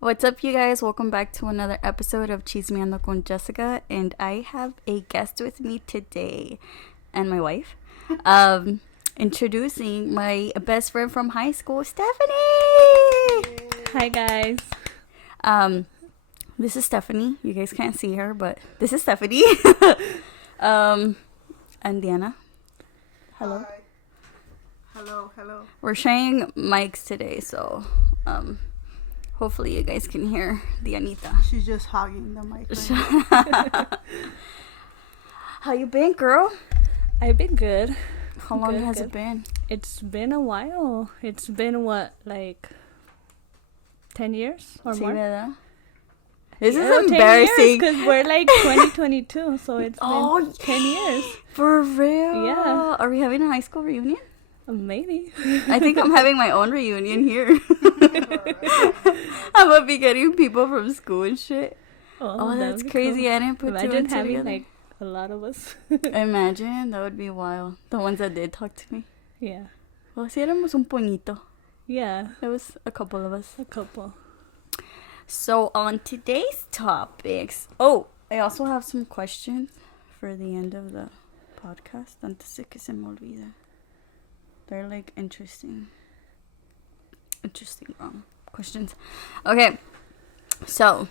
What's up, you guys? Welcome back to another episode of Chismeando con Jessica, and I have a guest with me today, and my wife. Introducing my best friend from high school, Stephanie. Hi, guys. This is Stephanie. You guys can't see her, but this is Stephanie. And Diana. Hello. Hi. Hello. We're sharing mics today, so hopefully you guys can hear Dianita. She's just hogging the mic. Right How you been, girl? I've been good. How long has it been? It's been a while. It's been what, like 10 years or Sí, more? ¿verdad? This Yeah, is embarrassing. Because we're like 2022, so it's been 10 years. For real? Yeah. Are we having a high school reunion? Maybe. I think I'm having my own reunion here. I'm gonna be getting people from school and shit. Oh, that'd that's be crazy. cool. I didn't put two Imagine and two having together. like a lot of us. Imagine, that would be wild. The ones that did talk to me. Yeah. Well, si éramos un puñito. Yeah. There was a couple of us. A couple. So on today's topics, I also have some questions for the end of the podcast. Antes de que se me olvide. They're like interesting questions. Okay, so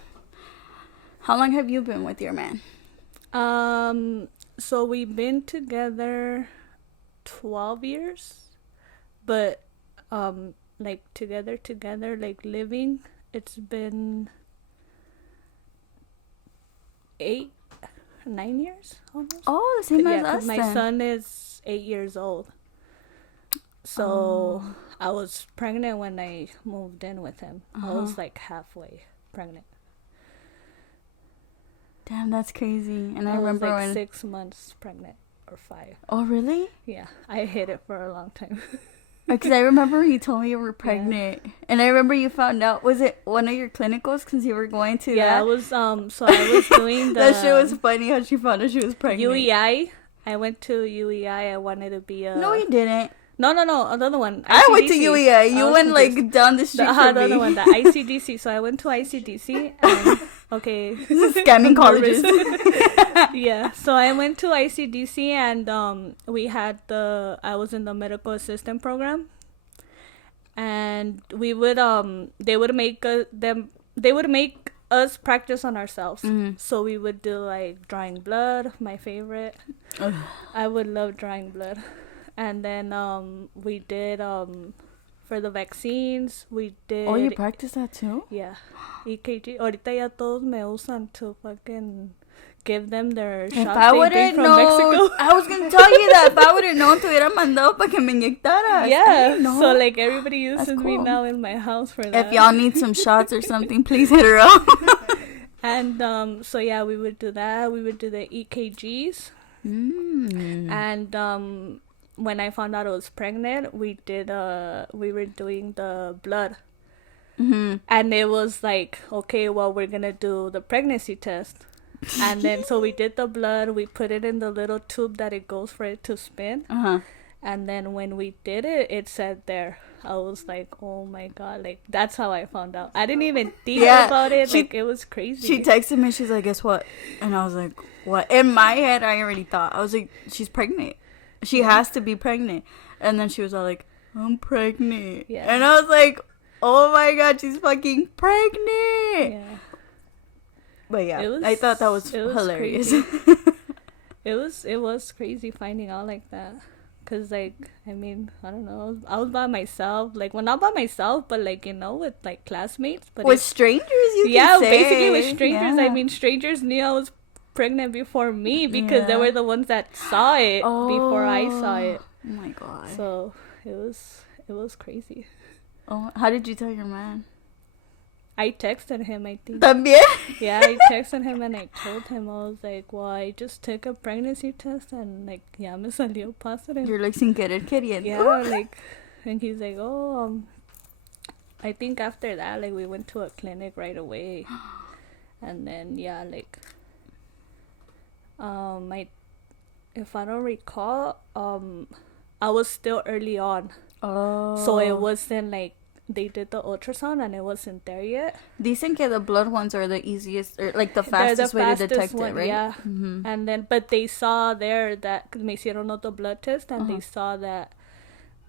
how long have you been with your man? So we've been together 12 years, but like together, like living, it's been 9 years almost. Oh, the same as Yeah, us. my then. son is 8 years old. So I was pregnant when I moved in with him. I was like halfway pregnant. Damn, that's crazy. And I was remember like when. 6 months pregnant or 5. Oh, really? Yeah, I hid it for a long time. Because I remember you told me you were pregnant, and I remember you found out. Was it one of your clinicals? Because you were going to. Yeah, that? I was So I was doing the That shit was funny how she found out she was pregnant. UEI. I went to UEI. I wanted to be a. No, you didn't. No, another one. I went to ICDC. UEI. You I was went confused. like down the street from The me. other one, the ICDC. So I went to ICDC. And, okay. Scamming colleges. Yeah. So I went to ICDC and we had I was in the medical assistant program. And we would they would make us practice on ourselves. Mm-hmm. So we would do like drawing blood, my favorite. I would love drawing blood. And then we did for the vaccines, we did. Oh, you practiced that too? Yeah. EKG. Ahorita ya todos me usan to fucking give them their If shots I they bring wouldn't from know, Mexico. I was gonna tell you that if I wouldn't known, te hubiera mandado para que me inyectaras. Yeah. Ay, no. So like everybody uses That's me cool. now in my house for that. If y'all need some shots or something, please hit her up. And so yeah, we would do that. We would do the EKGs. And when I found out I was pregnant, we were doing the blood. Mm-hmm. And it was like, okay, well, we're gonna do the pregnancy test. And then so we did the blood, we put it in the little tube that it goes for it to spin. Uh-huh. And then when we did it, it said there. I was like, oh my god, like that's how I found out. I didn't even think about it. Like it was crazy. She texted me, she's like, guess what? And I was like, what? In my head, I already thought. I was like, she's pregnant. She has to be pregnant. And then she was all like, I'm pregnant. Yeah. And I was like, oh my god, she's fucking pregnant. Yeah. But yeah, I thought that was hilarious. It was crazy finding out like that. Cause like, I mean, I don't know. I was by myself. Like, well, not by myself, but like, you know, with like classmates. But With strangers, you can say. basically with strangers. Yeah. I mean, strangers knew I was pregnant before me because they were the ones that saw it before I saw it. Oh my god. So it was crazy. Oh, how did you tell your man? I texted him, I think. También? Yeah, I texted him and I told him, I was like, well, I just took a pregnancy test and like, yeah, me salió positive. You're like sin querer queriendo. Yeah, like, and he's like, oh, I think after that, like, we went to a clinic right away. And then, yeah, like, if I don't recall, I was still early on. Oh. So it wasn't like they did the ultrasound and it wasn't there yet. Dicen que the blood ones are the easiest, or like the They're fastest way to detect it, right? Yeah. Mm-hmm. And then, but they saw there that, me hicieron otro blood test, and they saw that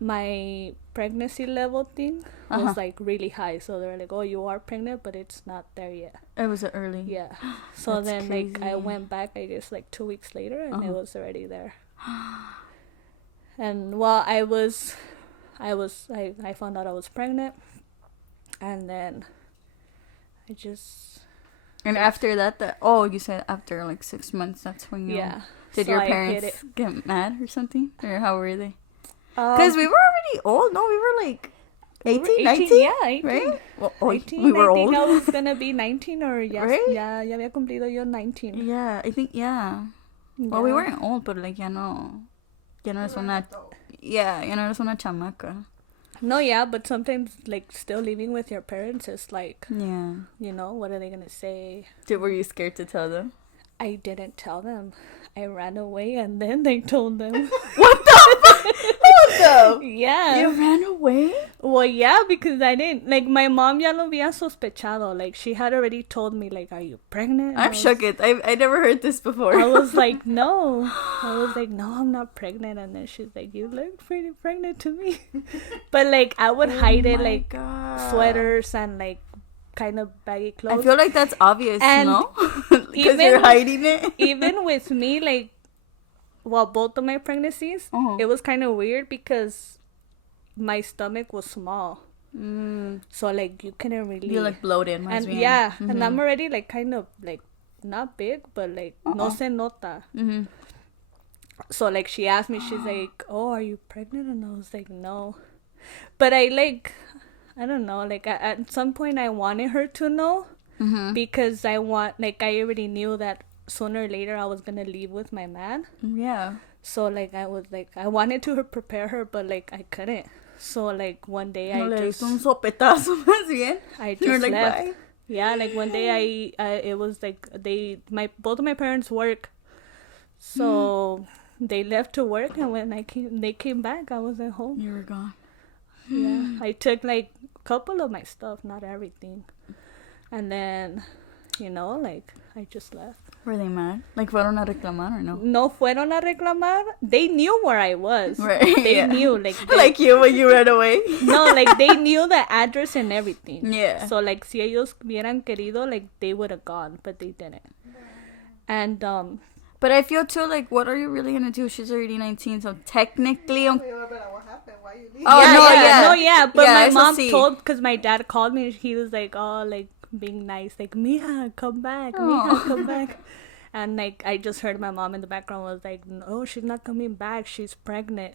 my pregnancy level thing was like really high. So they're like, oh, you are pregnant, but it's not there yet. It was early. Yeah. So That's then like I crazy. went back, I guess like 2 weeks later, and it was already there. And while I found out I was pregnant, and then I just And after that, you said after like 6 months, that's when you. yeah. Did So your I hit parents it. get mad or something? Or how were they? Because we were already old. No, we were like 18, 19? Yeah, 18. Right? Well, 18, we were I think old. I was gonna be 19 or Right? ya había cumplido yo 19. Yeah, I think, yeah. Well, we weren't old, but like, ya no eres una, ya no eres una chamaca. No, yeah, but sometimes like still living with your parents is like, Yeah. you know, what are they gonna say? Were you scared to tell them? I didn't tell them. I ran away and then they told them. What the fuck? What the? Yeah. You ran away? Well, yeah, because I didn't, like, my mom ya lo había sospechado. Like, she had already told me, like, are you pregnant? I'm shook it. I never heard this before. I was like, no. I was like, no, I'm not pregnant. And then she's like, you look pretty pregnant to me. But, like, I would hide it, like, sweaters and, like, kind of baggy clothes. I feel like that's obvious, And no? Because even- you're hiding it. Even with me, like, well, both of my pregnancies, it was kind of weird because my stomach was small. So, like, you couldn't really... You're like bloated, and yeah, and I'm already, like, kind of, like, not big, but, like, no se nota. Mm-hmm. So, like, she asked me, she's like, oh, are you pregnant? And I was like, no. But I, like, I don't know, like, at some point I wanted her to know because I already knew that sooner or later I was gonna leave with my man. Yeah. So, like, I was, like, I wanted to prepare her, but, like, I couldn't. So, like, one day No I le just... diste un sopetazo, más bien. I You were just like, left. bye. Yeah, like one day it was like both of my parents work, so they left to work, and when they came back, I was at home. You were gone. Yeah, I took like a couple of my stuff, not everything, and then, like I just left. Were they mad? Like, fueron a reclamar or no? No fueron a reclamar. They knew where I was. Right. They Yeah. knew Like you when you ran away? no, like they knew the address and everything. Yeah. So like si ellos hubieran querido, like they would have gone, but they didn't. And But I feel too, like, what are you really gonna do? She's already 19, so technically... Wait, but what happened? Why you leave? Oh, no, yeah. But Yeah, my eso mom sí. told, because my dad called me, he was like, oh, like being nice, like, Mija, come back, Aw. Mija, come back. And like I just heard my mom in the background was like, no, she's not coming back, she's pregnant.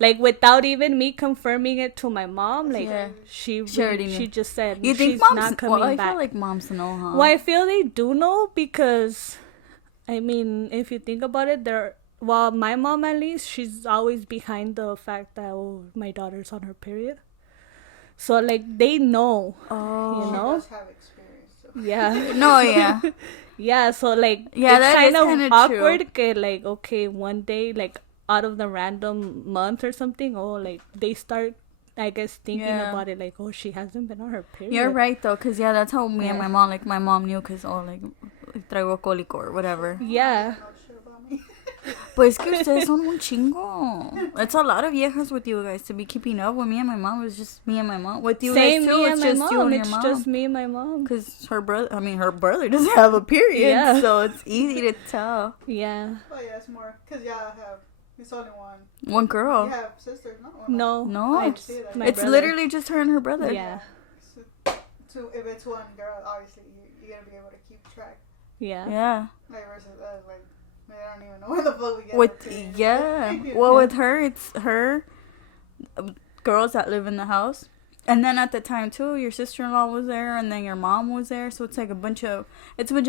Like without even me confirming it to my mom, like Yeah. she already knew. she just said You think she's moms... not coming I back. feel like moms know, huh? Well, I feel they do know because, I mean, if you think about it, my mom at least, she's always behind the fact that, oh, my daughter's on her period. So, like, they know, Oh. you know? She does have experience. So. Yeah. No, yeah. Yeah, so, like, Yeah, it's that kind is of kinda awkward, que, like, okay, one day, like, out of the random month or something, oh, like, they start, I guess, thinking Yeah. about it, like, oh, she hasn't been on her period. You're right, though, because, yeah, that's how me and Yeah. my mom, like, my mom knew, because, oh, like, traigo cólico or whatever. Yeah. No shit about me. Pues que ustedes son un chingo. It's a lot of viejas with you guys to be keeping up. With me and my mom, it was just me and my mom. With you Same, guys, too, me it's and my just you mom. and your It's mom. just me and my mom. Because her brother doesn't have a period, Yeah. so it's easy to tell. Yeah. Oh yeah, it's more because it's only one. One girl. You have sisters, no? Or No. No. I See that. my It's brother. literally just her and her brother. Yeah. So if it's one girl, obviously you gotta be able to keep track. Yeah. Yeah. Like versus like I don't even know where the fuck we get. With, yeah. Well, with her, it's her, girls that live in the house. And then at the time, too, your sister-in-law was there, and then your mom was there. So it's like a bunch of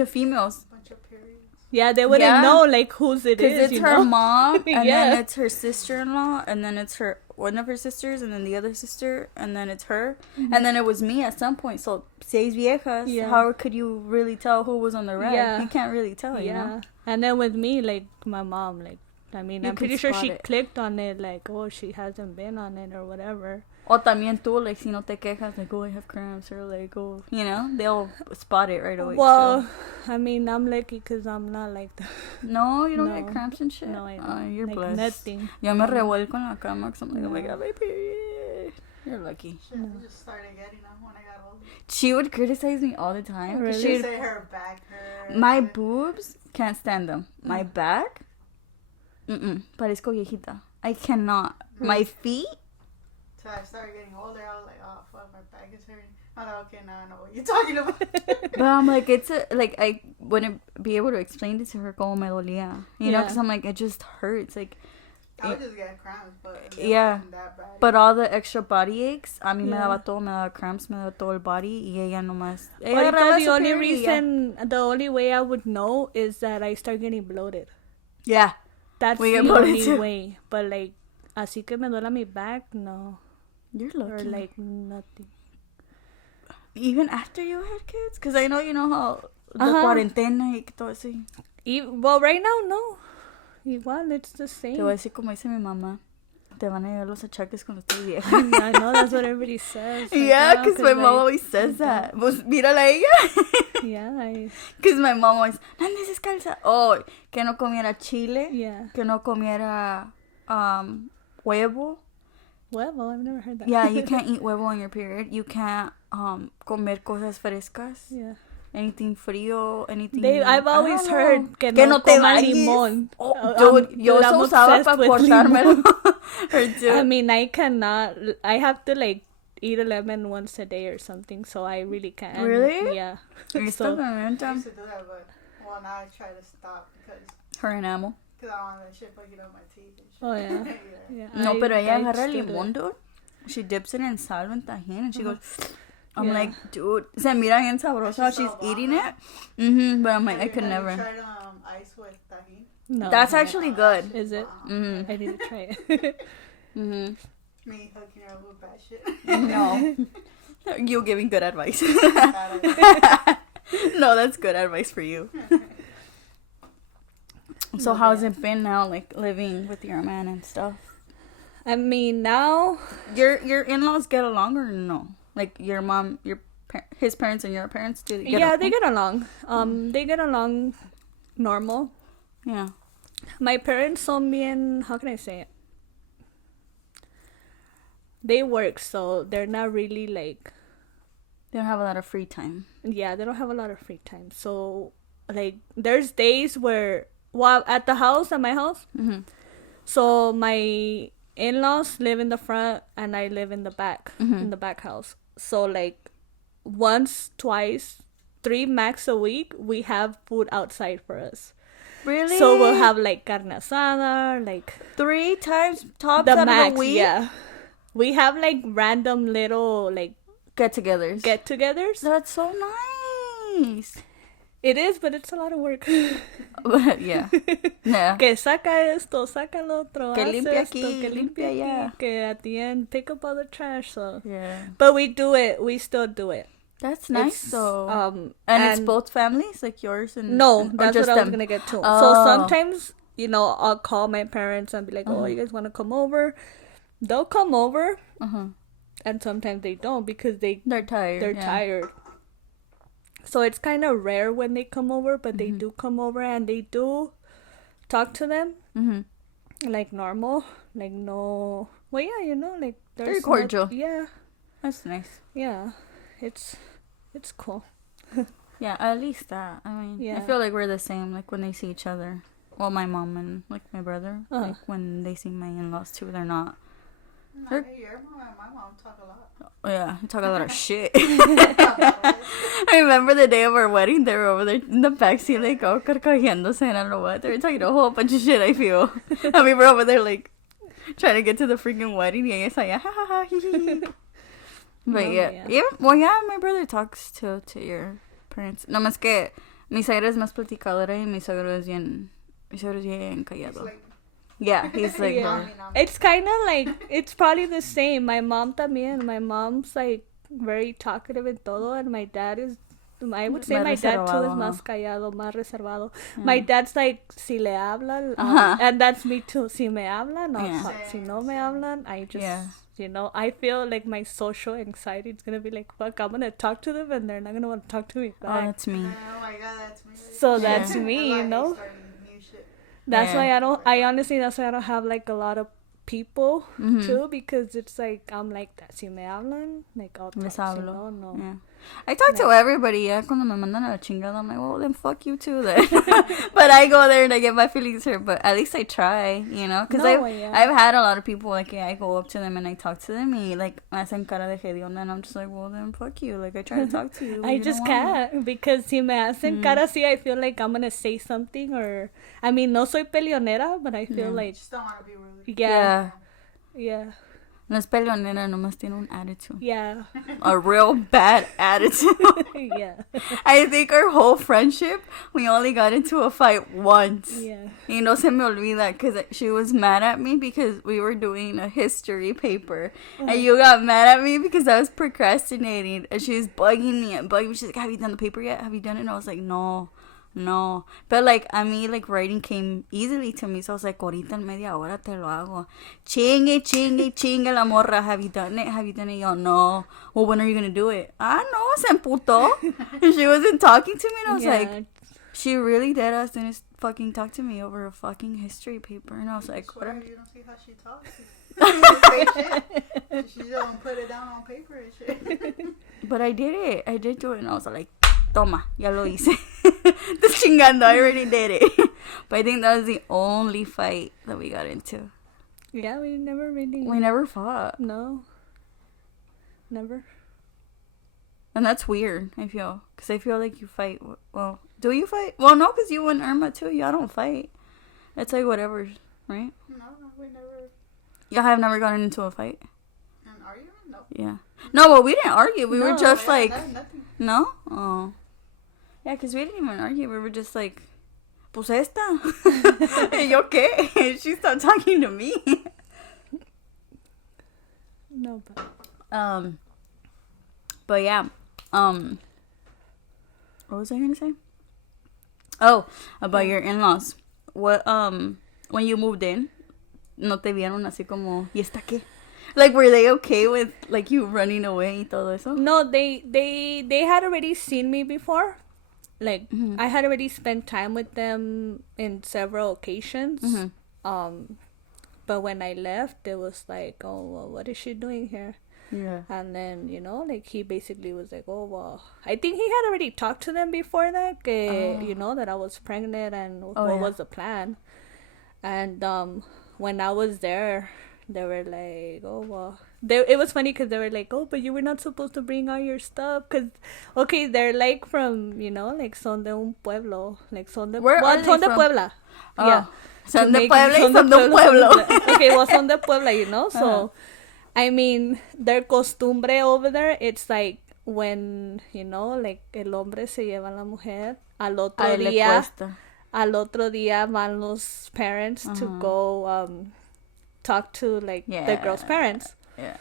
females. bunch of periods. Yeah, they wouldn't Yeah. know, like, whose it Because is, it's you her know? mom, and Yeah. then it's her sister-in-law, and then it's one of her sisters, and then the other sister, and then it's her. And then it was me at some point. So, seis viejas, Yeah. how could you really tell who was on the ride? Yeah. You can't really tell, you know? Yeah. And then with me, like, my mom, like, I mean, You I'm can pretty sure spot she it. clicked on it, like, oh, she hasn't been on it or whatever. O también tú, like, si no te quejas, like, oh, I have cramps, or like, oh, you know, they'll spot it right away. Well, too. I mean, I'm lucky because I'm not like that. No, you don't No. get cramps and shit? No, I don't. Oh, you're Like, blessed. nothing. Yo me revuelco en la cama because I'm like, oh my No. god, my period. You're lucky. Shit, I just started getting them when I got older. She would criticize me all the time. 'Cause Really? She she'd- say her back hurt. My boobs, can't stand them. My back, parezco viejita. I cannot. My feet, So I started getting older. I was like, oh fuck, my back is hurting. I'm like, okay, now I know what you're talking about. but I'm like, I wouldn't be able to explain it to her como me dolía. You know, Yeah. because I'm like, it just hurts. Like, I would just get cramps, but it Yeah. wasn't that bad. but all the extra body aches, a mí me Yeah. daba todo, me daba cramps, me daba todo el body, y ella nomás. Ella Ahorita agarraba the su only period y ya. reason, the only way I would know is that I start getting bloated. Yeah. That's We the get bloated only too. way. But like, así que me duela mi back, no. You're Or lucky. like nothing. Even after you had kids? Because I know you know how the Uh-huh. cuarentena y todo así. Well, right now, no. Igual, it's the Te voy a same. decir como dice mi mamá. Te van a llegar los achaques cuando estés vieja. I know that's what everybody says. Like, Yeah, oh, because my like, mom always says that. Pues mírala a ella. Yeah, Because my mom always, no andes descalza. Oh, que no comiera chile. yeah. Que no comiera huevo. Well, I've never heard that. Yeah, you can't eat huevo on your period. You can't comer cosas frescas. Yeah. Anything frío, anything. I've I always don't heard know. que no no te coma bañes. limón. Oh, dude, yo dude, I'm eso usaba obsessed para with cortármelo. limón. Her too. I mean, I cannot. I have to like eat a lemon once a day or something, so I really can't. Really? Yeah. You're So- still I used going to do that, but well, now I try to stop because her enamel. I don't want that shit fucking up my teeth and shit. Oh yeah. Yeah. Yeah. No, pero ella I agarra still do limón, it. dude. She dips it in sal and tajin, and she goes. I'm Yeah. like, dude, se mira bien sabroso how She's she's so eating bomb. it. But I'm like, I Have could you never. tried ice with tajin? No. That's actually good. Is it? Mhm. I need to try it. Mhm. Me hooking her up with bad shit. No, you giving good advice. Bad idea. No, that's good advice for you. So No, how's yeah. it been now, like living with your man and stuff? I mean, now Your in-laws get along or no? Like your mom, his parents and your parents do they get yeah, along? they get along. They get along normal. Yeah. My parents son bien, how can I say it? They work, so they're not really like, They don't have a lot of free time. yeah, they don't have a lot of free time. So, like, there's days where, well, at the house, at my house, Mm-hmm. so my in-laws live in the front and I live in the back, in the back house. So, like, once, twice, 3 max a week, we have food outside for us. Really? So we'll have like carne asada, like 3 times tops the out max, of the week. yeah. We have like random little like Get-togethers. get-togethers. That's so nice. It is, but it's a lot of work. But yeah. Yeah. Que saca esto, saca lo otro, Que hace limpia esto, aquí, que limpia limpia allá. aquí, que at the end pick up all the trash. So, Yeah. but we do it. We still do it. That's nice It's, though. and it's both families, like yours and No, and- or that's just what I was them? gonna get to. Oh. So sometimes, you know, I'll call my parents and be like, "Oh, you guys want to come over?" They'll come over, Uh-huh. and sometimes they don't because They're tired. they're yeah. tired. So it's kind of rare when they come over, but they do come over and they do talk to them Mm-hmm. like normal, like no. Well, yeah, you know, like Very there's cordial. Yeah, That's nice. yeah, it's cool. Yeah, at least that. I mean, I Yeah. feel like we're the same. Like when they see each other. Well, my mom and like my brother. Uh-huh. Like when they see my in-laws too, they're not. Nah, your mom and my mom talk a lot. Oh, yeah, they talk a lot of shit. I remember the day of our wedding, they were over there in the backseat, like, oh, carcajeándose, and I don't know what. They were talking a whole bunch of shit, I feel. And we were over there, like, trying to get to the freaking wedding, y ella allá, ha ha ha, hee hee hee. But No, yeah. yeah. Yeah, well, yeah, my brother talks to your parents. No más que mi suegra es más platicadora y mi suegro es bien It's callado. like, Yeah, he's like Yeah. her. It's kind of like it's probably the same. My mom también. My mom's like very talkative and todo, and my dad is I would say Más my dad too is reservado, más huh? callado, más reservado. Yeah. My dad's like, si le hablan, and that's me too. Si me hablan, I'll Yeah. talk. Si no me hablan, I just, Yeah. you know, I feel like my social anxiety is gonna be like, fuck, I'm gonna talk to them and they're not gonna want to talk to me Oh, back. that's me. Oh my god, that's me. So Yeah. that's me, I you hate know. starting new shit. That's Yeah. why I honestly, that's why I don't have like a lot of people too, because it's like, I'm like that. Si me hablan, like, I'll Les talk. Si hablo. no, no. Yeah. I talk to everybody. Yeah, cuando me mandan a la chingada, I'm like, well, then fuck you too, then. But I go there and I get my feelings hurt. But at least I try, you know, because No, I've had a lot of people like, yeah, I go up to them and I talk to them, and like, me hacen cara de hedionda, and I'm just like, well, then fuck you. Like, I try to talk to you. I you just don't want me. can't, because si me hacen cara así, I feel like I'm gonna say something, or I mean, no soy peleonera, but I feel like, Just don't want to be rude. yeah, No es peleonera, nomás tiene un attitude. yeah, A real bad attitude. yeah, I think our whole friendship, we only got into a fight once. yeah. Y no se me olvida because she was mad at me because we were doing a history paper. And you got mad at me because I was procrastinating. And she was bugging me and bugging me. She's like, have you done the paper yet? Have you done it? And I was like, no. But like, I mean, like, writing came easily to me. So I was like, ahorita en media hora te lo hago. Chingue la morra. Have you done it? Have you done it? Yo, no. Well, when are you going to do it? No, se emputó. And she wasn't talking to me. And I was like, she really deadass didn't fucking talk to me over a fucking history paper. And I was like, Swear, what? you don't see how she talks. Say shit. She don't put it down on paper and shit. But I did it. I did do it. And I was like, toma, ya lo hice. Just chingando. I already did it. But I think that was the only fight that we got into. Yeah, we never really. We never fought. No. Never. And that's weird, I feel. Because I feel like you fight. Well, do you fight? Well, no, because you and Irma too. Y'all don't fight. It's like whatever, right? No, we never. Y'all have never gotten into a fight? An argument? No. Yeah. No, but we didn't argue. We were No, just Yeah, like... nothing. No? Oh. Yeah, because we didn't even argue. We were just like, pues esta. ¿Y yo qué? She stopped talking to me. No, But yeah. What was I gonna say? Oh, about your in-laws. What, when you moved in, no te vieron así como, ¿y esta qué? Like, were they okay with, like, you running away y todo eso? No, they had already seen me before. Like, I had already spent time with them in several occasions. But when I left, it was like, oh, well, what is she doing here? Yeah. And then, you know, like, he basically was like, oh, well, I think he had already talked to them before that, you know, that I was pregnant and what was the plan. And when I was there, they were like, oh, well. It was funny because they were like, oh, but you were not supposed to bring all your stuff. Because, okay, they're like from, you know, like, son de un pueblo. Like, son de, Where are they son de from? Puebla. Oh. Yeah. Son de make- Puebla y son son de un pueblo. Okay, well, son de Puebla, you know? So, I mean, their costumbre over there, it's like when, you know, like, el hombre se lleva a la mujer, al otro Ay, le día, cuesta. al otro día van los parents to go talk to, like, the girl's parents. Yeah.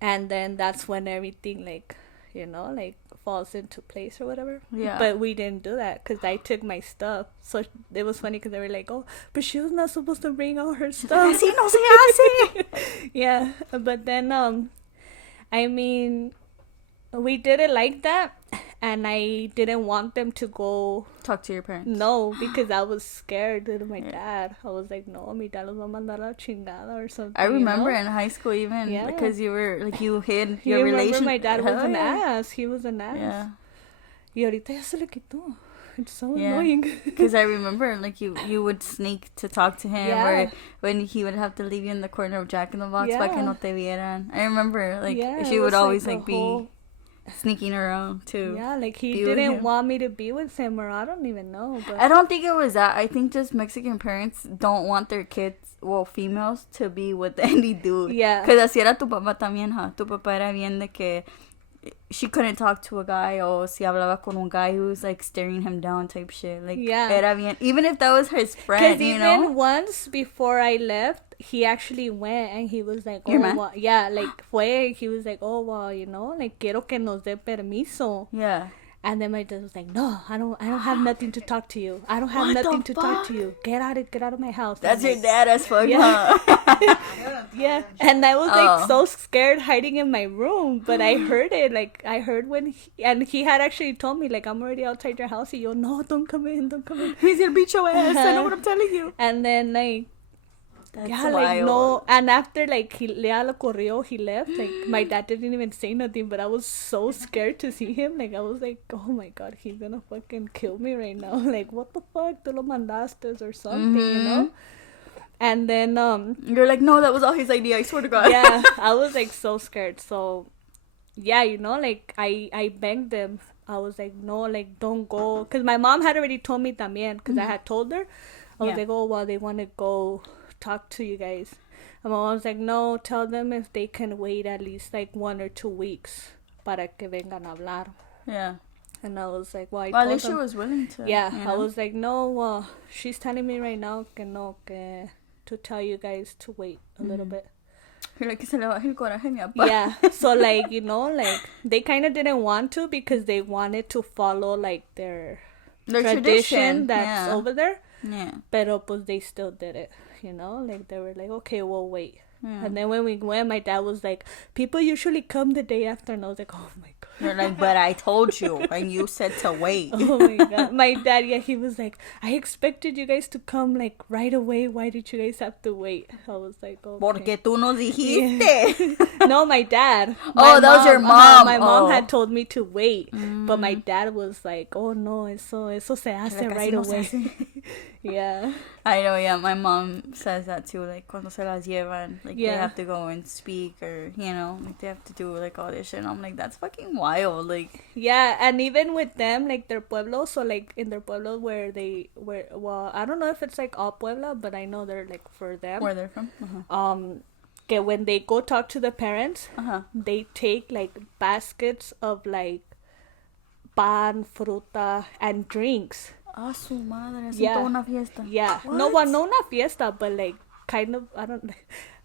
And then that's when everything, like, you know, like, falls into place or whatever. Yeah. But we didn't do that because I took my stuff. So it was funny because they were like, oh, but she was not supposed to bring all her stuff. Así no se hace. Yeah. But then, I mean, we did it like that. And I didn't want them to go. Talk to your parents. No, because I was scared of my dad. I was like, no, mi dad los va a mandar a la chingada or something. I remember you know? in high school even Yeah. because you were like you hid You your remember relation. my dad was Hell an yeah. ass. He was an ass. Yeah. Y ahorita ya se le quitó. It's so Yeah. annoying. Because I remember like you would sneak to talk to him Yeah. or when he would have to leave you in the corner of Jack in the Box para que Yeah. no te vieran. I remember like Yeah, she it would was, always like, like the be whole- sneaking around too. Yeah, like he be with didn't him. want me to be with him, or I don't even know. But I don't think it was that. I think just Mexican parents don't want their kids, well, females, to be with any dude. Yeah. Because así era tu papá también, huh? Tu papá era bien de que she couldn't talk to a guy or si hablaba con un guy who was like staring him down type shit. Like, Yeah. era bien. Even if that was his friend, because you even know? once before I left, he actually went and he was like, Your oh, man? well, yeah, like, fue, he was like, oh, well, you know, like, quiero que nos dé permiso. Yeah. And then my dad was like, no, I don't have nothing to talk to you. I don't have What the nothing to talk to fuck? you. Get out of my house. That's I'm your like, dad as fuck, Yeah. huh? Yeah, and I was like Oh. so scared hiding in my room, but I heard it. Like I heard when he had actually told me like I'm already outside your house. And yo, no, don't come in, don't come in. He's gonna beat your ass. I know Uh-huh. what I'm telling you. And then like That's yeah, like wild. no, and after like he lo corrió, he left. Like my dad didn't even say nothing, but I was so scared to see him. Like I was like, oh my god, he's gonna fucking kill me right now. Like what the fuck, tú lo mandaste or something, you know? And then You're like, no, that was all his idea. I swear to God. yeah, I was like so scared. So yeah, you know, like I begged them. I was like, no, like don't go, because my mom had already told me también, because I had told her. I was Yeah. like, oh well, they want to go talk to you guys. And my mom was like, no, tell them if they can wait at least like 1 or 2 weeks para que vengan a hablar. Yeah. And I was like, well, I Well, at told least she them. was willing to. Yeah, you I know? was like, no, she's telling me right now que no, que to tell you guys to wait a little bit. You're like, que se le baje el coraje a mi papá. Yeah, so like, you know, like they kind of didn't want to because they wanted to follow like their Their tradition that's yeah. over there, Yeah. pero pues they still did it, you know, like they were like, okay, we'll wait. Yeah. And then when we went, my dad was like, people usually come the day after, and I was like, oh my god. You're like, but I told you, and you said to wait. Oh my god. My dad, yeah, he was like, I expected you guys to come like right away. Why did you guys have to wait? I was like, okay. Porque tú nos dijiste. No, my dad. Oh, that was your mom. My mom Oh. had told me to wait, but my dad was like, "Oh no, eso se hace Like, right así no se away." hace. Yeah, I know, yeah. My mom says that too. Like, cuando se las llevan, like, they Yeah. have to go and speak, or, you know, like, they have to do, like, all this shit. And I'm like, that's fucking wild. Like, yeah, and even with them, like their pueblo, so like in their pueblo well, I don't know if it's like all Puebla, but I know they're like for them. where they're from. Uh-huh. Que when they go talk to the parents, Uh-huh. they take like baskets of like pan, fruta, and drinks. Ah, su madre. Hacen Yeah. toda una fiesta. Yeah. What? No, well, no una fiesta, but like kind of, I don't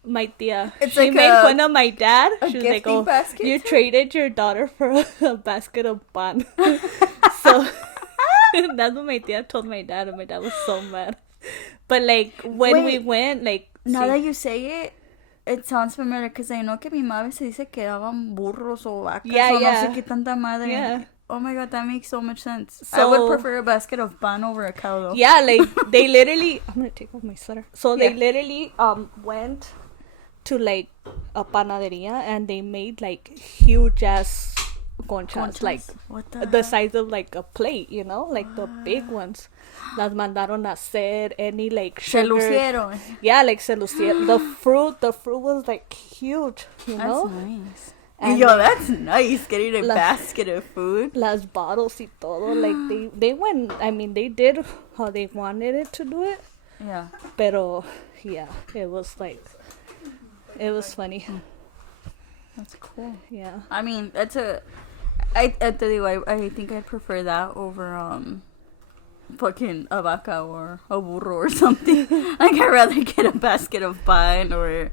my tia. It's she like made a- fun of my dad. a She was like, gifting oh, basket? you traded your daughter for a basket of pan. So that's what my tia told my dad, and my dad was so mad. But like when we Wait. went, like, Now sí. that you say it, it sounds familiar, because I know que mi madre se dice que daban burros o vacas Yeah, o no yeah. sé qué tanta madre. Yeah. Oh my god, that makes so much sense. I would So- prefer a basket of pan over a cow, though. Yeah, like they literally. I'm gonna take off my sweater. So they Yeah. literally went to like a panaderia and they made like huge ass conchas, like what the the size of like a plate, you know, like the big ones. Las mandaron a hacer any like Se sugar. lucieron. Yeah, like se lucieron. The fruit was like huge, you That's know. nice. And Yo, that's nice, getting a Las- basket of food. Las bottles y todo, like they went. I mean, they did how they wanted it to do it. Yeah. Pero yeah, it was like, it was funny. That's cool. Yeah. I mean, that's a... I tell you, I think I'd prefer that over, fucking a vaca or a burro or something. Like, I'd rather get a basket of pan or...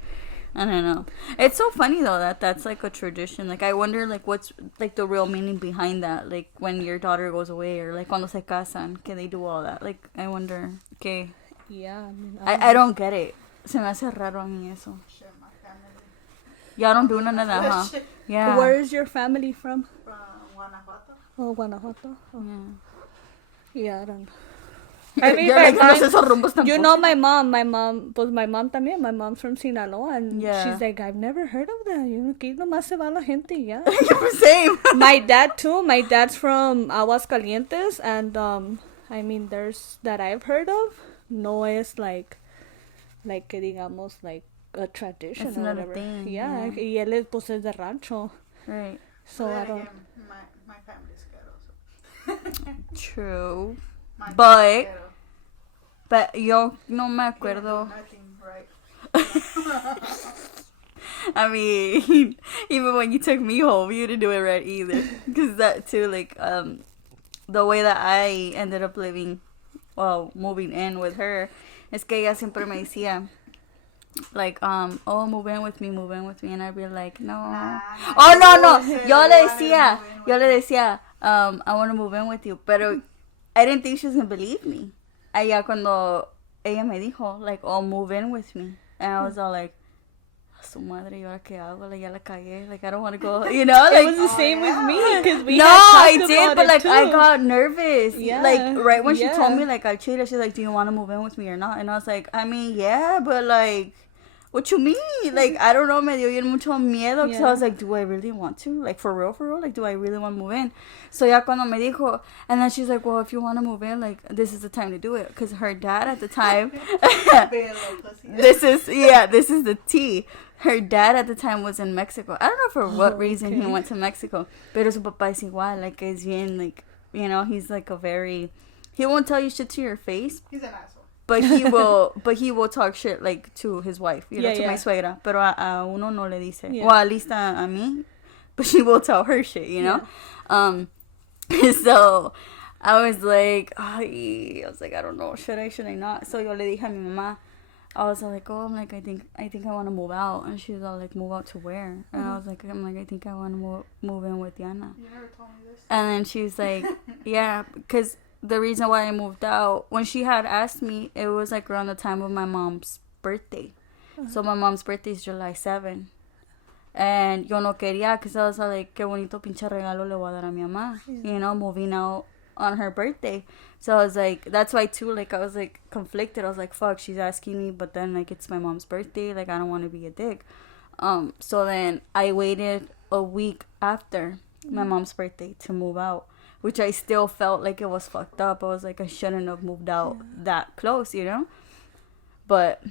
I don't know. It's so funny, though, that that's, like, a tradition. Like, I wonder, like, what's, like, the real meaning behind that. Like, when your daughter goes away or, like, cuando se casan, que they do all that. Like, I wonder, que... Yeah, I mean, I don't get it. Se me hace raro a mí eso. Shit, my family. Y'all don't do none of that, huh? Shit. Yeah. Where is your family from? From Guanajuato. Oh, Guanajuato. Oh. Yeah. Yeah, I don't know. I mean, You're my like, no mom- sé esos rumbos You tampoco. know my mom también. My mom's from Sinaloa, and Yeah. she's like, I've never heard of that. You know, que nomás se va la gente, yeah. Same. My dad too. My dad's from Aguascalientes, and I mean, there's that I've heard of. No es like que digamos like a tradition It's or not a whatever. thing, Yeah, yeah. y él es pues es de rancho, Right. so I Then don't. again, my family's ghetto. So. True. My But- family's ghetto. But yo no me He don't acuerdo. do nothing right. I mean, even when you took me home, you didn't do it right either. Because that too, like, the way that I ended up living, well, moving in with her, es que ella siempre me decía, like, oh, move in with me, and I'd be like, no. Nah, Oh, no. said Yo you le wanted to decía, move in with me. I want to move in with you, pero I didn't think she was gonna believe me. Allá cuando ella me dijo, like, oh, move in with me, and I was all like, su madre, ¿y ahora qué hago? Like, ya la cagué. Like, I don't want to go, you know? It Like, was the same with me because we no, had I talked did, about but it like, I too. got nervous. Yeah, Like, right when she yeah. told me, like, I cheated, she's like, do you want to move in with me or not? And I was like, I mean, yeah, but like, what you mean? Like, I don't know, me dio bien mucho miedo. Because I Yeah. was like, do I really want to? Like, for real? Like, do I really want to move in? So, ya cuando me dijo, and then she's like, well, if you want to move in, like, this is the time to do it. Because her dad at the time, Being a little pussy. this is the tea. Her dad at the time was in Mexico. I don't know for what reason he okay. went to Mexico. Pero su papá es igual. Like, es bien, like, you know, he's like a very... He won't tell you shit to your face, He's an asshole. but he will talk shit, like, to his wife, you know, Yeah, to my yeah. suegra. Pero a uno no le dice. Yeah. Well, at least a mí. But she will tell her shit, you know? So... I was like, I don't know, should I not? So yo le dije a mi mamá, I was like, oh, I'm like, I think I want to move out. And she was all like, move out to where? And I was like, I think I want to move in with Diana. You never told me this. And then she was like, yeah, because the reason why I moved out, when she had asked me, it was like around the time of my mom's birthday. So my mom's birthday is July 7. And yo no quería, because I was like, qué bonito pinche regalo le voy a dar a mi mamá. You know, moving out on her birthday. So I was like, that's why too, like, I was like conflicted. I was like, fuck, she's asking me, but then like it's my mom's birthday, like I don't want to be a dick. So then I waited a week after my mom's birthday to move out, which I still felt like it was fucked up. I was like, I shouldn't have moved out that close, you know? But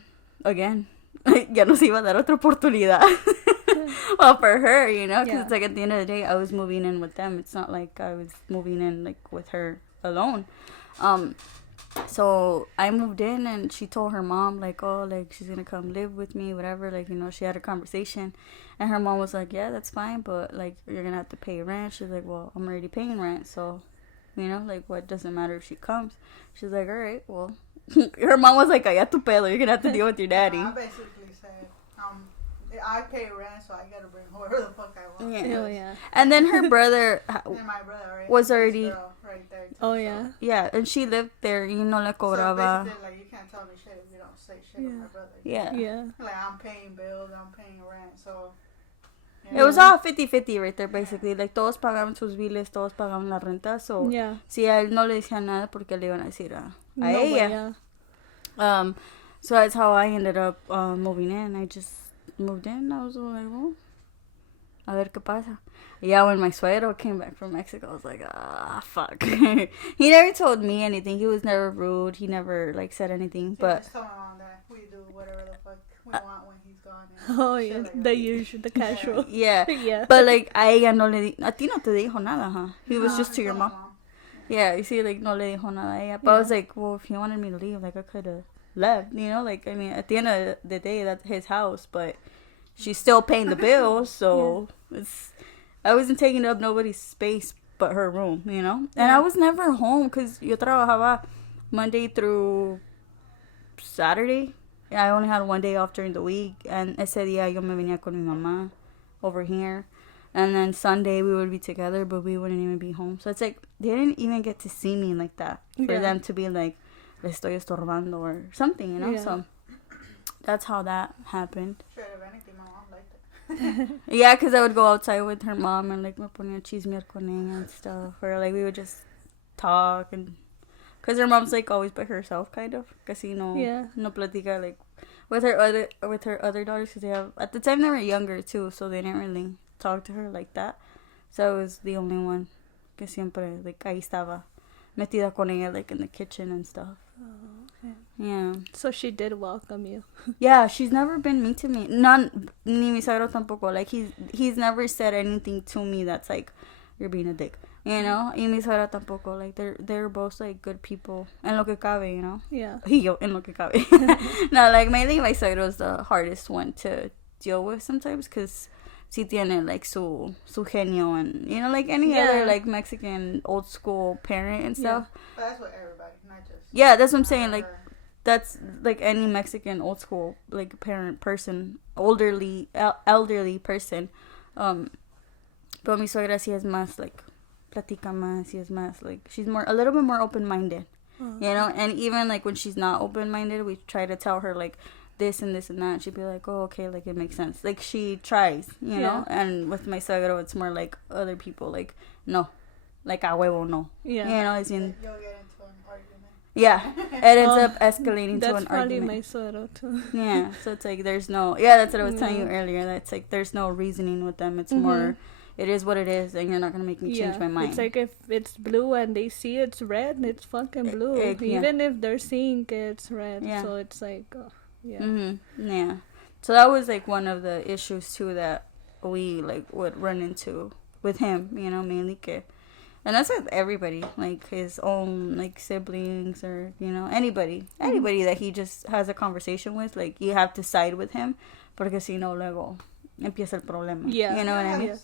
again, ya nos iba a dar otra oportunidad. Well, for her, you know, because it's like at the end of the day, I was moving in with them. It's not like I was moving in like with her alone. So I moved in, and she told her mom, like, oh, like, she's gonna come live with me, whatever. Like, you know, she had a conversation, and her mom was like, yeah, that's fine, but like, you're gonna have to pay rent. She's like, well, I'm already paying rent, so, you know, like, what doesn't matter if she comes. She's like, all right, well. Her mom was like, ya tu pedo, you're gonna have to deal with your daddy. I basically said, I pay rent, so I gotta bring whoever the fuck I want. Yeah. Oh, yeah. And then her brother And my brother was has this already... girl right there too, Oh, so- yeah. Yeah, and she lived there, y no le cobraba. So basically, like, you can't tell me shit if you don't say shit to Yeah. my brother. Yeah. Yeah. Like, I'm paying bills, I'm paying rent, so... It was all 50-50 right there, basically. Like, todos pagaban sus biles, todos pagaban la renta. So, Yeah. si a él no le decían nada, porque le iban a decir a No, but ella. yeah. So that's how I ended up moving in. I just moved in. I was like, well, a ver qué pasa. Yeah, when my suegro came back from Mexico, I was like, fuck. He never told me anything. He was never rude. He never, like, said anything. Yeah, But just tell my mom that we do whatever the fuck we want when he's gone. Oh, shit yeah. like The that. usual, the casual. yeah. Yeah. But, like, a ella no le a ti no te dijo nada, huh? He was No, just to I your told my mom. Yeah, you see, like, no le dijo nada a ella. But I was like, well, if he wanted me to leave, like, I could have left, you know? Like, I mean, at the end of the day, that's his house, but she's still paying the bills, so it's... I wasn't taking up nobody's space but her room, you know? And I was never home, because yo trabajaba Monday through Saturday. I only had one day off during the week, and ese día yo me venía con mi mamá over here. And then Sunday we would be together, but we wouldn't even be home. So it's like, they didn't even get to see me like that. For Yeah. them to be like, le estoy estorbando or something, you know? Yeah. So that's how that happened. Shit, if anything, my mom liked it. Yeah, because I would go outside with her mom and like me ponía chismear con ella and stuff. Or like we would just talk and... Because her mom's like always by herself, kind of. Kasi no platica like with her other daughters. Because they have... At the time they were younger too, so they didn't really talk to her like that. So I was the only one que siempre like ahí estaba metida con ella like in the kitchen and stuff. Oh, okay. Yeah. So she did welcome you. Yeah, she's never been mean to me. None, ni mi suegro tampoco. Like, he's never said anything to me that's like, you're being a dick. You know? Y mi suegra tampoco. Like, they're both, like, good people. En lo que cabe, you know? Yeah. Y yo, en lo que cabe. No, like, mainly my suegro's the hardest one to deal with sometimes, because sí tiene, like, su genio and, you know, like any other, like, Mexican old school parent and stuff. But that's what everybody, not just... Yeah, that's what I'm saying. Like, that's like any Mexican old school like parent person, elderly person. But mi suegra sí es más like platica más, sí es más like she's a little bit more open minded. You know, and even like when she's not open minded, we try to tell her like this and this and that. She'd be like, oh, okay, like it makes sense. Like she tries, you know. And with my suegro, it's more like other people, like no, like a huevo no. Yeah, you know, it's in. You'll get into an argument. Yeah, it ends up escalating to an argument. That's probably my suegro too. Yeah, so it's like there's no. Yeah, that's what I was telling you earlier. That's like there's no reasoning with them. It's more. It is what it is, and you're not gonna make me change my mind. It's like if it's blue and they see it's red, it's fucking blue. Even if they're seeing it's red, so it's like, yeah. So that was like one of the issues too that we like would run into with him, you know, mainly que, and that's with everybody, like his own like siblings or you know anybody that he just has a conversation with, like you have to side with him, porque si no luego empieza el problema. Yeah, you know what I mean.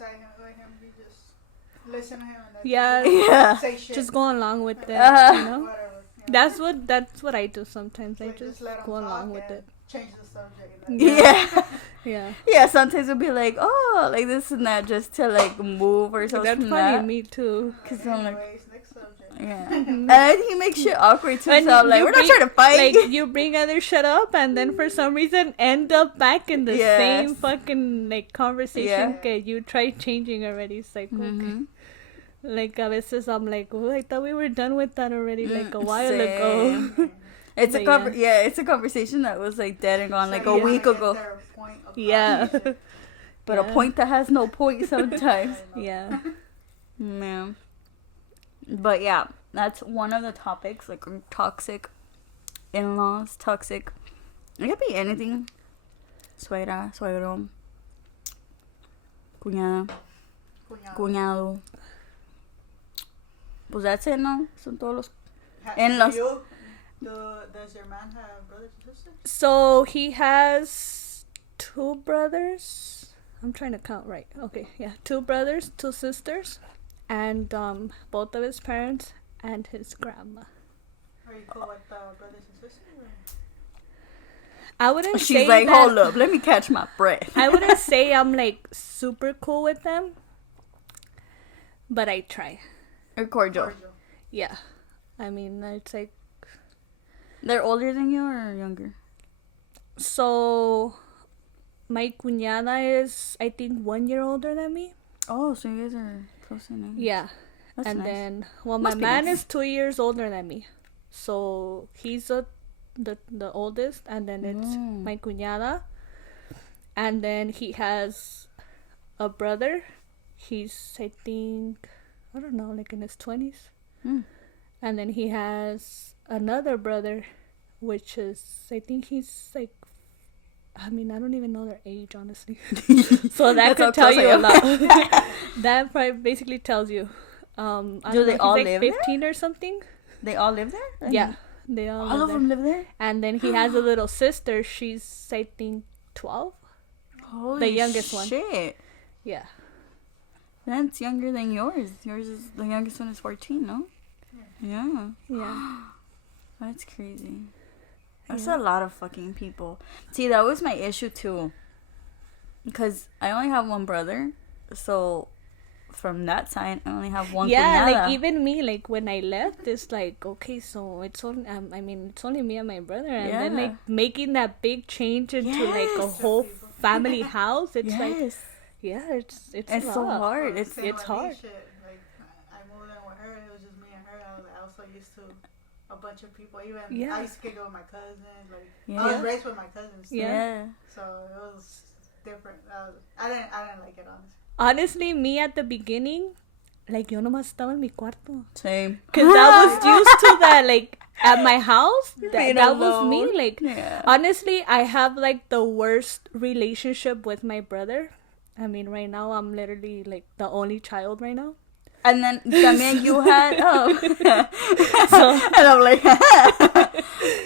Listen to him and say shit. Just go along with it, you know. Whatever, That's what I do sometimes. I just go along with it. Change the subject. Yeah. Sometimes we'll be like, oh, like this and that, just to like move or something. That's funny. Me too. Cause I'm like, next subject. Yeah. And he makes shit awkward too. So I'm like, we're not trying to fight. Like you bring other shit up, and then for some reason end up back in the same fucking like conversation. Okay, you try changing already. It's like okay. Like, a veces I'm like, oh, I thought we were done with that already, like, a while ago. It's it's a conversation that was, like, dead and gone, like, a week ago. Yeah. But a point that has no point sometimes. Yeah. Man. But, yeah, that's one of the topics, like, toxic in-laws, toxic. It could be anything. Suegra, suegro, cuñado. Pues that's it, no? Son todos los in-laws. Does your man have brothers and sisters? So he has 2 brothers. I'm trying to count right. Okay, yeah. 2 brothers, 2 sisters, and both of his parents and his grandma. Are you cool with brothers and sisters? I wouldn't say She's like, hold up, let me catch my breath. I wouldn't say I'm like super cool with them, but I try. Or cordial. Yeah. I mean, it's like... They're older than you or younger? So, my cuñada is, I think, 1 year older than me. Oh, so you guys are close enough. Yeah. That's and nice. Then, well, my man is 2 years older than me. So, he's the oldest, and then it's my cuñada. And then he has a brother. He's, I think... I don't know, like in his 20s. And then he has another brother, which is, I think he's like, I mean, I don't even know their age, honestly. So that could tell you a lot. That probably basically tells you. Do they all live 15 there? Or something. They all live there? Yeah, they all of them live there? And then he has a little sister. She's, I think, 12. Holy the youngest one. Shit. Yeah. That's younger than yours. Yours is, the youngest one is 14, no? Yeah. That's crazy. That's a lot of fucking people. See, that was my issue too. Because I only have one brother. So, from that side, I only have one cuñada. Like even me, like when I left, it's like, okay, so it's only, I mean, it's only me and my brother. And then like making that big change into like a whole family house, it's like... Yeah, it's so hard. It's hard. Like I moved in with her, it was just me and her. I was also used to a bunch of people. Even I used to kick it with my cousins. Like I was raised with my cousins. Yeah. So it was different. I didn't like it honestly. Honestly, me at the beginning, like yo nomás estaba en mi cuarto. Same. Cause I was used to that. Like at my house, that was me. Like honestly, I have like the worst relationship with my brother. I mean, right now, I'm literally, like, the only child right now. And then, también you had, and I'm like,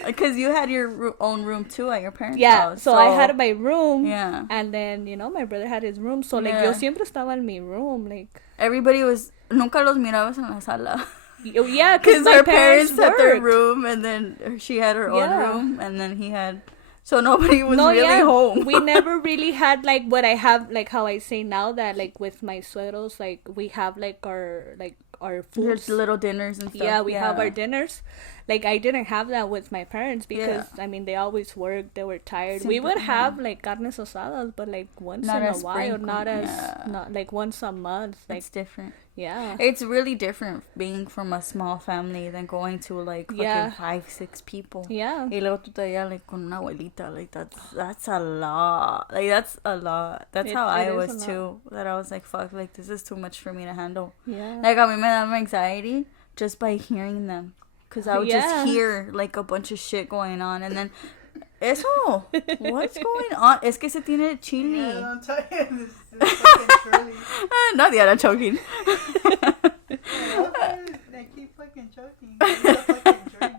because you had your own room, too, at your parents' house. So I had my room. Yeah. And then, you know, my brother had his room. So, like, yo siempre estaba en mi room, like. Everybody was, nunca los mirabas en la sala. Yeah, because my her parents had their worked. room, and then she had her own Yeah. room, and then he had. So nobody was really home. We never really had like what I have, like how I say now that like with my suegros, like we have like our foods. There's little dinners and stuff. Yeah, we have our dinners. Like I didn't have that with my parents because Yeah. I mean they always worked, they were tired. We Simple, would have like carnes asadas, but like once Not in a as while, frequent, not as yeah. not like once a month. Like It's different. yeah. It's really different being from a small family than going to like fucking Yeah. 5-6 people. Yeah. Y luego tú te allá like con una abuelita, like that's a lot. Like that's a lot. That's how I it is was a too. That I was like, fuck, like this is too much for me to handle. Yeah. Like a mí me da anxiety just by hearing them, cause I would Yeah. just hear like a bunch of shit going on, and then eso, what's going on? Es que se tiene chili. Yeah, don't tell you. This fucking Shirley. Not Diana choking. They keep fucking choking. It's a fucking drink.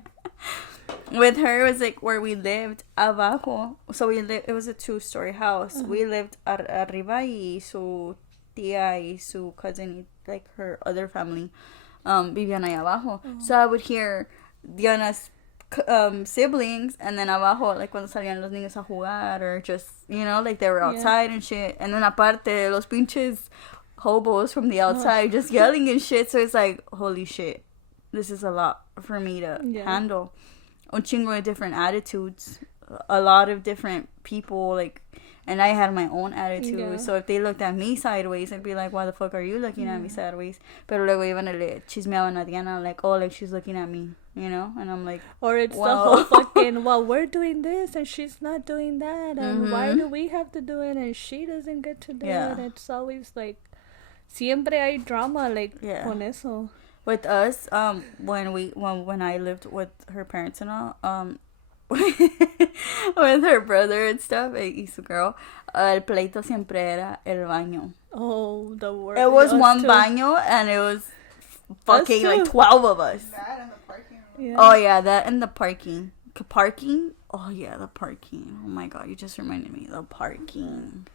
With her, it was like where we lived abajo. So we lived. It was a 2-story house. Mm-hmm. We lived arriba, y su tía y su cousin, like her other family, vivían ahí abajo. Mm-hmm. So I would hear Diana's siblings, and then abajo, like cuando salían los niños a jugar, or just, you know, like they were outside and shit. And then aparte, los pinches hobos from the outside just yelling and shit. So it's like, holy shit, this is a lot for me to handle. Un chingo de different attitudes, a lot of different people, like, and I had my own attitude. Yeah. So if they looked at me sideways, I'd be like, why the fuck are you looking at me sideways? Pero luego iban a le chismeaban a Diana, like, oh, like she's looking at me, you know? And I'm like, Or it's well. the whole fucking, well, we're doing this and she's not doing that. And why do we have to do it and she doesn't get to do it? It's always like, siempre hay drama, like, con eso. With us, when I lived with her parents and all, with her brother and stuff, y su girl, el pleito siempre era el baño. Oh, the worst. It was one baño, and it was fucking like 12 of us. That and the parking lot. Yeah. Oh yeah, that and the parking. Parking? Oh yeah, the parking. Oh my god, you just reminded me. The parking.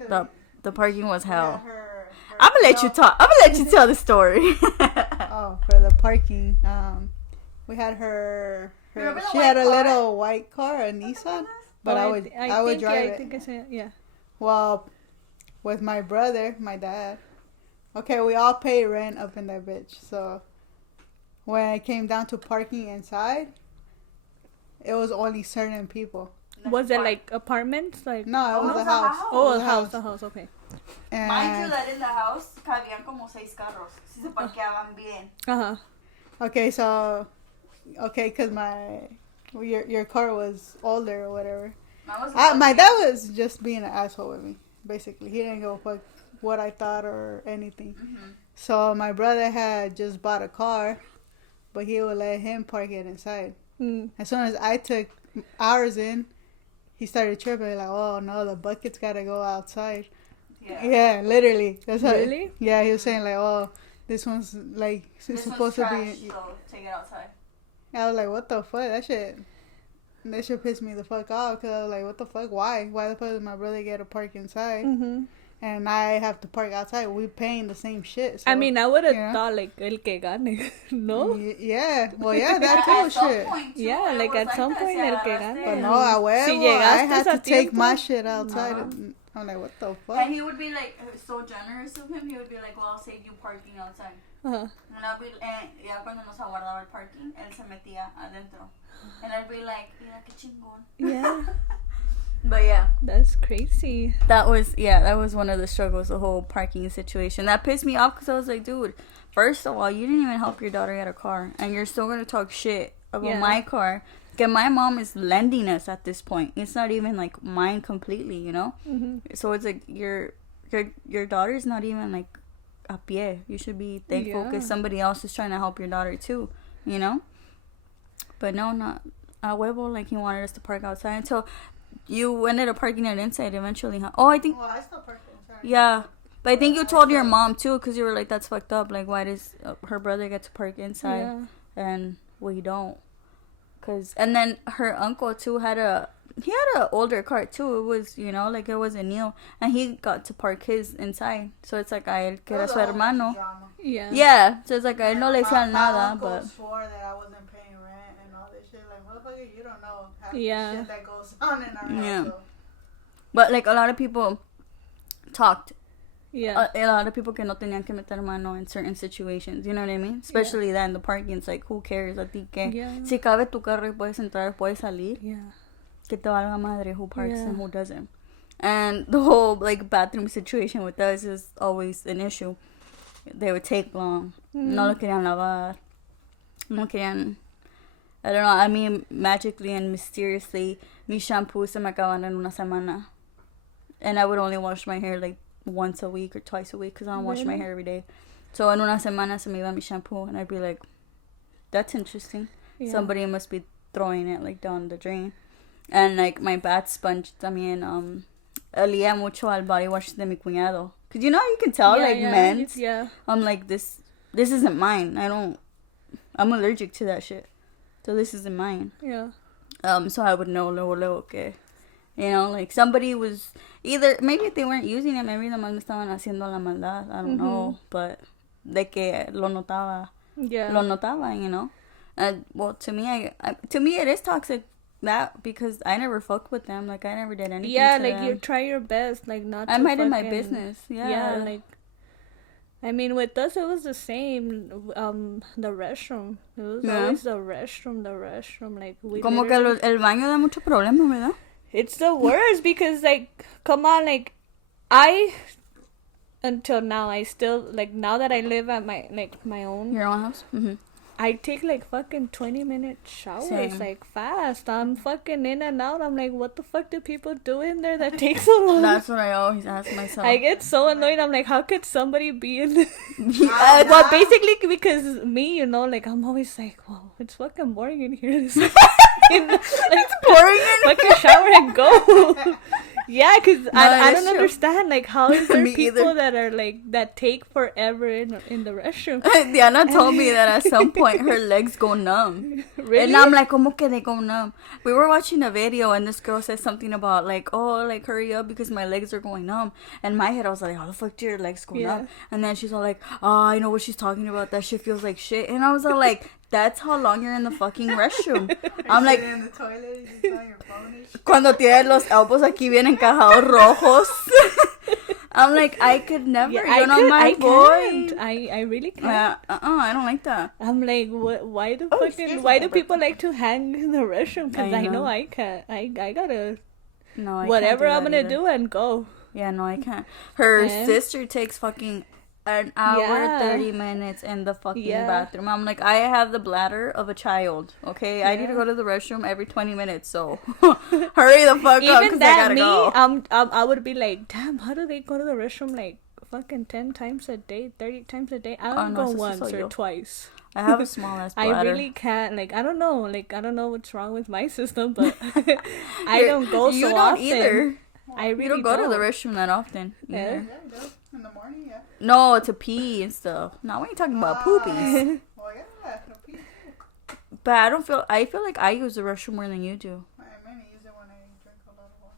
The parking was hell. I'm gonna let you talk. I'm gonna let you tell the story. Oh, for the parking. We had her she had a little white car, a Nissan, but I would drive it. I think I said, yeah. Well, with my brother, my dad. Okay, we all pay rent up in that bitch. So when it came down to parking inside, it was only certain people. Was it like apartments? Like No, it was a house. Oh, It was a house, okay. And Mind you that in the house cabían como 6 carros. Si se parqueaban bien. Uh-huh. okay, so because your car was older or whatever. My dad was just being an asshole with me. Basically, he didn't give a fuck what I thought or anything. Mm-hmm. So my brother had just bought a car, but he would let him park it inside. As soon as I took ours in, he started tripping like, "Oh no, the bucket's gotta go outside." Yeah, literally. That's how. Really? Yeah, he was saying like, "Oh, this one's like supposed to be." So take it outside. I was like, "What the fuck? That shit pissed me the fuck off." Cause I was like, "What the fuck? Why? Why the fuck does my brother get to park inside?" Mm-hmm. And I have to park outside. We paying the same shit. So, I mean, I would have yeah. thought like el que gane, no? Yeah. Well, yeah, that too shit. Yeah, like at some point el que gane. But no, I will. Si I llegaste had to a take tiempo. my shit outside. And I'm like, what the fuck? And he would be like so generous of him. He would be like, "Well, I'll save you parking outside." Uh-huh. And I'd be, ya cuando nos aguardaba el parking, él se metía adentro. And I'd be like, "Mira qué chingón." Yeah, But yeah, that's crazy. that was one of the struggles, the whole parking situation. That pissed me off because I was like, dude, first of all, you didn't even help your daughter get a car, and you're still gonna talk shit about my car. Okay, my mom is lending us at this point. It's not even like mine completely, you know. Mm-hmm. So it's like your daughter's not even like a pie. You should be thankful because somebody else is trying to help your daughter too, you know. But no, not a huevo. Like he wanted us to park outside until you ended up parking it inside eventually, huh? Oh, I think. Well, I still park inside. Yeah, but I think you told your mom too because you were like, "That's fucked up. Like, why does her brother get to park inside and we don't?" And then her uncle too had an older car too. It was, you know, like it was a Neo, and he got to park his inside. So it's like I que era su hermano. Yeah. Yeah, so it's like, I no le My decían nada, uncle but... swore that I wasn't paying rent and all this shit. Like, motherfucker, you don't know half the Yeah. shit that goes on in our Yeah. house. So. But, like, a lot of people talked. Yeah. A lot of people que no tenían que meter mano in certain situations, you know what I mean? Especially that in the parking, it's like, who cares? A ti que... Yeah. Si cabe tu carro y puedes entrar, puedes salir. Yeah. Que te valga madre who parks Yeah. and who doesn't. And the whole, like, bathroom situation with us is always an issue. They would take long. No lo querían lavar. No querían... I don't know. I mean, magically and mysteriously, mi shampoo se me acaban en una semana. And I would only wash my hair, like, once a week or twice a week because I don't wash my hair every day. So en una semana se me iba mi shampoo and I'd be like, that's interesting. Yeah. Somebody must be throwing it, like, down the drain. And, like, my bath sponge también olía mucho al body wash de mi cuñado. Because, you know, you can tell, Yeah, like, yeah, men's. Yeah. I'm like, this isn't mine. I'm allergic to that shit. So this isn't mine. Yeah. So I would know luego que, you know, like, somebody was either, maybe they weren't using it, maybe nomás me estaban haciendo la maldad. I don't know. But de que lo notaba. Yeah. Lo notaba, you know. Well, to me, to me it is toxic. That because I never fucked with them, like I never did anything. Yeah, to like them. you try your best, like not. I to minded my fucking- business. Yeah. Yeah, like. I mean, with us it was the same. The restroom. It was always the restroom. Like we. Como que literally- el baño da mucho problema, ¿verdad? It's the worst because like, come on, like, until now I still like now that I live at my own. Your own house. Mm-hmm. I take like fucking 20-minute showers, Same. like fast. I'm fucking in and out. I'm like, what the fuck do people do in there that takes so long? That's what I always ask myself. I get so annoyed. I'm like, how could somebody be in there? Yeah, Well, basically because me, you know, like I'm always like, well, it's fucking boring in here. It's like, boring. fucking shower and go. Yeah, because I that's don't true. understand, like, how is there Me people either. that are like that take forever in the restroom? Diana told me that at some point her legs go numb. Really? And I'm like, como que they go numb? We were watching a video and this girl said something about like, oh, like hurry up because my legs are going numb. And in my head I was like, how the fuck do your legs go Yeah. numb? And then she's all like, oh, I know what she's talking about. That shit feels like shit. And I was all like, that's how long you're in the fucking restroom. I'm like, in the toilet, you just on your phone and shit. cuando tienes los elbows aquí bien encajados rojos. I'm like, I could never. Yeah, you know my voice. can't. I really can't. I don't like that. I'm like, what? Why do excuse why me. do people like to hang in the restroom? Because I I know know. I can't. I gotta No, I whatever can't I'm gonna that do and go. Yeah, no, I can't. Her Yeah. sister takes fucking an hour, Yeah. 30 minutes in the fucking Yeah. bathroom. I'm like, I have the bladder of a child, okay? I need to Yeah. go to the restroom every 20 minutes, so hurry the fuck up Even because I that, gotta me, go. I would be like, damn, how do they go to the restroom like fucking 10 times a day, 30 times a day? I Oh, don't no, go eso sí once soy or yo. twice. I have a small ass I bladder. really can't. Like, I don't know what's wrong with my system, but I You're- don't go You so don't often. either. I really You don't go to the restroom that often. Yeah. either. Yeah, you do. In the morning, yeah. No, to pee and stuff. No, we ain't talking about poopies. Well, yeah, no pee. But I feel like I use the restroom more than you do. I mainly use it when I drink a lot of water.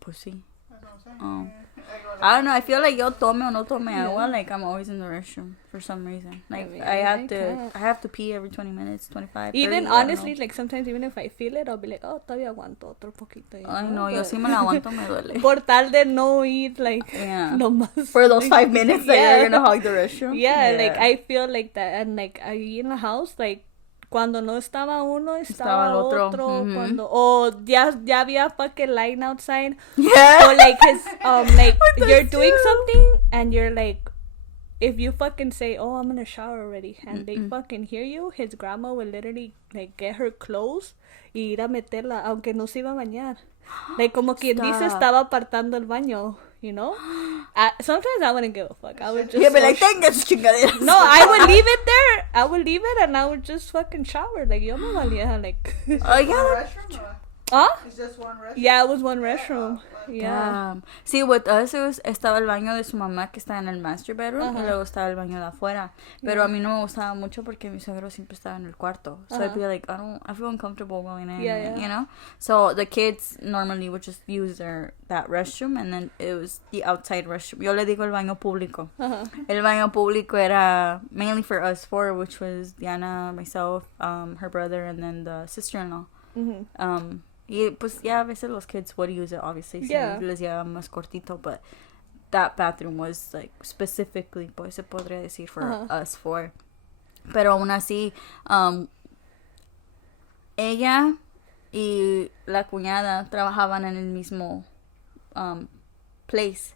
Pussy. That's what I'm saying. Oh. Yeah. I go like, I don't know. I feel like yo tome o no tome Yeah. agua. Like I'm always in the restroom for some reason. Like mean, I have I to. can't. I have to pee every 20 minutes, 25. 30, Even I don't honestly, know. like sometimes even if I feel it, I'll be like, oh, todavía aguanto otro poquito. You Ay know? no, yo But- sí me la aguanto, me duele. Por tal de no eat like Yeah. no más. For those 5 minutes that Yeah. you're gonna hog the restroom. Yeah, like I feel like that, and like ahí in the house, like cuando no estaba uno, estaba el otro. otro. Mhm. Cuando ya había fucking line outside. Yeah. Or like his like With the you're doing soup. something and you're like, if you fucking say, oh, I'm gonna shower already, and they fucking hear you, his grandma will literally like get her clothes y ir a meterla, aunque no se iba a bañar. Like como quien dice, Stop. estaba apartando el baño, you know? Sometimes I wouldn't give a fuck. I would just Yeah, but go like tenga sus chingaderas. no, I would leave it there. I would leave it and I would just fucking shower. Like, yo me valía, like... Oh go to the yeah. restroom or what? Huh? It's just one restroom. Yeah, it was one restroom. Yeah. Sí, with us estaba el baño de su mamá que está en el master bedroom y luego estaba el baño de afuera. Pero a mí no me gustaba mucho porque mi suegro siempre estaba en el cuarto. So I'd be like, I feel uncomfortable going in, you know? So the kids normally would just use that restroom, and then it was the outside restroom. Yo le digo el baño público. El baño público era mainly for us four, which was Diana, myself, her brother, and then the sister-in-law. Y pues ya a veces los kids would use it, obviously, si les llevaba más cortito, but that bathroom was like specifically, pues se podría decir, for us four. Pero aún así, ella y la cuñada trabajaban en el mismo place.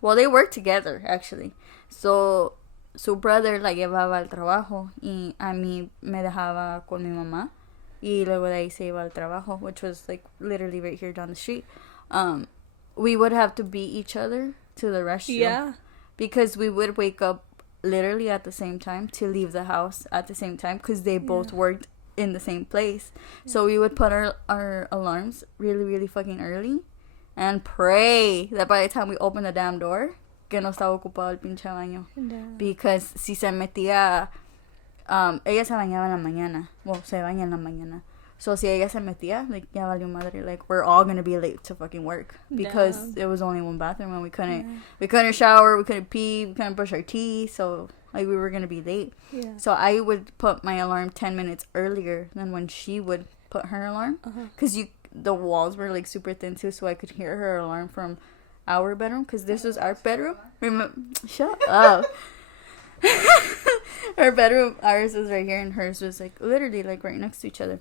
Well, they worked together, actually. So, su brother la llevaba al trabajo y a mí me dejaba con mi mamá. Y luego de ahí se iba al trabajo, which was like literally right here down the street. We would have to beat each other to the restroom. Yeah. Because we would wake up literally at the same time to leave the house at the same time because they both worked in the same place. Yeah. So we would put our alarms really, really fucking early and pray that by the time we opened the damn door, que no estaba ocupado el pinche baño. Yeah. Because si se metía... ella se bañaba en la mañana. Well, se baña en la mañana. So, si ella se metía, like, ya valió madre. Like, we're all gonna be late to fucking work. Because it was only one bathroom and we couldn't shower, we couldn't pee, we couldn't brush our teeth. So, like, we were gonna be late. Yeah. So, I would put my alarm 10 minutes earlier than when she would put her alarm. Because the walls were, like, super thin, too. So, I could hear her alarm from our bedroom. Because this was our bedroom. Shut up. Her bedroom, ours was right here, and hers was like literally like right next to each other.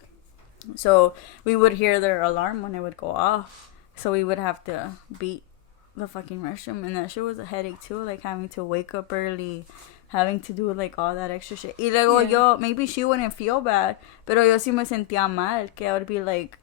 So we would hear their alarm when it would go off. So we would have to beat the fucking restroom, and that shit was a headache too. Like having to wake up early, having to do like all that extra shit. Y luego maybe she wouldn't feel bad, pero yo sí me sentía mal. Que I would be like,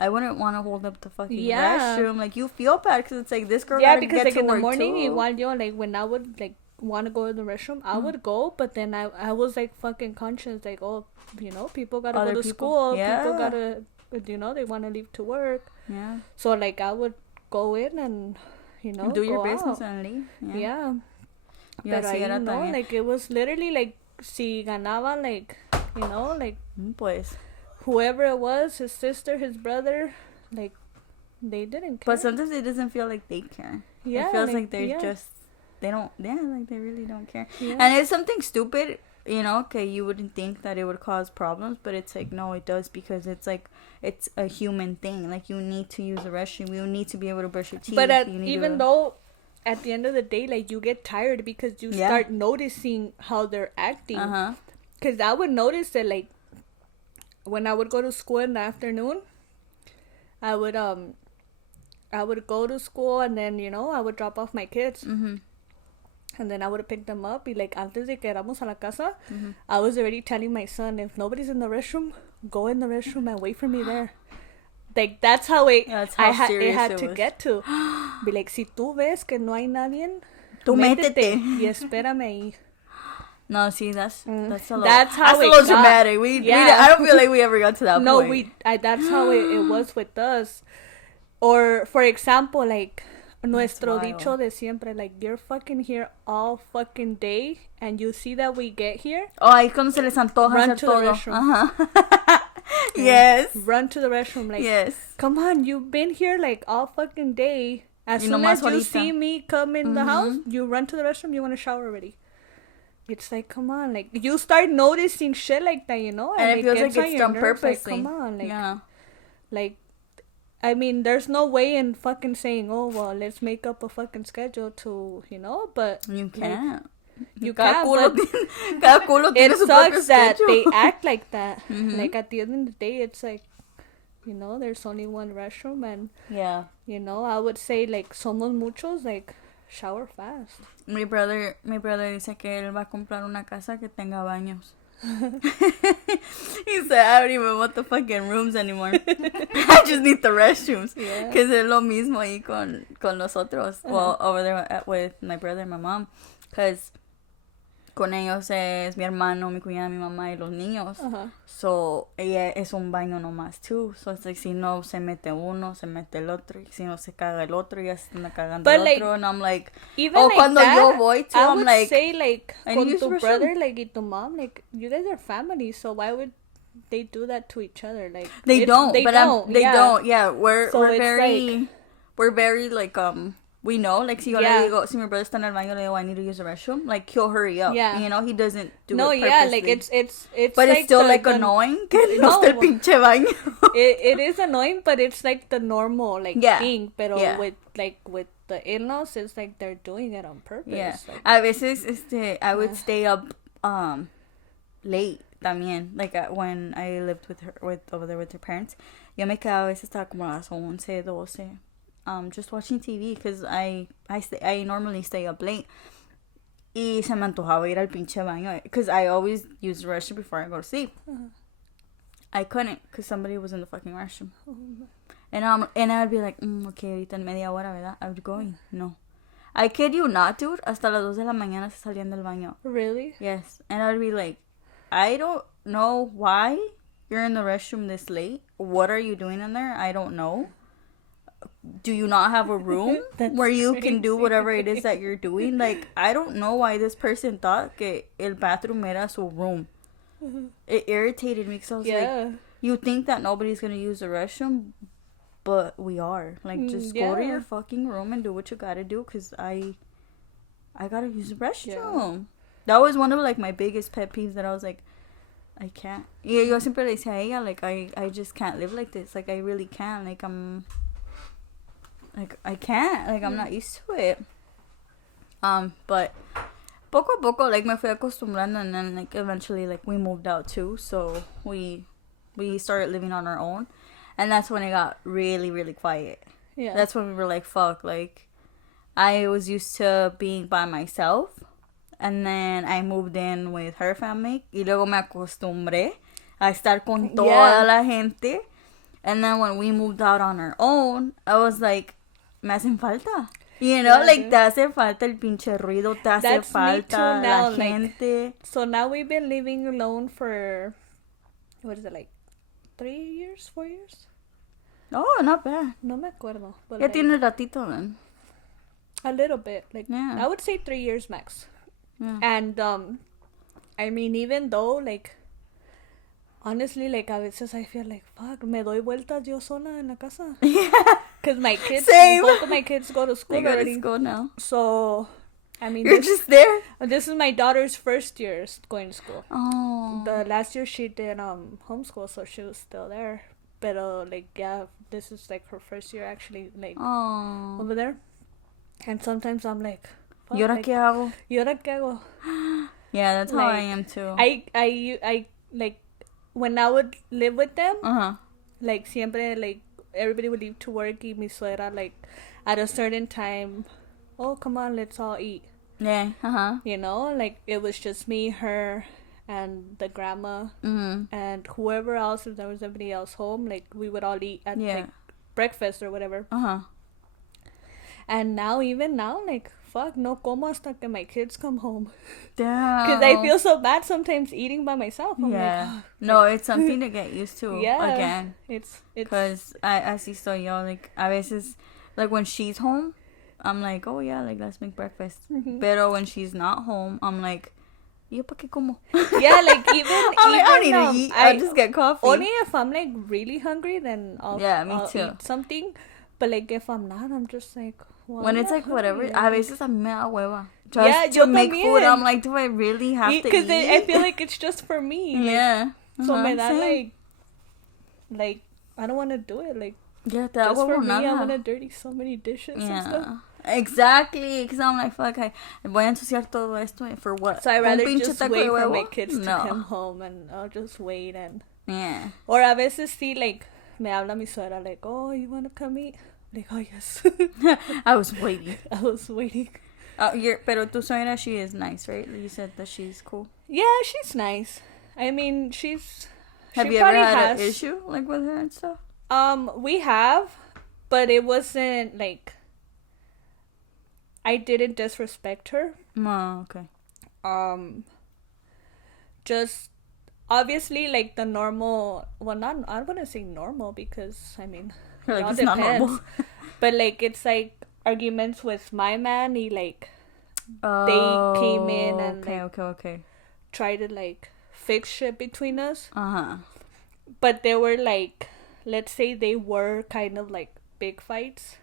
I wouldn't want to hold up the fucking restroom. Like you feel bad because it's like this girl. Yeah, because like in the morning, igual yo like when I would like want to go to the restroom, I would go, but then I was like fucking conscious, like, oh, you know, people gotta go to school, people gotta, you know, they want to leave to work, so like I would go in and, you know, do your business and leave. But I, you know, like it was literally like si ganaba, like, you know, like pues whoever it was, his sister, his brother, like they didn't care. But sometimes it doesn't feel like they care. It feels like they're just they don't, like they really don't care. And it's something stupid, you know, okay, you wouldn't think that it would cause problems, but it's like, no, it does, because it's like, it's a human thing. Like, you need to use the restroom, you need to be able to brush your teeth. But even though at the end of the day, like, you get tired because you start noticing how they're acting. Because I would notice that, like, when I would go to school in the afternoon, I would go to school, and then, you know, I would drop off my kids. And then I would pick them up. Y like, antes de que éramos a la casa, I was already telling my son, if nobody's in the restroom, go in the restroom and wait for me there. Like, that's how it had to get to. Be like, si tú ves que no hay nadie, tú métete y espérame ahí. No, see, that's a little, that's how that's a little dramatic. I don't feel like we ever got to that point. No, that's how it was with us. Or, for example, like, nuestro dicho de siempre, like, you're fucking here all fucking day, and you see that we get here. Oh, ahí cuando se les antoja run hacer to todo. The restroom. Yes. Run to the restroom, like, yes. Come on, you've been here, like, all fucking day. As soon as you see me come in the house, you run to the restroom, you want to shower already. It's like, come on, like, you start noticing shit like that, you know? And it feels like it's done purposely. Like, come on, like, like, I mean, there's no way in fucking saying, oh, well, let's make up a fucking schedule to, you know, but... You can't. Like, you can't, but it sucks that they act like that. Like, at the end of the day, it's like, you know, there's only one restroom, and, you know, I would say, like, somos muchos, like, shower fast. Mi brother dice que él va a comprar una casa que tenga baños. He said, I don't even want the fucking rooms anymore. I just need the restrooms. Because es lo mismo ahí con nosotros. Well, over there with my brother and my mom. Because con ellos es mi hermano, mi cuñada, mi mamá y los niños. So, ella es un baño nomás, too. So, it's like, si no se mete uno, se mete el otro. Y si no se caga el otro, ya se está cagando But, el like, otro. And I'm like, even oh, like cuando that, yo voy, too, I I'm would like, say, like, I con use tu restroom. brother, like, y tu mom, like, you guys are family, so why would they do that to each other? Like, they don't. They But don't. they yeah. don't. Yeah, we're So it's we're very, like, we know, like, si yo Yeah. le digo, si mi brother está en el baño, le digo, I need to use the restroom, like, he'll hurry up. Yeah. You know, he doesn't do No, it yeah, purposely. like, it's But like it's still, the, like, the, annoying que no No. esté el pinche baño. it is annoying, but it's like the normal, like, Yeah. thing. Pero Yeah. with the in-laws, it's like they're doing it on purpose. Yeah. Like, A veces, I would stay up, late también. Like, when I lived over there with her parents. Yo me quedaba a veces hasta como a las 11, 12. Just watching TV, because I normally stay up late. Y se me antojaba ir al pinche baño, because I always use the restroom before I go to sleep. I couldn't, because somebody was in the fucking restroom. And I'd be like, okay, ahorita en media hora, ¿verdad? I would go in. No. I kid you not, dude. Hasta las 2 de la mañana se salían del baño. really? Yes. And I'd be like, I don't know why you're in the restroom this late. What are you doing in there? I don't know. Do you not have a room That's where you can do crazy. whatever it is that you're doing? Like, I don't know why this person thought que el bathroom era su room. It irritated me because I was like, Yeah. you think that nobody's going to use the restroom, but we are. Like, just go to Yeah. your fucking room and do what you got to do, because I got to use the restroom. That was one of, like, my biggest pet peeves, that I was like, I can't. Y yo siempre le decía a ella, like, I just can't live like this. Like, I really can't. Like, I can't. Like, I'm not used to it. But poco a poco, like, me fui acostumbrando, and then, like, eventually, like, we moved out too. So we started living on our own, and that's when it got really, really quiet. Yeah. That's when we were like, fuck. Like, I was used to being by myself, and then I moved in with her family, y luego me acostumbré a estar con toda Yeah. la gente. And then when we moved out on our own, I was like, me hacen falta. You know, Yeah, like, dude. te hace falta el pinche ruido, te hace That's me too falta now, la like, gente. So now we've been living alone for, what is it, like 3 years, 4 years? Oh, not bad. No me acuerdo. But Ya like, tiene ratito, man. a little bit. Like, Yeah. I would say 3 years max. Yeah. And, I mean, even though, like, honestly, like, a veces I feel like, fuck, me doy vueltas yo sola en la casa. Yeah. Because my kids, Same. both of my kids go to school They go already. to school now. So, I mean, You're just there. this is my daughter's first year going to school. Oh. The last year she did homeschool, so she was still there. Pero, like, yeah, this is, like, her first year actually, like, Oh. over there. And sometimes I'm like, fuck, ¿Y ahora like, qué hago? ¿y ahora qué hago? Yeah, that's how I Like, am too. I like, when I would live with them, Uh-huh. like, siempre, like, everybody would leave to work, y mi suegra, like, at a certain time, oh, come on, let's all eat. Yeah, uh-huh. You know, like, it was just me, her, and the grandma, Mm-hmm. and whoever else, if there was anybody else home, like, we would all eat at, Yeah. like, breakfast or whatever. Uh-huh. And now, even now, like, fuck, no como hasta que my kids come home. Damn. Because I feel so bad sometimes eating by myself. I'm Yeah. like, No, it's something to get used to yeah. again. It's Because así estoy yo, like, a veces, like, when she's home, I'm like, oh, yeah, like, let's make breakfast. Mhm. Pero when she's not home, I'm like, ¿y yo pa' qué como? yeah, like, even I'm like, I don't even, need to eat. I'll just get coffee. only if I'm like really hungry, then I'll Me I'll too. eat something. But like if I'm not, I'm just like, well, When I'm it's not like whatever, hungry, a like- veces a mí me da hueva. Just Yeah, to yo make food, también. I'm like, do I really have to eat? Because I feel like it's just for me. Like, Yeah. so Uh-huh, me da same. like I don't want to do it. Like Yeah, te da just for huevo me, nada. I'm gonna dirty so many dishes and stuff. Yeah. Exactly, because I'm like, fuck, voy a ensuciar todo esto for what? So I ¿Un rather pinche just taco wait de for my huevo? kids No. to come home, and I'll just wait. And Yeah. or a veces sí, like me habla mi suegra, like, oh, you wanna come eat? Like, oh yes. I was waiting. I was waiting. Pero tu suegra, she is nice, right? You said that she's cool. Yeah, she's nice. I mean, Have she you ever probably had has, an issue, like, with her and stuff? We have, but it wasn't like I didn't disrespect her. Oh, okay. just obviously like the normal, well, not, I wouldn't say normal because I mean it all it's not depends. normal. But like it's like arguments with my man. He like they came in and okay. tried to like fix shit between us. Uh-huh. But they were like, let's say they were kind of like big fights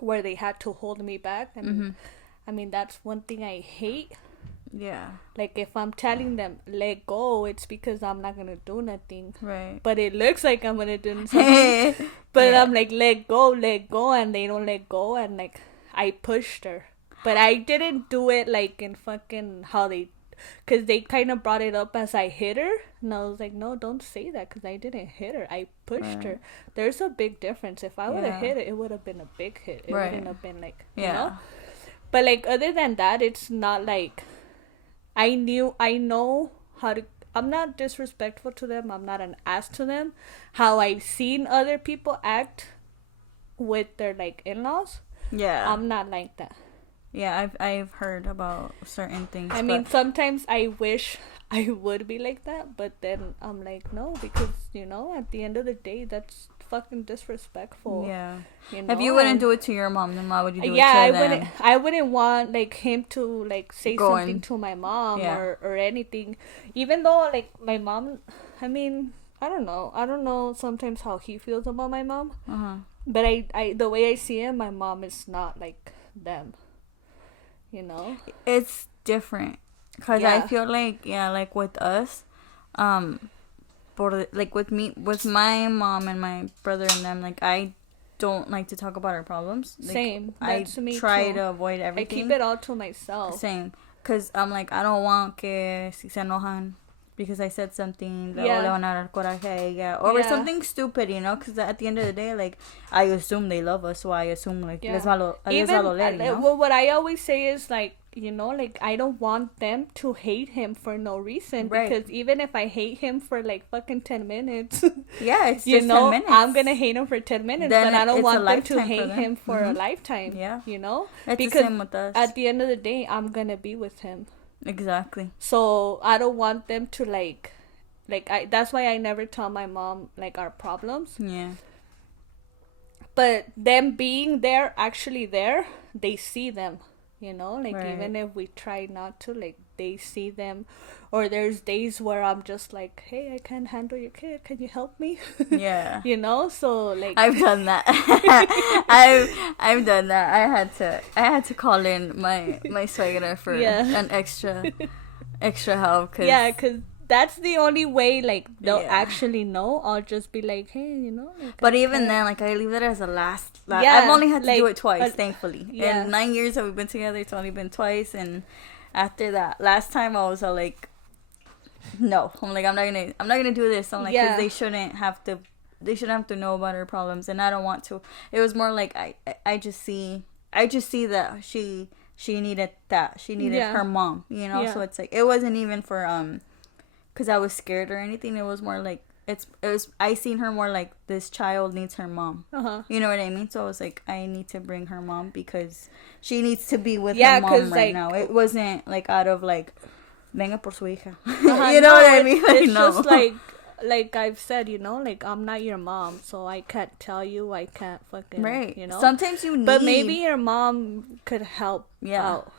where they had to hold me back. And I mean, that's one thing I hate. Yeah. Like if I'm telling them let go, it's because I'm not gonna do nothing. Right. But it looks like I'm gonna do something. But I'm like let go, and they don't let go, and like I pushed her. But I didn't do it like in fucking how they, because they kind of brought it up as I hit her, and I was like, no, don't say that, because I didn't hit her, I pushed her. There's a big difference. If I would have hit it, it would have been a big hit. It wouldn't have been like, you know. But like other than that, it's not like I know how to. I'm not disrespectful to them. I'm not an ass to them. How I've seen other people act with their like in-laws. Yeah. I'm not like that. Yeah, I've heard about certain things. I mean, sometimes I wish I would be like that, but then I'm like, no, because, you know, at the end of the day, that's fucking disrespectful. Yeah. You know? If you wouldn't do it to your mom, then why would you do it to them? I wouldn't want, like, him to, like, say something to my mom or anything. Even though, like, my mom, I mean, I don't know sometimes how he feels about my mom. Uh-huh. But I the way I see him, my mom is not like them. You know, it's different because I feel like like with us, like with my mom and my brother and them, like I don't like to talk about our problems. Like, same. That's me try too. to avoid everything. I keep it all to myself. Same, because I'm like I don't want que si se enojan because I said something or le van a dar coraje a ella or something stupid, you know, because at the end of the day, like I assume they love us, so I assume like les va doler, you know? Well, what I always say is like, you know, like I don't want them to hate him for no reason, because even if I hate him for like fucking 10 minutes, it's you just know, 10 minutes. I'm gonna hate him for 10 minutes, then but I don't want them to hate them. him for a lifetime. Yeah, you know, it's because the same with us. At the end of the day, I'm gonna be with him. Exactly. So I don't want them to like that's why I never tell my mom like our problems. Yeah. But them being there, actually there, they see them, you know, like even if we try not to, like they see them. Or there's days where I'm just like, hey, I can't handle your kid, can you help me? Yeah. You know, so like I've done that. I've done that. I had to call in my suegra for an extra help, because that's the only way like they'll actually know. I'll just be like, hey, you know, like, but even then, like I leave that as a last I've only had to do it twice, thankfully. In 9 years that we've been together, it's only been twice. And after that last time, I was like, no, I'm like, I'm not gonna do this. I'm like, because they shouldn't have to know about her problems, and I don't want to. It was more like I just see that she needed that. She needed her mom, you know. So it's like, it wasn't even for because I was scared or anything. It was more like it was I seen her more like, this child needs her mom. You know what I mean? So I was like, I need to bring her mom because she needs to be with her mom right now. It wasn't like out of like, venga por su hija. You know what I mean? Like, it's just like I've said, you know, like I'm not your mom, so I can't tell you, I can't fucking, you know. Sometimes you need, but maybe your mom could help out.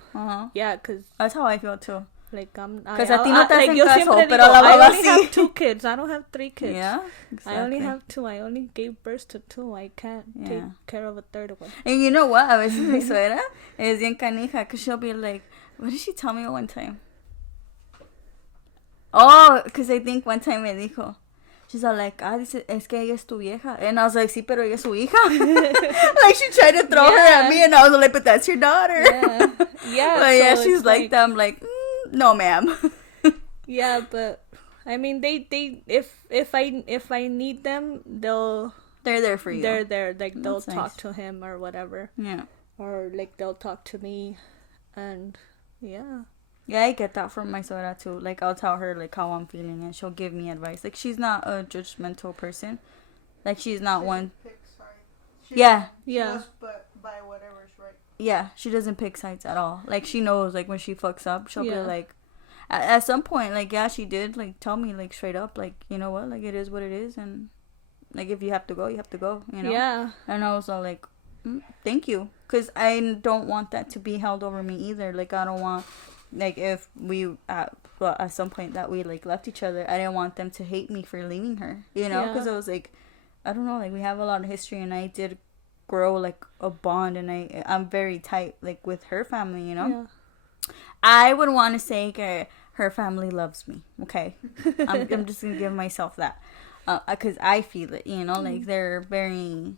Because that's how I feel too. Like I'm, because a ti no te hacen caso, pero I la mamá only have 2 kids. I don't have 3 kids. Yeah, exactly. I only have 2. I only gave birth to 2. I can't take care of a third one. And you know what? A veces mi suegra es bien canija, because she'll be like, what did she tell me one time? Oh, because I think one time me dijo, she's all like, dice, es que ella es tu vieja. And I was like, sí, pero ella es su hija. Like, she tried to throw her at me, and I was like, but that's your daughter. But so she's like that. I'm like, no, ma'am. Yeah, but I mean, they if I need them, they're there for you. They're there, like they'll That's talk nice. to him or whatever. Yeah. Or like they'll talk to me, and yeah. Yeah, I get that from my suegra too. Like, I'll tell her like how I'm feeling, and she'll give me advice. Like, she's not a judgmental person. Like, she's not one. She does, but by whatever's right. yeah, she doesn't pick sides at all. Like, she knows, like, when she fucks up, she'll be Yeah. like, at some point, like, yeah, she did, like, tell me, like, straight up, like, you know what, like, it is what it is, and, like, if you have to go, you have to go, you know? Yeah. And I was all like, thank you, because I don't want that to be held over me either. Like, I don't want, like, if we, at some point that we, like, left each other, I didn't want them to hate me for leaving her, you know? Because Yeah. I was like, I don't know, like, we have a lot of history, and I did grow, like, a bond, and I'm very tight, like, with her family, you know? Yeah. I would want to say her family loves me, okay? I'm just going to give myself that. Because I feel it, you know? Like, they're very...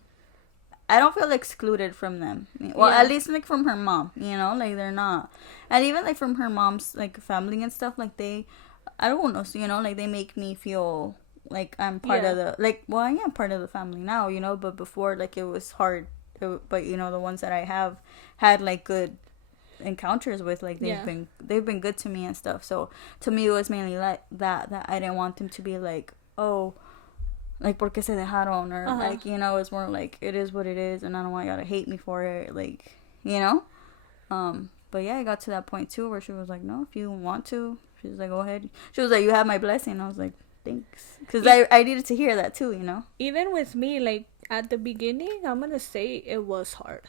I don't feel excluded from them. Well, Yeah. at least, like, from her mom, you know? Like, they're not. And even, like, from her mom's, like, family and stuff, like, they... I don't know, so, you know? Like, they make me feel like I'm part of the... Like, well, I am part of the family now, you know? But before, like, it was hard. But, you know, the ones that I have had, like, good encounters with, like, they've been good to me and stuff. So, to me, it was mainly, like, that I didn't want them to be like, oh... like, porque se dejaron, or, like, you know, it's more like, it is what it is, and I don't want y'all to hate me for it, like, you know? But yeah, I got to that point, too, where she was like, no, if you want to, she was like, go ahead. She was like, you have my blessing. I was like, thanks. Because I needed to hear that, too, you know? Even with me, like, at the beginning, I'm gonna say it was hard.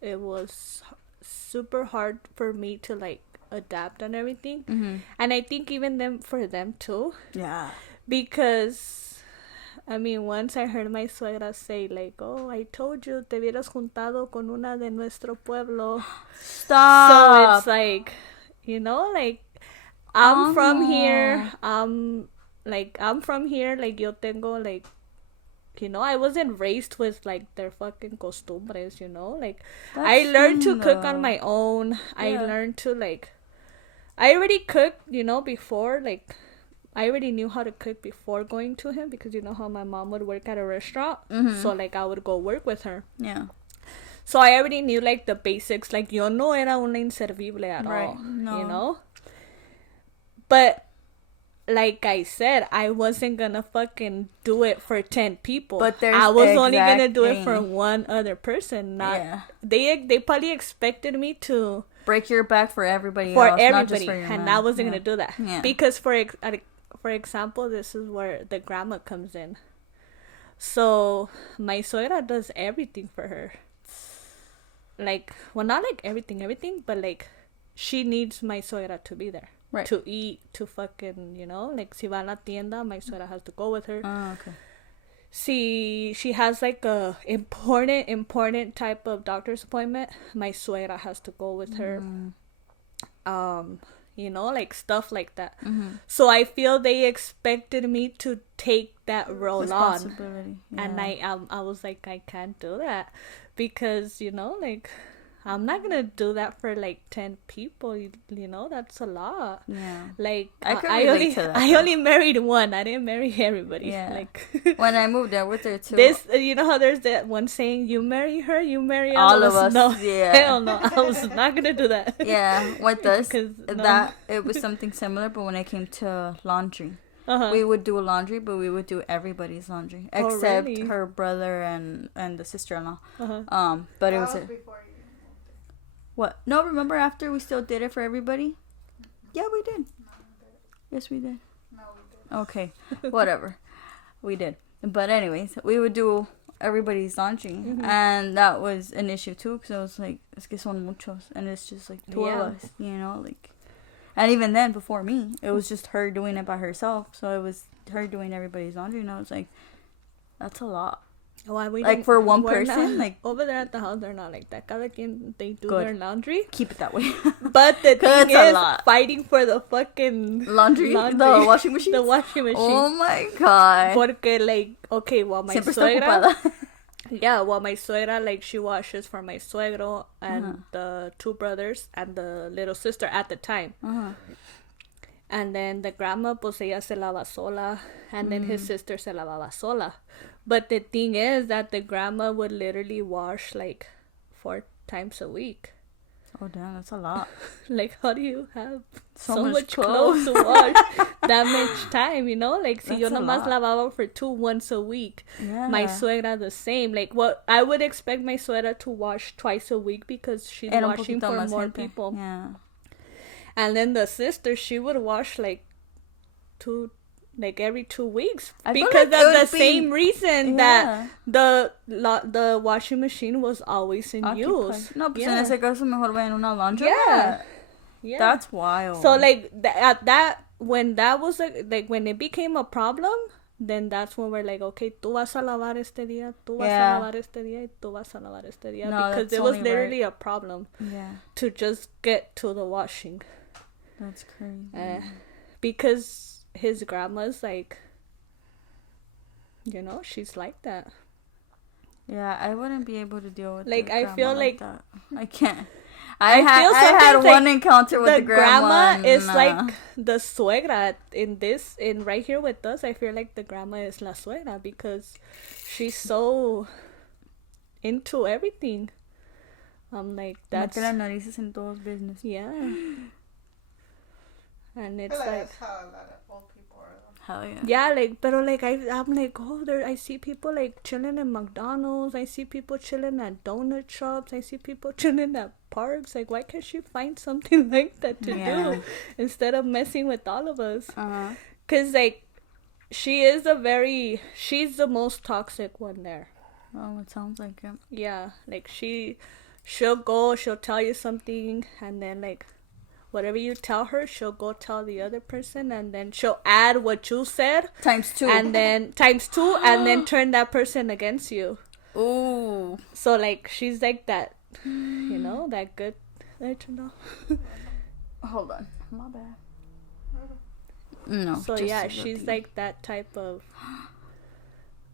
It was super hard for me to, like, adapt and everything. Mm-hmm. And I think even for them, too. Yeah. Because... I mean, once I heard my suegra say, like, oh, I told you, te hubieras juntado con una de nuestro pueblo. Stop. So it's like, you know, like, I'm from here. I'm from here. Like, yo tengo, like, you know, I wasn't raised with, like, their fucking costumbres, you know? Like, I learned to cook on my own. Yeah. I learned to, like, I already cooked, you know, before, like... I already knew how to cook before going to him because you know how my mom would work at a restaurant. Mm-hmm. So, like, I would go work with her. Yeah. So, I already knew, like, the basics. Like, yo no era una inservible at all. No. You know? But, like I said, I wasn't gonna fucking do it for 10 people. But I was only gonna do it for one other person. They probably expected me to... break your back for everybody else, not just for your and mom. I wasn't gonna do that. Yeah. Because, for example, this is where the grandma comes in. So, my suegra does everything for her. Like, well, not like everything, but, like, she needs my suegra to be there. Right. To eat, to fucking, you know, like, si va a la tienda, my suegra has to go with her. Oh, okay. She has, like, a important type of doctor's appointment. My suegra has to go with her. You know, like, stuff like that. Mm-hmm. So I feel they expected me to take that role on. Yeah. And I was like, I can't do that. Because, you know, like, I'm not gonna do that for, like, 10 people, you know, that's a lot. Yeah. Like, I only married one. I didn't marry everybody. Yeah. Like, when I moved there with her, too. You know how there's that one saying, you marry her, you marry all of us. No, yeah. hell no. I was not gonna do that. Yeah, with us, no. It was something similar, but when it came to laundry. Uh-huh. We would do laundry, but we would do everybody's laundry. Except really? her brother and the sister-in-law. Uh-huh. But it was... What? No, remember after we still did it for everybody? Yeah, we did. Yes, we did. No, we did. Okay, whatever. We did. But anyways, we would do everybody's laundry. Mm-hmm. And that was an issue too, because I was like, es que son muchos. And it's just like two of us, you know? Like, and even then, before me, it was just her doing it by herself. So it was her doing everybody's laundry. And I was like, that's a lot. Why we like for one person, like over there at the house, they're not like that. Cada quien, they do good. Their laundry. Keep it that way. But the thing is, fighting for the fucking laundry, the washing machine, Oh my god! Porque like, okay, well my suegra, well my suegra, like, she washes for my suegro and the two brothers and the little sister at the time. And then the grandma, pues ella se lava sola, and then his sister se lavaba sola. But the thing is that the grandma would literally wash like 4 times a week. Oh, damn, that's a lot. Like, how do you have So so much much clothes to wash that much time, you know? Like, si That's yo a nomás lot. lavaba for 2 once a week. Yeah. My suegra the same. Like, what I would expect my suegra to wash twice a week because she's Era un washing poquito for más more gente. people. Yeah. And then the sister, she would wash like every 2 weeks I feel because like it of the would be- same reason Yeah. that the washing machine was always in Occupied. use. No, pues yeah. en ese caso mejor vayan a una laundry. Yeah. That's wild. So like when that was like when it became a problem, then that's when we're like, okay, tú vas a lavar este día, tú vas Yeah. a lavar este día, y tú vas a lavar este día, No, because that's it was only literally a problem Yeah. to just get to the washing. That's crazy. Because his grandma's like, you know, she's like that. Yeah, I wouldn't be able to deal with Like, the I grandma feel like- that. I can't. I feel I had sometimes, one like, encounter with the grandma. is and, like the suegra in right here with us. I feel like the grandma is la suegra because she's so into everything. I'm like, that's Mete las narices en todos business. yeah. And I it's feel like like that's how a lot of old people are. Hell yeah. yeah, like, pero like I'm like, oh, there I see people like chilling in McDonald's. I see people chilling at donut shops. I see people chilling at parks. Like, why can't she find something like that to Yeah. do instead of messing with all of us? Uh-huh. Cause like, she's the most toxic one there. Oh, it sounds like it. Yeah, like she'll tell you something, and then like whatever you tell her, she'll go tell the other person, and then she'll add what you said ×2. and then ×2, and then turn that person against you. Ooh. So like she's like that, you know, that good. I don't know. Hold on. My bad. No. So just yeah, a she's rookie. like that type of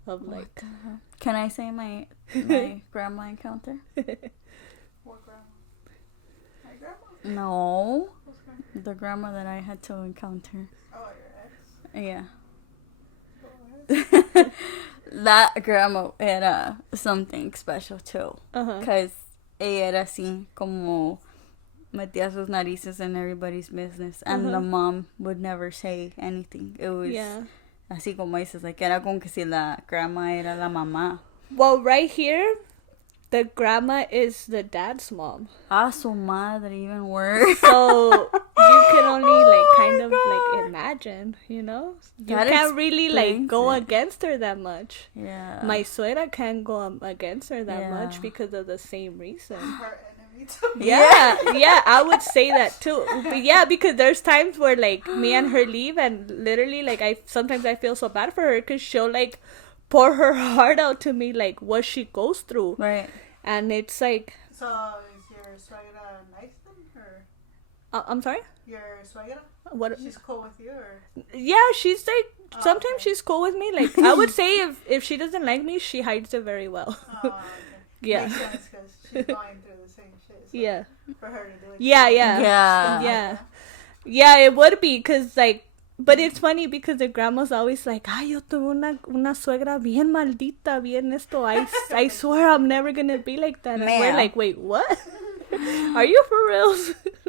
What like. the hell? Can I say my grandma encounter? What grandma? My grandma? No. Who's grandma? The grandma that I had to encounter. Oh, your ex. Yeah. That grandma era something special too. Uh-huh. Because ella era así como metía sus narices in everybody's business. And the mom would never say anything. It was Yeah. así como dices, like, era como que si la grandma era la mamá. Well, right here, the grandma is the dad's mom. Ah, su madre, even worse. So you can only like Oh kind my of God. like imagine, you know? You That can't really like explains go it. against her that much. Yeah. My suegra can't go against her that Yeah. much because of the same reason. Her enemy too. Yeah, I would say that too. But yeah, because there's times where like me and her leave, and literally like sometimes I feel so bad for her because she'll like pour her heart out to me, like what she goes through, Right. and it's like So is your suegra nice then? Or I'm sorry, your suegra? what? She's cool with you? Or? Yeah, she's like Oh, sometimes okay. she's cool with me. Like I would say if she doesn't like me, she hides it very well. Oh, okay. Yeah. Makes sense because she's going through the same shit. So Yeah. For her to do it. Yeah, too. yeah. Yeah. Yeah, it would be because like, but it's funny because the grandma's always like, ay, yo tuve una suegra bien maldita, bien esto. I swear I'm never gonna be like that. And we're Ma'am. like, wait, what? Are you for real?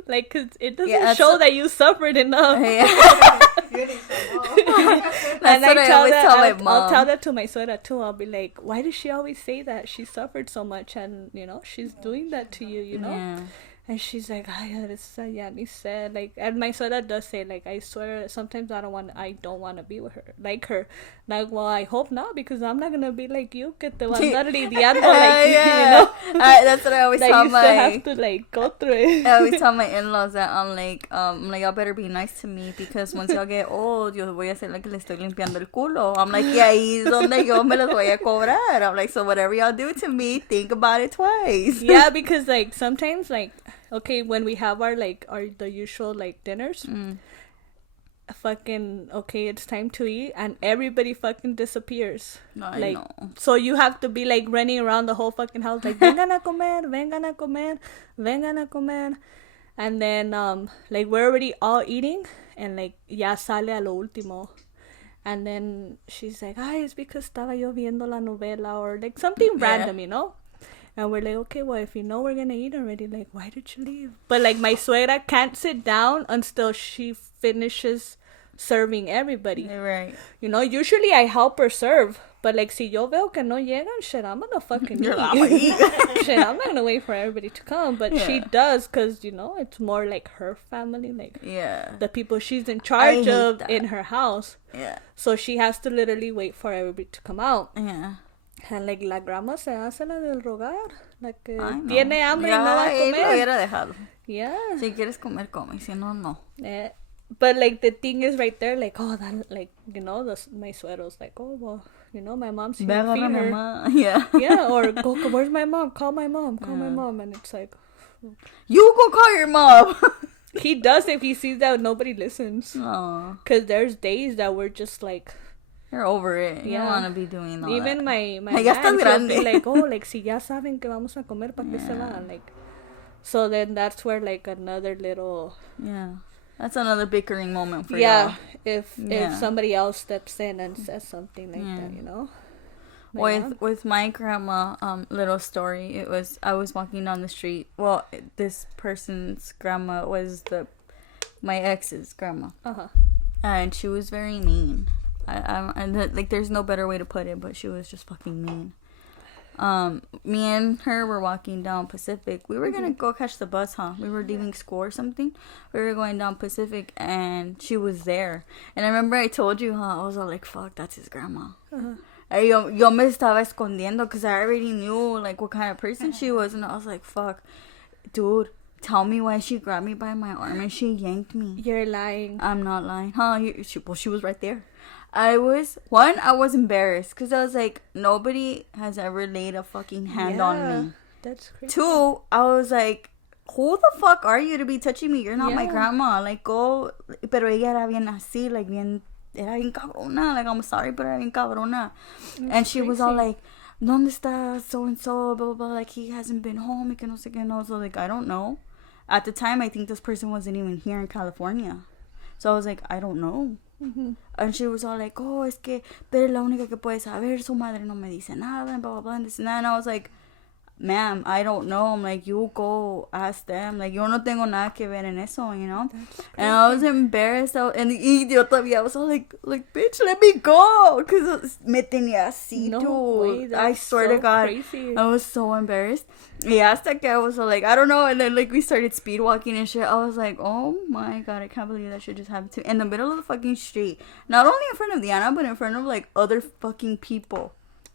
Like, cause it doesn't Yeah, that's show what- that you suffered enough. Yeah. You need some more. That's And what I always tell my mom. I'll tell that to my suegra too. I'll be like, why does she always say that? She suffered so much, and you know, she's doing that to you, you know. Yeah. And she's like, ay, eso ya ni sé. Like, and my suegra does say, like, I swear, sometimes I don't want to be with her, like her. Like, well, I hope not, because I'm not gonna be like you, que te va a andar lidiando, like, you know. That's what I always That tell you still my. have to, like, go through it. I always tell my in-laws that I'm like, y'all better be nice to me because once y'all get old, yo voy a hacer like le estoy limpiando el culo. I'm like, y ahí es donde yo me los voy a cobrar. I'm like, so whatever y'all do to me, think about it twice. Yeah, because, like, sometimes, like, okay, when we have the usual, like, dinners, fucking, okay, it's time to eat, and everybody fucking disappears. I Like, know. so you have to be, like, running around the whole fucking house, like, vengan a comer, vengan a comer, vengan a comer. And then, like, we're already all eating, and, like, ya sale a lo último. And then she's like, ay, it's because estaba yo viendo la novela, or, like, something Yeah. random, you know? And we're like, okay, well, if you know we're gonna eat already, like, why did you leave? But like, my suegra can't sit down until she finishes serving everybody. Right. You know, usually I help her serve. But like, si yo veo que no llegan, shit, I'm gonna fucking eat. Shit, I'm not gonna wait for everybody to come. But she does, because, you know, it's more like her family, like the people she's in charge of that. in her house. Yeah. So she has to literally wait for everybody to come out. Yeah. And like, la grandma se hace la del rogar. Like, tiene hambre y no va a comer. Lo hubiera dejado. Yeah. Si quieres comer, come. Si no, no. But like, the thing is right there, like, oh, that, like, you know, my suero's like, oh, well, you know, my mom's here to feed her. Yeah. Yeah, or go, where's my mom? Call my mom. Call my mom. And it's like, you go call your mom. He does if he sees that nobody listens. Aww. Because there's days that we're just like, you're over it. You don't want to be doing all even that. my ya man, estás he'll be like, oh, like, si ya saben que vamos a comer, ¿pa' qué se van? Like, so then that's where, like, another little... Yeah. That's another bickering moment for y'all. If somebody else steps in and says something like that, you know? With my grandma, little story, it was, I was walking down the street. Well, this person's grandma was my ex's grandma. Uh-huh. And she was very mean. Like, there's no better way to put it, but she was just fucking mean. Me and her were walking down Pacific. We were gonna go catch the bus, huh? We were leaving school or something. We were going down Pacific, and she was there. And I remember I told you, huh? I was all like, "Fuck, that's his grandma." Yo me estaba escondiendo because I already knew like what kind of person she was, and I was like, "Fuck, dude." Tell me why she grabbed me by my arm and she yanked me. You're lying. I'm not lying. Huh? She was right there. I was embarrassed because I was like, nobody has ever laid a fucking hand on me. That's crazy. 2, I was like, who the fuck are you to be touching me? You're not my grandma. Like, go. Pero ella era bien así, like, era bien cabrona. Like, I'm sorry, but era bien cabrona. And she was all like, ¿Dónde está so-and-so? Blah, blah, blah. Like, he hasn't been home. Y que no sé qué. And I was like, I don't know. At the time, I think this person wasn't even here in California. So I was like, I don't know. And she was all like, oh, es que tú eres la única que puede saber. Su madre no me dice nada. And blah, blah, blah. And this and that. And I was like, ma'am, I don't know. I'm like, you go ask them. Like, yo no tengo nada que ver en eso, you know? And I was embarrassed. And yo todavía was all like, bitch, let me go. Because me tenía así, dude. I swear to God. Crazy. I was so embarrassed. Yeah, hasta que I was all like, I don't know. And then, like, we started speed walking and shit. I was like, oh my God, I can't believe that shit just happened to me. In the middle of the fucking street. Not only in front of Diana, but in front of, like, other fucking people.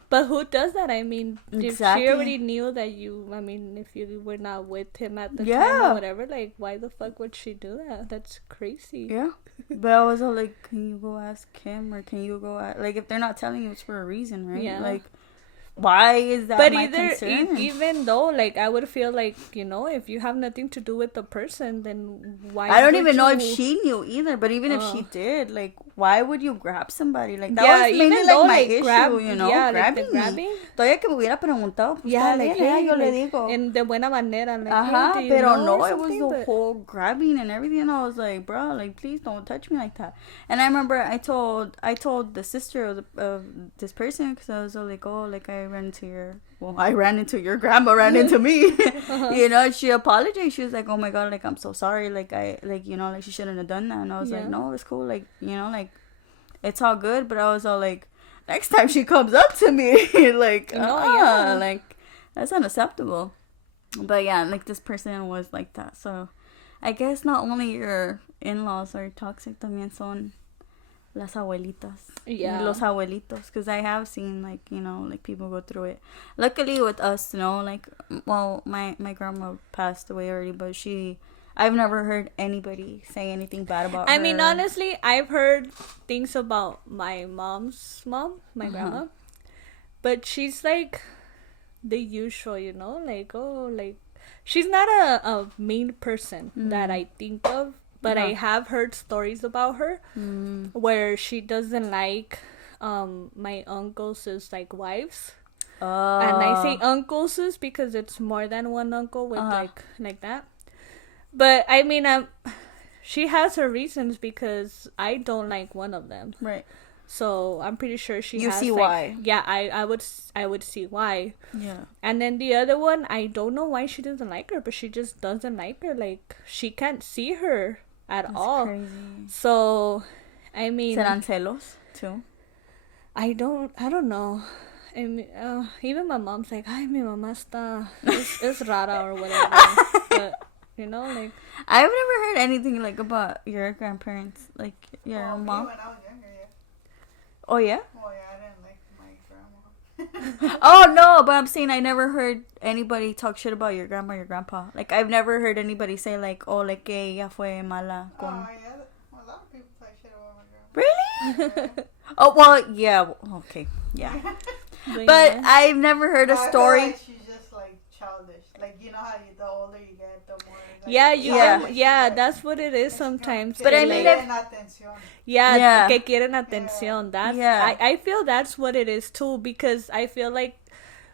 But who does that? I mean, exactly. If she already knew that if you were not with him at the time or whatever, like, why the fuck would she do that? That's crazy. Yeah. But I was all like, can you go ask him, or can you go ask... Like, if they're not telling you, it's for a reason, right? Yeah. Like, why is that my concern? Even though, like, I would feel like, you know, if you have nothing to do with the person, then why I don't even know if she knew either, but even if she did, like, why would you grab somebody? Like, that was mainly, like, my issue, you know? Grabbing me. Todavía que me hubiera preguntado, pues, like, hey, yo le digo. En de buena manera, like, ajá, hey, pero no, it was the whole grabbing and everything, and I was like, bro, like, please don't touch me like that. And I remember I told the sister of this person, because I was like, oh, like, I ran into your grandma ran into me. You know, she apologized. She was like, oh my God, like, I'm so sorry. Like, you know, like, she shouldn't have done that. And I was like, no, it's cool. Like, you know, like, it's all good. But I was all like, next time she comes up to me, like, like, that's unacceptable. But yeah, like, this person was like that. So I guess not only your in-laws are toxic, también son las abuelitas. Yeah. Los abuelitos. Because I have seen, like, you know, like, people go through it. Luckily with us, you know, like, well, my grandma passed away already, but I've never heard anybody say anything bad about her. I mean, honestly, I've heard things about my mom's mom, my grandma. But she's, like, the usual, you know? Like, oh, like, she's not a mean person that I think of. But I have heard stories about her where she doesn't like my uncles' like wives. And I say uncles because it's more than one uncle with like that. But I mean, she has her reasons because I don't like one of them. Right. So I'm pretty sure she You has, see like, why. Yeah, I would see why. Yeah. And then the other one, I don't know why she doesn't like her, but she just doesn't like her. Like, she can't see her at That's all. crazy. So, I mean, ¿Serán celos too? I don't know. I mean, even my mom's like, ay, mi mamá está, es rara or whatever. But, you know, like, I've never heard anything like about your grandparents, like your Oh, me mom. when I was younger, yeah. Oh yeah. Oh yeah, I didn't like my grandma. Oh no, but I'm saying I never heard anybody talk shit about your grandma or your grandpa. Like I've never heard anybody say like, oh, like que ella fue mala Oh con. yeah, a lot of people talk shit about my grandma. Really? Oh well, yeah. Okay, yeah. But yeah. I've never heard a I feel story. like she's just like childish. Like you know how the older you get, the more. Like, Yeah, Yeah. that's what it is sometimes. But I They're mean, like, Yeah. yeah, que quieren atención. That's Yeah. I feel that's what it is too, because I feel like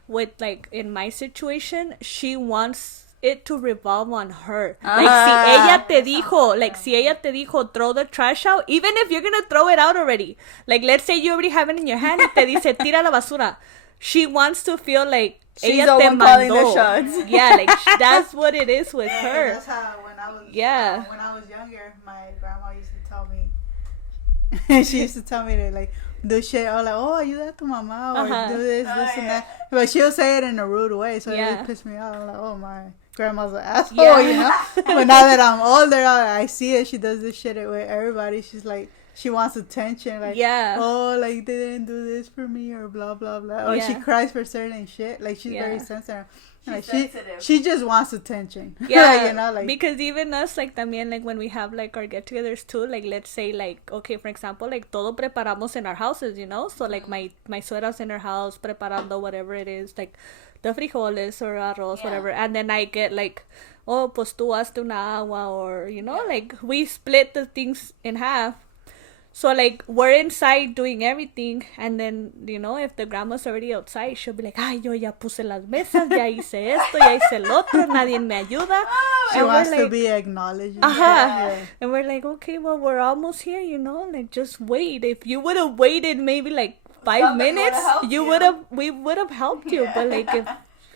with, like, in my situation, she wants it to revolve on her. Like, si ella te dijo, like, si ella te dijo, throw the trash out, even if you're gonna throw it out already, like, let's say you already have it in your hand, y te dice, tira la basura. She wants to feel like She's ella the te one calling the mandó. shots. Yeah, like, that's what it is with her. That's how when I was Yeah. when I was younger, my grandma used to tell me. She used to tell me to like do shit. I was like, oh, ayuda a tu mamá or do this, and that. But she'll say it in a rude way, so Yeah. it pissed me off. I'm like, oh my grandma's an asshole, Yeah. you know. But now that I'm older, I see it. She does this shit with everybody. She's like, she wants attention, like, Yeah. oh, like they didn't do this for me or blah blah blah. Or she Yeah. cries for certain shit. Like she's very Yeah. sensitive. She's Like sensitive. she just wants attention. Yeah, you know, like because even us, like, también, like, when we have, like, our get-togethers too, like, let's say, like, okay, for example, like, todo preparamos in our houses, you know, so, like, my suegra's in her house preparando whatever it is, like, the frijoles or arroz, Yeah. whatever, and then I get, like, oh, pues tú hazte una agua, or, you know, like, we split the things in half. So, like, we're inside doing everything, and then, you know, if the grandma's already outside, she'll be like, ay, yo ya puse las mesas, ya hice esto, ya hice el otro, nadie me ayuda. she And we're wants to like, be acknowledged. uh-huh. And we're like, okay, well, we're almost here, you know, like, just wait. If you would have waited maybe, like, 5 Somebody minutes, would've helped you. we would have helped you. But, like, if,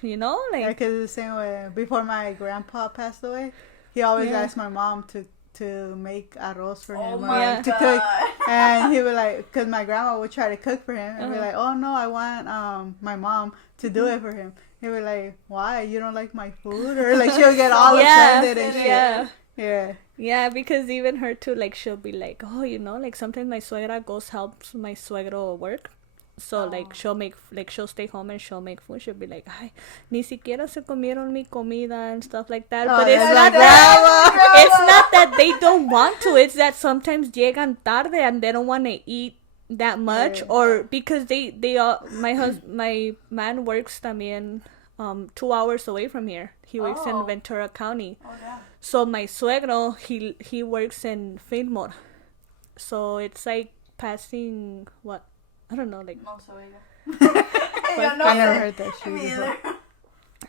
you know, Yeah, like, because the same way before my grandpa passed away, he always Yeah. asked my mom to make arroz for him or my to cook, and he would like, because my grandma would try to cook for him and be Uh-huh. like, oh no, I want my mom to do it for him. He would like, why, you don't like my food? Or like she'll get all yeah, offended and shit. yeah. Yeah. Because even her too, like, she'll be like, oh, you know, like, sometimes my suegra goes helps my suegro work. So, like, she'll stay home and she'll make food. She'll be like, ay, ni siquiera se comieron mi comida and stuff like that. Oh, But it's that's not like that, it's not that they don't want to. It's that sometimes llegan tarde and they don't want to eat that much. Yeah. Or because they all, my man works también 2 hours away from here. He works Oh. in Ventura County. Oh, yeah. So my suegro, he works in Fillmore. So it's like passing, what? I don't know, like, No soy yo. I never heard that shit before.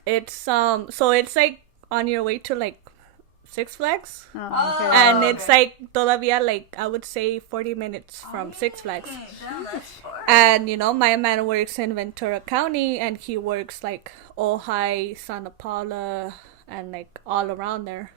it's so it's like on your way to, like, Six Flags. Oh, Oh. And okay. it's like todavía, like, I would say 40 minutes from Six Flags. Okay, damn, that's far. And, you know, my man works in Ventura County, and he works, like, Ojai, Santa Paula, and, like, all around there.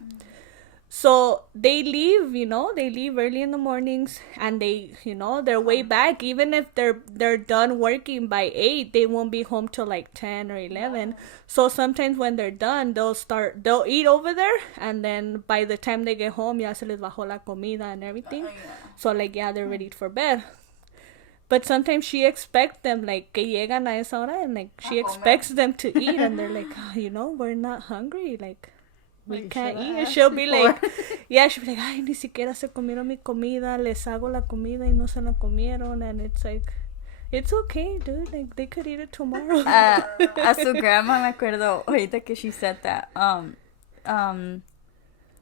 So they leave, you know, early in the mornings, and they, you know, they're way back. Even if they're done working by 8, they won't be home till like 10 or 11. So sometimes when they're done, they'll eat over there, and then by the time they get home, ya se les bajó la comida and everything. So, like, yeah, they're ready for bed. But sometimes she expects them, like, que llegan a esa hora, and, like, she expects them to eat, and they're like, oh, you know, we're not hungry, like, we Like, can't should I eat. And ask she'll be before? like, yeah, she'll be like, ay, ni siquiera se comieron mi comida, les hago la comida y no se la comieron, and it's like, it's okay, dude, like, they could eat it tomorrow. A su grandma me acuerdo ahorita que she said that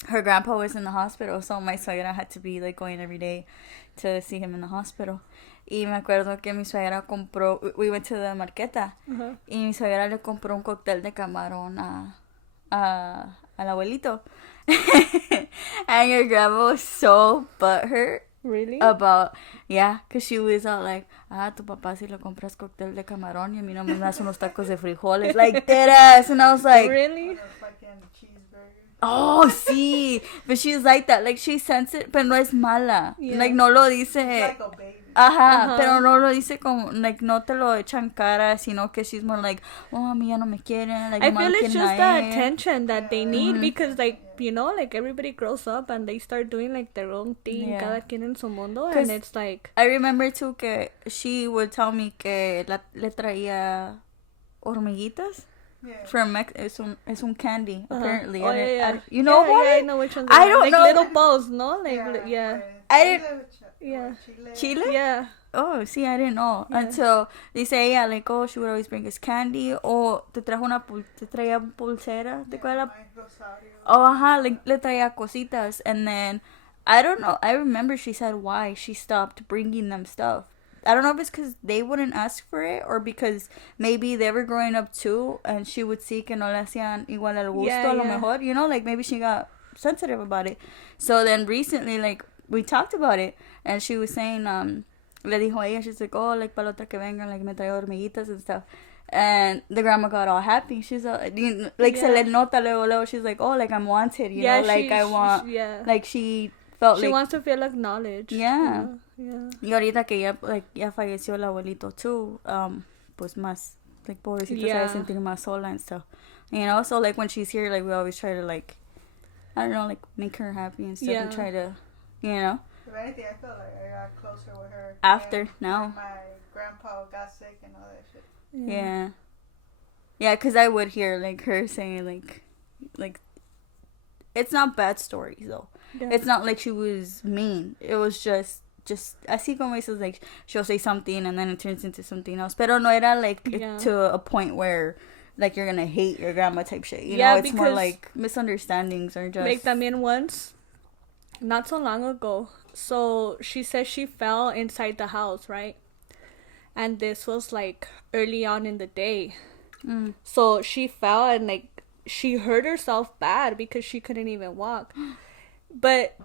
her grandpa was in the hospital, so my suegra had to be like going every day to see him in the hospital. Y me acuerdo que mi suegra compró, we went to the marqueta, Uh-huh. y mi suegra le compró un cóctel de camarón al abuelito. And your grandma was so butthurt Really? About, yeah, because she was all like, tu papá si le compras cóctel de camarón y a mí no me das unos tacos de frijoles. Like, dead ass. And I was like, really? oh, sí. But she's like that. Like, she sends it, pero no es mala. Yeah. Like, no lo dice. Like a baby. Ajá, pero no lo dice como, like, no te lo echan cara, sino que she's more like, oh, a mí ya no me quieren. Like, I feel it's just the that attention that they need because, like, you know, like, everybody grows up and they start doing, like, their own thing, Yeah. cada quien en su mundo, and it's like... I remember, too, que she would tell me que le traía hormiguitas. Yeah. From es un candy, apparently. Oh, yeah. You know what? Yeah, I know which ones. I are. don't like know. Little balls, no? Like, yeah. I didn't... Yeah. Chile? Yeah. Oh, see, I didn't know. Yeah. Until dice ella, like, oh, she would always bring us candy. O te traía pulsera. ¿Te acuerdas? Oh, ajá, like, le traía cositas. And then, I don't know. I remember she said why she stopped bringing them stuff. I don't know if it's because they wouldn't ask for it or because maybe they were growing up too and she would see que no le hacían igual el gusto a lo mejor. You know, like, maybe she got sensitive about it. So then recently, like, we talked about it and she was saying, le dijo a ella, she's like, oh, like, para la otra que vengan, like, me trae hormiguitas and stuff. And the grandma got all happy. She's like, se le nota luego, she's like, oh, like, I'm wanted, you know, like, I want, like, she felt she like, wants to feel acknowledged. yeah. Yeah. Y ahorita que ya, like, ya falleció el abuelito too, pues más, like, pobrecita se va a sentir más sola and stuff, you know, so, like, when she's here, like, we always try to, like, I don't know, like, make her happy and stuff and try to, you know. If anything, I feel like I got closer with her. After, now. When my grandpa got sick and all that shit. Yeah. Yeah, because I would hear, like, her saying, like, it's not bad stories, though. Yeah. It's not like she was mean. It was just así como dices, like, she'll say something and then it turns into something else. Pero no era, like, to a point where, like, you're gonna hate your grandma type shit. You know, it's more like misunderstandings or just... Like, también once, not so long ago, so she said she fell inside the house, right? And this was, like, early on in the day. So she fell and, like, she hurt herself bad because she couldn't even walk. But...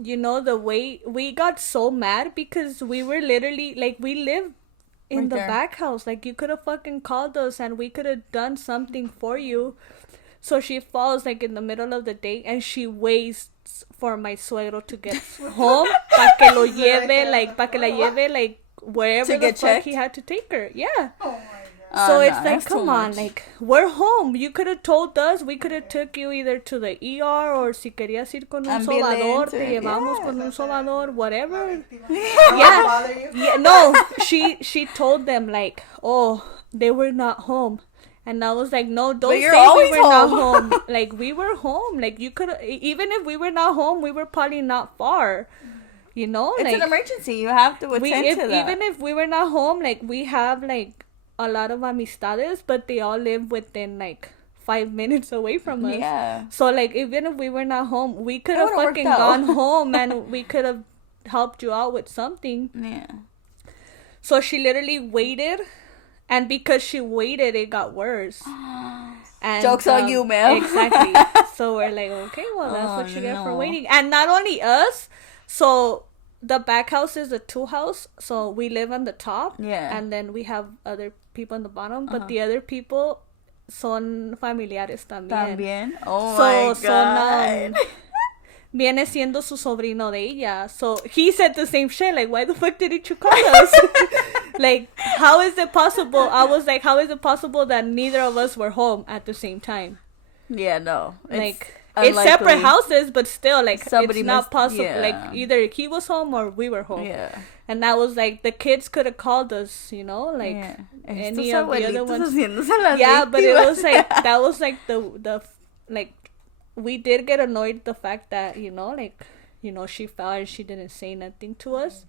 you know, the way we got so mad because we were literally, like, we lived in right the there. Back house. Like, you could have fucking called us and we could have done something for you. So she falls, like, in the middle of the day and she waits for my suegro to get home pa que lo lleve, like, pa que la lleve, like, wherever the fuck checked? He had to take her. Yeah. Oh my God. So it's like, come on, like, we're home. You could have told us. We could have took you either to the ER or si querías ir con un sobador, te llevamos con un sobador, whatever. Yeah. No, she told them, like, oh, they were not home. And I was like, no, don't say we were not home. Like, we were home. Like, you could, even if we were not home, we were probably not far. You know? It's like, an emergency. You have to attend to that. Even if we were not home, like, we have, like, a lot of amistades, but they all live within, like, 5 minutes away from us. Yeah. So, like, even if we were not home, we could have fucking gone home and we could have helped you out with something. Yeah. So she literally waited, and because she waited, it got worse. And, joke's on you, ma'am. Exactly. So we're like, okay, well, that's what you get for waiting. And not only us, so the back house is a 2-house, so we live on the top. Yeah. And then we have other people on the bottom, but the other people son familiares también. Oh my God. Viene siendo su sobrino de ella. So he said the same shit. Like, why the fuck didn't you call us? Like, how is it possible? I was like, how is it possible that neither of us were home at the same time? Yeah, no. It's separate houses, but still, like, it's not possible. Yeah. Like, either he was home or we were home. Yeah. And that was like, the kids could have called us, you know, like, any of the other ones. Yeah, but it was like, that was like the like, we did get annoyed the fact that, you know, like, you know, she fell and she didn't say nothing to us.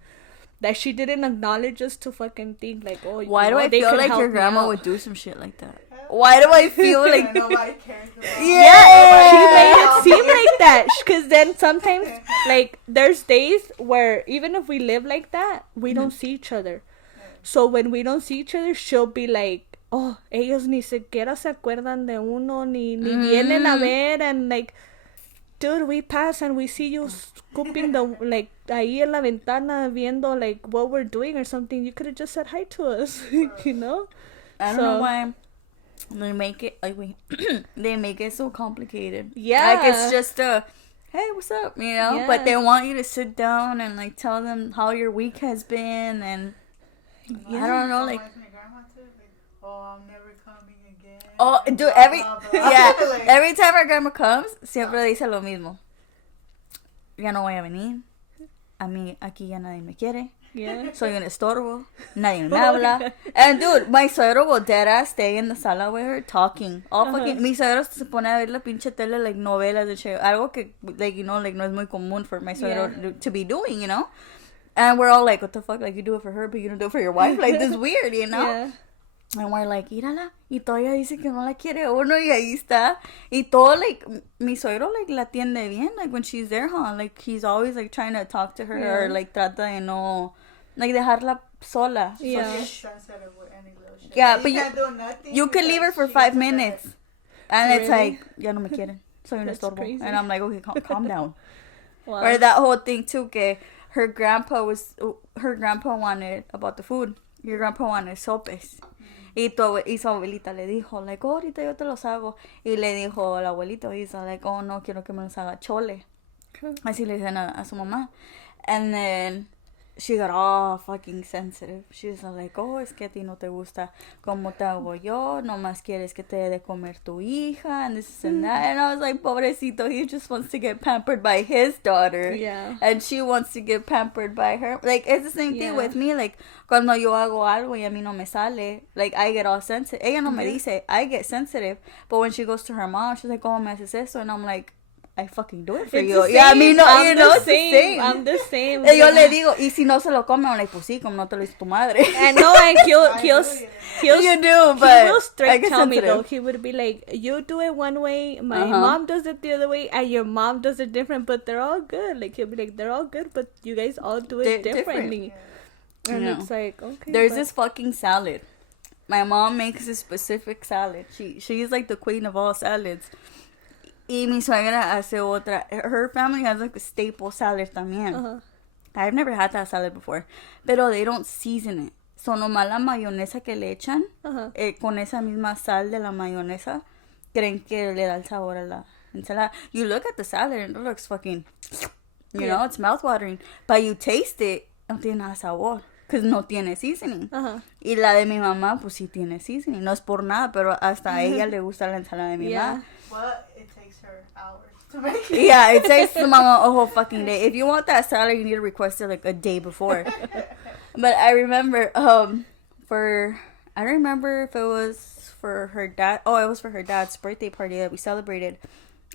That she didn't acknowledge us to fucking think, like, oh, why do I feel like your grandma would do some shit like that? Why do I feel like... Nobody cares about she made it seem like that. Because then sometimes, like, there's days where even if we live like that, we don't see each other. So when we don't see each other, she'll be like, oh, ellos ni siquiera se acuerdan de uno, ni vienen a ver, and like, dude, we pass and we see you scooping the, like, ahí en la ventana viendo, like, what we're doing or something. You could have just said hi to us, you know? I don't know why they make it, like, they make it so complicated. Yeah. Like, it's just a, hey, what's up, you know? Yeah. But they want you to sit down and, like, tell them how your week has been, and I don't know, like, oh, I'm never coming again. oh, dude, Blah, every, blah, blah. yeah, Like, every time our grandma comes, siempre dice lo mismo. Ya no voy a venir. A mí, aquí ya nadie me quiere. Yeah. Soy un estorbo. Nadie me habla. And dude, my suegro will dead ass stay in the sala with her talking. All fucking, mi suegro se pone a ver la pinche tele, like, novelas and shit. Algo que, like, you know, like, no es muy común for my suegro to be doing, you know? And we're all like, what the fuck? Like, you do it for her, but you don't do it for your wife? Like, this is weird, you know? Yeah. And we're like, mírala. Y todavía dice que no la quiere uno y ahí está. Y todo, like, mi suegro, like, la atiende bien. Like, when she's there, huh? Like, he's always, like, trying to talk to her. Yeah. Or, like, trata de no, like, dejarla sola. Yeah. she's sensitive with any little shit. Yeah, You but can't do nothing you can leave her because for she 5 gets upset. minutes. And it's Really? like, ya no me quieren. Soy un That's estorbo. crazy. And I'm like, okay, calm down. Wow. Or that whole thing, too, que her grandpa wanted, about the food, your grandpa wanted sopes. Y su abuelita le dijo, like, oh, ahorita yo te los hago. Y le dijo el abuelito, he's like, oh, no, quiero que me los haga chole. Así le dicen a su mamá. And then she got all fucking sensitive. She was like, oh, es que a ti no te gusta como te hago yo. Nomás quieres que te dé de comer tu hija. And this and that. And I was like, pobrecito, he just wants to get pampered by his daughter. Yeah. And she wants to get pampered by her. Like, it's the same thing Yeah. with me. Like, cuando yo hago algo y a mí no me sale, like, I get all sensitive. Ella no me dice, I get sensitive. But when she goes to her mom, she's like, oh, me haces eso. And I'm like, I fucking do it for It's you. the Yeah, I same. mean, no, I'm you know, the it's the same. I'm the same. Y yo le digo, y si no se lo come, I'm like, pues sí, como no te lo hizo tu madre. And no, and he'll You do, he but will I straight get tell me though. sensitive. He would be like, you do it one way, my mom does it the other way, and your mom does it different, but they're all good. Like, he'll be like, they're all good, but you guys all do it They're differently. And Yeah. it's like, okay. There's but- this fucking salad. My mom makes a specific salad. She's like the queen of all salads. Y mi suegra hace otra. Her family has like a staple salad también. Uh-huh. I've never had that salad before. Pero they don't season it. So nomás la mayonesa que le echan, Uh-huh. con esa misma sal de la mayonesa, creen que le da el sabor a la ensalada. You look at the salad and it looks fucking, you know, it's mouthwatering. But you taste it, no tiene nada de sabor. Because no tiene seasoning. Uh-huh. Y la de mi mamá, pues sí tiene seasoning. No es por nada, pero hasta a ella le gusta la ensalada de mi Yeah. mamá. But it takes her hours to make it. Yeah, it takes the mama a whole fucking day. If you want that salad, you need to request it like a day before. But I remember, I don't remember if it was for her dad. Oh, it was for her dad's birthday party that we celebrated.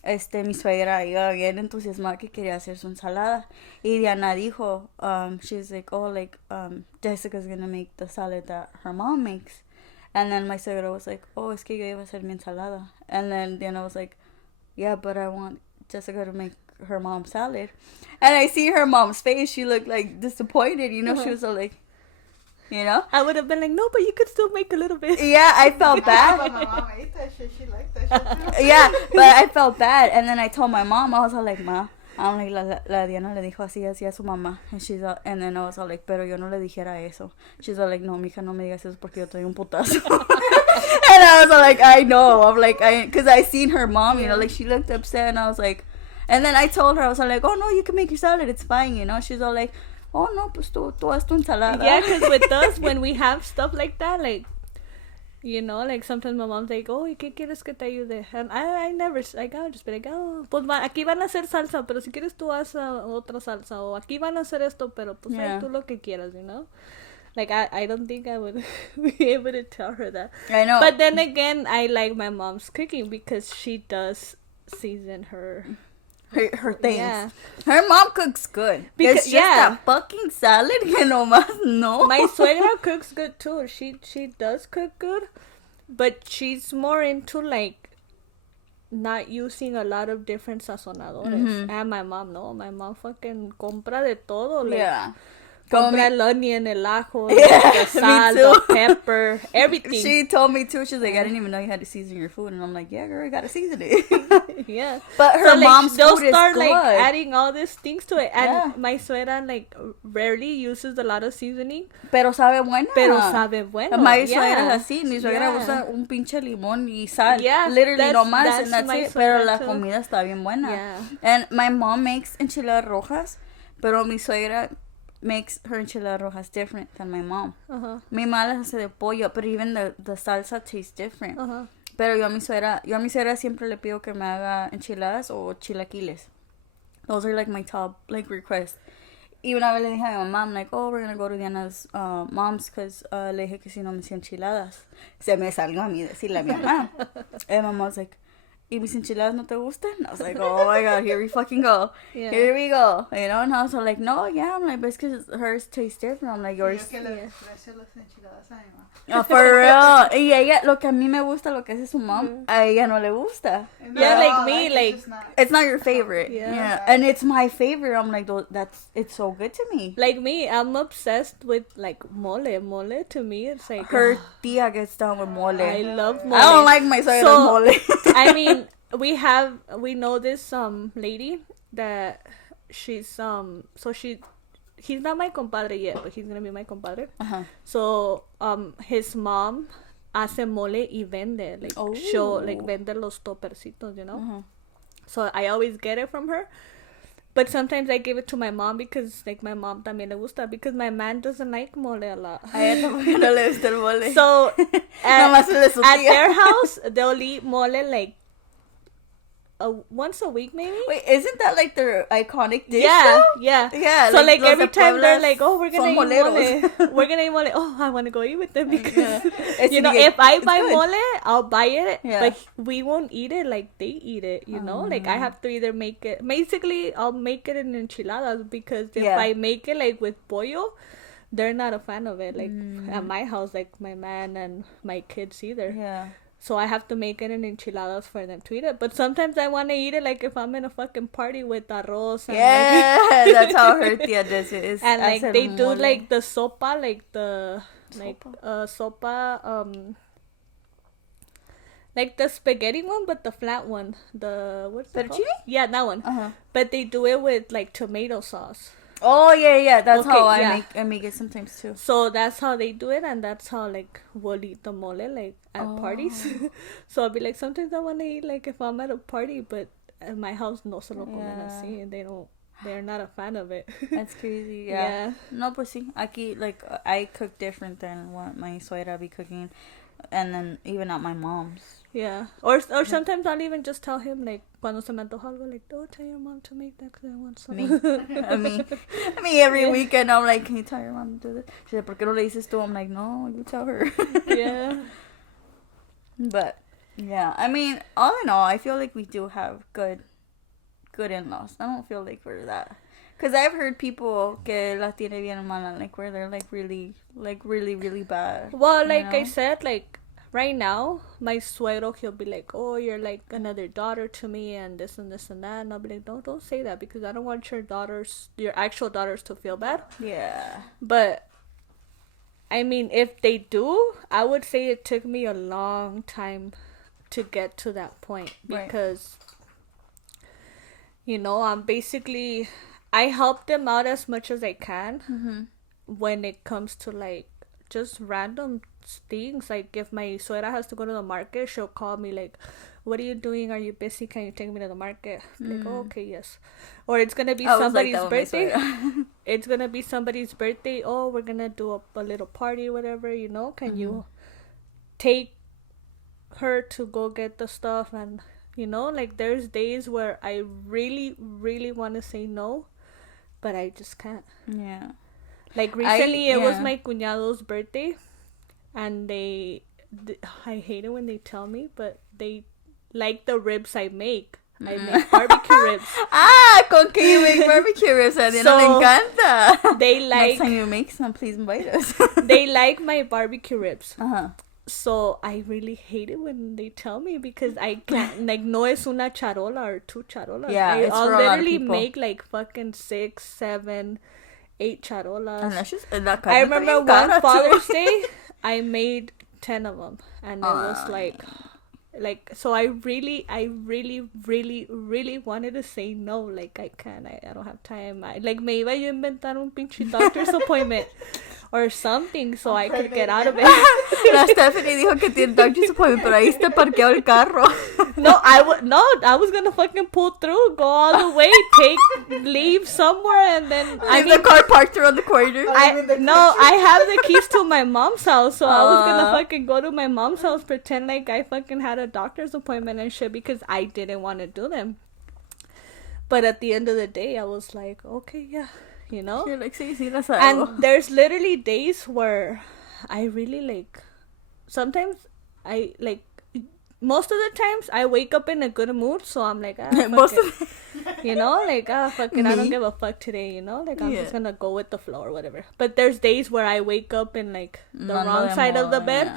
Mi suegra iba bien entusiasmada que quería hacer su ensalada. Y Diana dijo, she's like, oh, like, Jessica's gonna make the salad that her mom makes. And then my suegra was like, oh, es que yo iba a hacer mi ensalada. And then Diana was like, yeah, but I want Jessica to make her mom's salad. And I see her mom's face. She looked like disappointed, you know. She was all like, you know. I would have been like, no, but you could still make a little bit. Yeah, I felt But bad. my mom ate that shit. She liked that shit too. Yeah, but I felt bad. And then I told my mom, I was all like, ma, I'm like, la Diana le dijo así a su mamá. And she's all, and then I was all like, pero yo no le dijera eso. She's all like, no, mija, no me digas eso porque yo estoy un putazo. And I was all like, I know. I'm like, because I seen her mom, you know, like she looked upset and I was like, and then I told her, I was all like, oh no, you can make your salad, it's fine, you know. She's all like, oh no, pues tú haz tu ensalada. Yeah, because with us, when we have stuff like that, like, you know, like sometimes my mom's like, oh, ¿y qué quieres que te ayude? And I never, like, I'll just be like, oh, pues aquí van a hacer salsa, pero si quieres tú haz otra salsa, o aquí van a hacer esto, pero pues Yeah. haz tú lo que quieras, you know? Like, I don't think I would be able to tell her that. I know. But then again, I like my mom's cooking because she does season her her things. Yeah. Her mom cooks good. Because- It's just yeah. that fucking salad que nomás no. My suegra cooks good too. She does cook good, but she's more into like not using a lot of different sazonadores. Mhm. And my mom, no, my mom fucking compra de todo. Like, Yeah. compra el onion, el ajo, Yeah, the me salt, too. the pepper, everything. She told me too. She's like, I didn't even know you had to season your food, and I'm like, yeah, girl, I gotta season it. Yeah. But her So, like, mom's they'll food is start good. like adding all these things to it, and Yeah. my suegra like rarely uses a lot of seasoning, Pero sabe buena. pero sabe bueno. My yeah. suegra es así. Mi suegra Yeah. usa un pinche limón y sal. Yeah, Literally no that's- más, that's and that's my it. Pero suegra la too. comida está bien buena. Yeah. And my mom makes enchiladas rojas, pero mi suegra makes her enchiladas rojas different than my mom. Uh-huh. Mi mamá las hace de pollo, but even the salsa tastes different. Uh-huh. Pero yo a mi suegra siempre le pido que me haga enchiladas o chilaquiles. Those are like my top like requests. Y una vez le dije a mi mamá, I'm like, oh, we're gonna go to Diana's mom's because le dije que si no me hacía enchiladas. Se me salió a mí decirle a mi mamá. And my mom's like, ¿y mis enchiladas no te gustan? I was like, oh my god, here we fucking go. Yeah. Here we go. You know, and I was like, no, yeah. I'm like, but it's because hers tastes different. I'm like, yours. Yo que le Yeah. hacía las enchiladas a mi mamá. Oh, for real. Y ella, lo que a mí me gusta, lo que hace su mom, a ella no le gusta. Yeah, like No, me, it's like- just not- It's not your favorite. Yeah. Yeah. And it's my favorite. I'm like, it's so good to me. Like me, I'm obsessed with like mole. Mole to me, it's like Her tia gets down with mole. I love mole. I don't like my suegra's So, mole. I mean, we know this lady that she's so he's not my compadre yet, but he's gonna be my compadre. Uh-huh. So his mom hace mole y vende, like Oh. vende los topercitos, you know. Uh-huh. So I always get it from her. But sometimes I give it to my mom because like my mom también le gusta because my man doesn't like mole a lot. A ella tampoco no le gusta el mole. So Nomás el de su at tía. their house they'll eat mole like once a week maybe. Wait, isn't that like their iconic dish? Yeah, though? yeah. Yeah, So like, like los every de time they're Puebla like, "Oh, we're gonna son eat moleros. mole. We're gonna eat mole." Oh, I want to go eat with them because Yeah. you know, It's- if I it's buy good. mole, I'll buy it, Yeah. but we won't eat it like they eat it. You know, like I have to either make it. Basically, I'll make it in enchiladas because if Yeah. I make it like with pollo, they're not a fan of it. Like at my house, like my man and my kids either. Yeah. So I have to make it in enchiladas for them to eat it. But sometimes I want to eat it like if I'm in a fucking party with arroz. And Yeah, that's how her tia does it. Is and like hace they el do mole. like the sopa, like the sopa, like the spaghetti one, but the flat one. The what's it called? Fettuccine? Yeah, that one. Uh-huh. But they do it with like tomato sauce. Oh yeah, that's Okay, how yeah. I make it sometimes too. So that's how they do it, and that's how like we'll eat the mole like at parties. So I'll be like, sometimes I want to eat like if I'm at a party, but at my house no se lo comen Yeah. así, and they're not a fan of it. That's crazy. Yeah. Yeah. No, pues sí. Aquí like I cook different than what my suegra be cooking, and then even at my mom's. Yeah, or sometimes I'll even just tell him like cuando se me antoja algo like, oh, tell your mom to make that because I want some. Me. I mean every weekend I'm like, can you tell your mom to do this? She said, ¿por qué no le dices tú? I'm like, no, you tell her. Yeah. But yeah, I mean, all in all, I feel like we do have good in-laws. I don't feel like we're that. Because I've heard people que la tiene bien mala, like where they're like really bad. Well, you like I know? said, like right now, my suegro, he'll be like, oh, you're like another daughter to me and this and this and that. And I'll be like, no, don't say that because I don't want your actual daughters to feel bad. Yeah. But, I mean, if they do, I would say it took me a long time to get to that point. Right. Because, you know, I help them out as much as I can. Mm-hmm. When it comes to like just random things, like if my suegra has to go to the market, she'll call me like, what are you doing, are you busy, can you take me to the market? Like, oh, okay, yes. Or it's gonna be I was like somebody's that with my birthday. suegra. It's gonna be somebody's birthday. Oh, we're gonna do a little party or whatever, you know, can you take her to go get the stuff? And you know, like there's days where I really want to say no, but I just can't. Yeah. Like recently, it was yeah. my cuñado's birthday, and I hate it when they tell me, but they like the ribs I make. I make barbecue ribs. Con que you make barbecue ribs, a Diana So, le encanta. They Next like time you make some, please invite us. they like my barbecue ribs. Uh-huh. So I really hate it when they tell me because I can't, like, no es una charola or two charolas. Yeah, it's I'll for a lot of literally people. make like fucking 6, 7, 8 charolas. And that's just la I carne remember está bien cara, one Father's too. Day, I made 10 of them, and it was like so I really wanted to say no, like I can't, I don't have time. Like me iba yo a inventar un pinche doctor's appointment or something so I could get out of it. La Stephanie dijo que tiene doctor's appointment, pero ahí está parqueado el carro. I was gonna fucking pull through, go all the way, leave somewhere, and then Leave the car parked around the corner. I have the keys to my mom's house, so I was gonna fucking go to my mom's house, pretend like I fucking had a doctor's appointment and shit because I didn't want to do them. But at the end of the day, I was like, okay, yeah, you know. You're like, sí, las hago. And there's literally days where I really like. Sometimes I like. Most of the times I wake up in a good mood, so I'm like, you know, like, fucking, I don't give a fuck today, you know, like, I'm just gonna go with the flow or whatever. But there's days where I wake up in, like, the wrong side of the bed,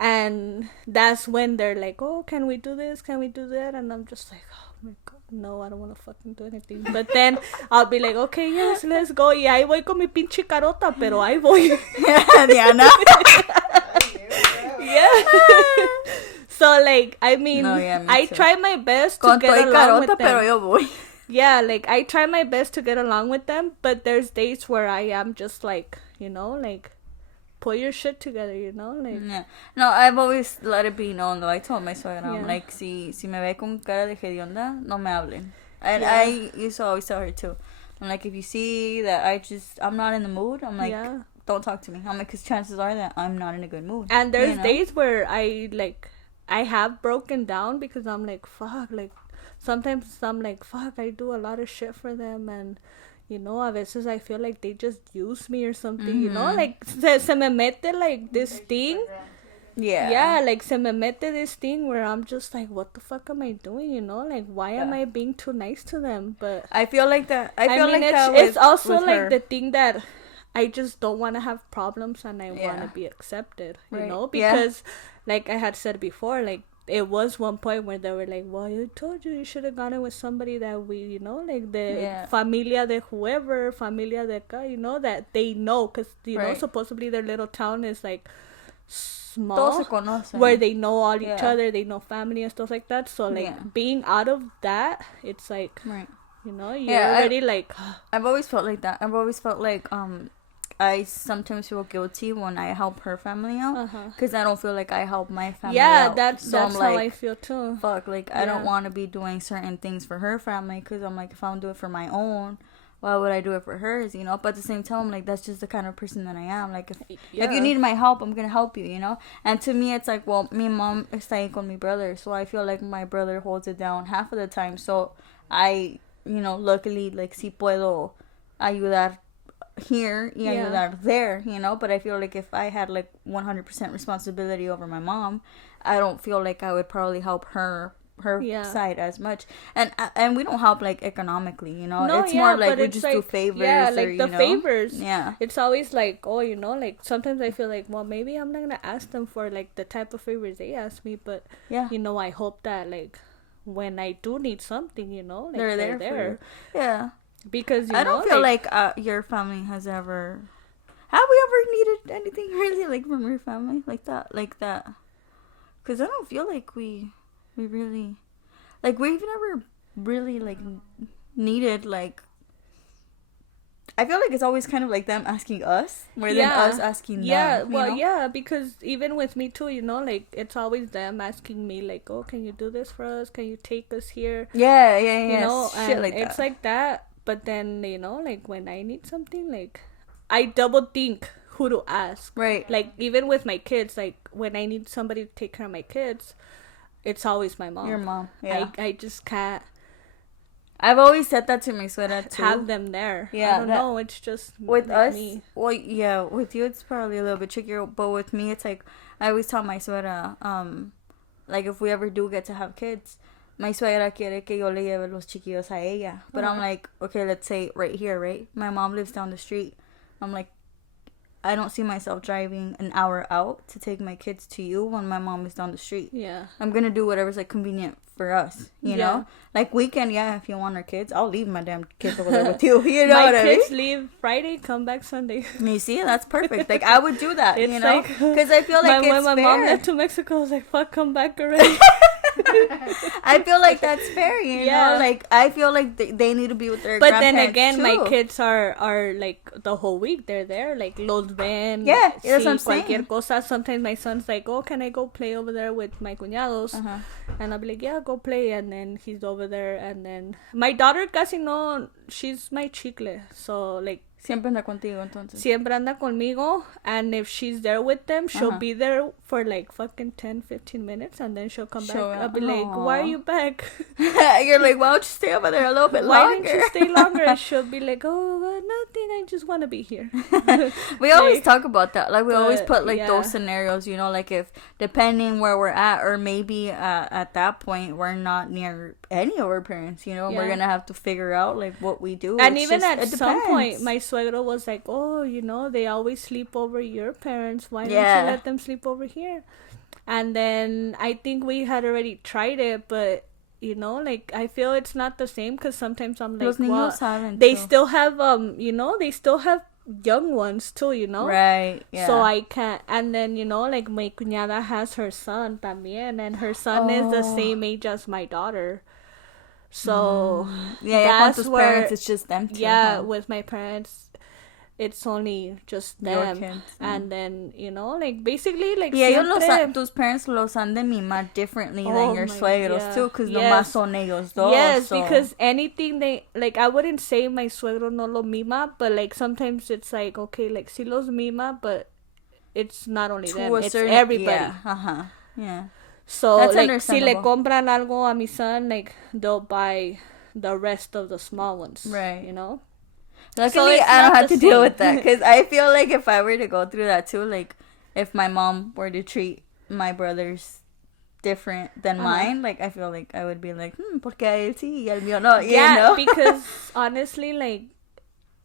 and that's when they're like, oh, can we do this, can we do that, and I'm just like, oh my god, no, I don't want to fucking do anything. But then I'll be like, okay, yes, let's go. Y ahí voy con mi pinche carota, pero ahí voy. Diana. Yeah. So, like, I mean, I try my best to get along with them. Pero yo voy. Yeah, like, I try my best to get along with them, but there's days where I am just like, you know, like, put your shit together, you know, like. Yeah. No, I've always let it be known, though. I told my suegra, I'm like, si me ve con cara de hedionda, no me hablen. And I used to always tell her, too. I'm like, if you see that I'm not in the mood, I'm like, don't talk to me. I'm like, because chances are that I'm not in a good mood. And there's days where I have broken down because I'm like, fuck, like, sometimes I'm like, fuck, I do a lot of shit for them, and, you know, a veces I feel like they just use me or something, you know, like, se me mete, like, this thing, like, se me mete this thing where I'm just like, what the fuck am I doing, you know, like, why am I being too nice to them? But I feel like that, it's also, like, the thing that I just don't want to have problems, and I want to be accepted, you know, because, like I had said before, like, it was one point where they were like, well, you told you should have gone in with somebody that we, you know, like the familia de whoever, familia de acá, you know, that they know, because, you know, supposedly their little town is, like, small, where they know all each other, they know family and stuff like that, so, like, being out of that, it's like, you know, you're already, like... I've always felt like that. I've always felt like, I sometimes feel guilty when I help her family out because I don't feel like I help my family out. That's how I feel too. Fuck, like I don't want to be doing certain things for her family because I'm like, if I don't do it for my own, why would I do it for hers, you know? But at the same time, I'm like, that's just the kind of person that I am. Like, if you need my help, I'm gonna help you, you know? And to me, it's like, well, mi mom está ahí con mi brother, so I feel like my brother holds it down half of the time, so I, you know, luckily, like, sí puedo ayudar here y ayudar there, you know, but I feel like if I had like 100% responsibility over my mom, I don't feel like I would probably help her side as much, and we don't help like economically, you know. It's more like we just do favors, like the favors. Yeah, it's always like, oh, you know, like sometimes I feel like, well, maybe I'm not gonna ask them for like the type of favors they ask me, but you know, I hope that like when I do need something, you know, like they're there. For you. Yeah. Because I don't feel like your family has ever. Have we ever needed anything really like from your family like that? Because I don't feel like we really, like, we've never really like needed like. I feel like it's always kind of like them asking us more than us asking them. Yeah, well, know? Yeah, because even with me too, you know, like it's always them asking me like, oh, can you do this for us? Can you take us here? Yeah. You know, shit like it's like that. But then, you know, like, when I need something, like, I double think who to ask. Right. Like, even with my kids, like, when I need somebody to take care of my kids, it's always my mom. Your mom, yeah. I just can't. I've always said that to my suegra, too. Have them there. Yeah. I don't know, it's just with like us, me. Well, yeah, with you, it's probably a little bit trickier. But with me, it's like, I always tell my suegra, like, if we ever do get to have kids, my suegra quiere que yo le lleve los chiquillos a ella. But I'm like, okay, let's say right here, right? My mom lives down the street. I'm like, I don't see myself driving an hour out to take my kids to you when my mom is down the street. Yeah. I'm going to do whatever's, like, convenient for us, you Yeah. know? Like, we can, if you want our kids, I'll leave my damn kids over there with you. You know My what I mean? kids leave Friday, come back Sunday. You see, that's perfect. Like, I would do that, It's you know? like- Because I feel like when it's my fair. mom left to Mexico, I was like, fuck, come back already. I feel like that's fair, you Yeah. know? Like, I feel like they need to be with their But then grandparents, again, too. my kids are like the whole week they're there, like los ven. Yeah, that's what I'm cualquier saying. cosa. Sometimes my son's like, oh, can I go play over there with my cuñados? Uh-huh. And I'll be like, yeah, go play. And then he's over there. And then my daughter casi no, she's my chicle. So like, Siempre anda contigo, entonces. siempre anda conmigo. And if she's there with them, she'll Uh-huh. be there for like fucking 10-15 minutes. And then she'll come back. She'll- I'll be like, why are Aw. you back? You're like, why don't you stay over there a little bit Why longer? didn't you stay longer? And she'll be like, oh, nothing. I just want to be here. We always Like, talk about that. Like, we always but, put, like, yeah. those scenarios, you know, like, if, depending where we're at, or maybe at that point, we're not near any of our parents, you know, we're Yeah. gonna have to figure out, like, what we do. And It's even just- at it some point, depends. my suegro was like, oh, you know, they always sleep over your parents. Why don't Yeah. you let them sleep over here? And then I think we had already tried it, but, you know, like, I feel it's not the same because sometimes I'm like, Los well, niños saben, they too. still have, you know, they still have young ones too, you know? Right, yeah. So I can't, and then, you know, like, my cuñada has her son también, and her son is the Oh. same age as my daughter. So, yeah, that's con tus where- parents, it's just them two. yeah, huh? with my parents, it's only just Your them. kids, And then, you know, like, basically, like, Yeah, ellos siempre- tus parents los han de mimar differently Oh than your my- suegros, yeah. too, because Yes. nomás son ellos dos. Yes, so- because anything they, like, I wouldn't say my suegro no lo mima, but, like, sometimes it's like, okay, like, si los mima, but it's not only to them, a it's certain, everybody. Yeah, uh-huh, yeah. So, That's like, si le understandable. compran algo a mi son, like, they'll buy the rest of the small ones. Right. You know? Luckily, it's I don't not have the to deal same. with that, because I feel like if I were to go through that, too, like, if my mom were to treat my brothers different than Uh-huh. mine, like, I feel like I would be like, porque a él sí y al mío no, you Yeah, know? because honestly, like,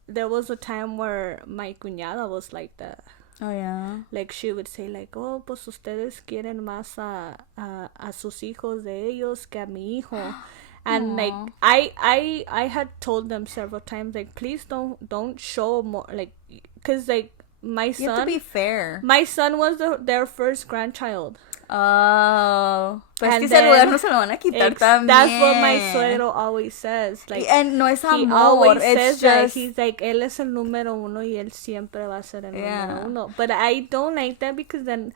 there was a time where my cuñada was like that. Oh, yeah. Like, she would say, like, oh, pues ustedes quieren más a sus hijos de ellos que a mi hijo. And, like, I had told them several times, like, please don't show more, like, because, like, my You have to son, be fair. my son was their first grandchild. Oh. Pues And que ese lugar then no se lo van a quitar That's también. what my suegro always says. Like, And no es he amor, always it's says that. just... He's like, él es el número uno y él siempre va a ser el Yeah. número uno. But I don't like that because then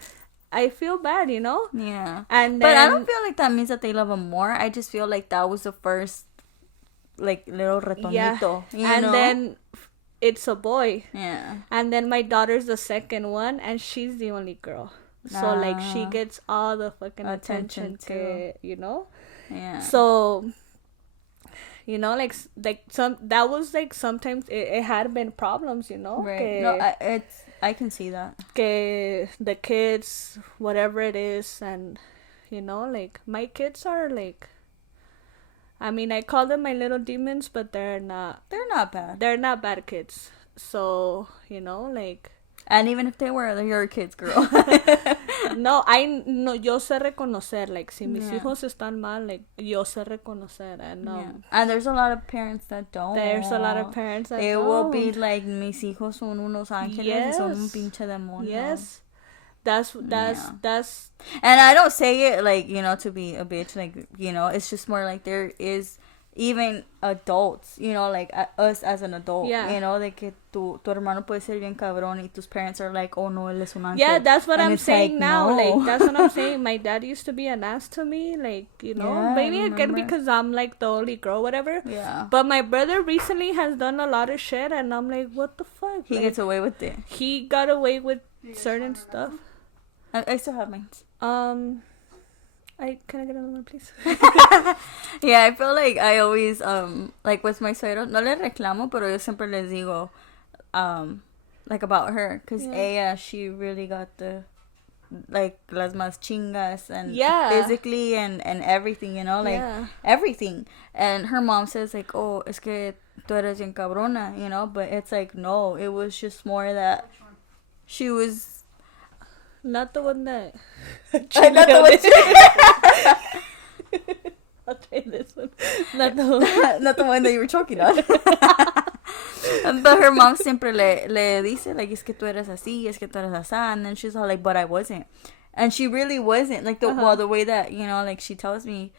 I feel bad, you know? Yeah. And But I then, don't feel like that means that they love him more. I just feel like that was the first, like, little retonito. You and know? then it's a boy. Yeah. And then my daughter's the second one and she's the only girl. So, like, she Ah. gets all the fucking Attention, attention que, you know? Yeah. So, you know, like that was like sometimes it had been problems, you know, Right. No, I can see that. que the kids, whatever it is, and you know, like my kids are like, I mean, I call them my little demons, but they're not. They're not bad. They're not bad kids. So, you know, like. And even if they were, they're your kids, girl. No, yo sé reconocer, like, si mis Yeah. hijos están mal, like, yo sé reconocer, and Yeah. And there's a lot of parents that don't. there's a lot of parents that It don't. will be like, mis hijos son unos ángeles y son un Yes. pinche demonio. Yes, that's Yeah. And I don't say it like, you know, to be a bitch, like, you know, it's just more like there is even adults, you know, like us as an adult, Yeah. you know, de que tu hermano puede ser bien cabrón y tus parents are like, oh no, él es un ángel. Yeah, that's what And I'm it's saying like, now. no. Like, that's what I'm saying. My dad used to be an ass to me, like, you know, Yeah, I maybe again remember. because I'm like the only girl, whatever. Yeah. But my brother recently has done a lot of shit, and I'm like, what the fuck? He Like, gets away with it. he got away with certain stuff. I still have mine. Can I get another one, please? Yeah, I feel like I always, like with my suegros, no le reclamo, pero yo siempre les digo, like about her, because ella, she really got the, like, las más chingas, and Yeah. physically and everything, you know, like, Yeah. everything. And her mom says, like, oh, es que tú eres bien cabrona, you know, but it's like, no, it was just more that she was... Not the one that. Not the one Okay, this one. Not the one. Not the one that you were choking on. But her mom siempre le dice, like, es que tú eres así, es que tú eres así. And then she's all like, but I wasn't. And she really wasn't. Like, the way that, you know, like, she tells me,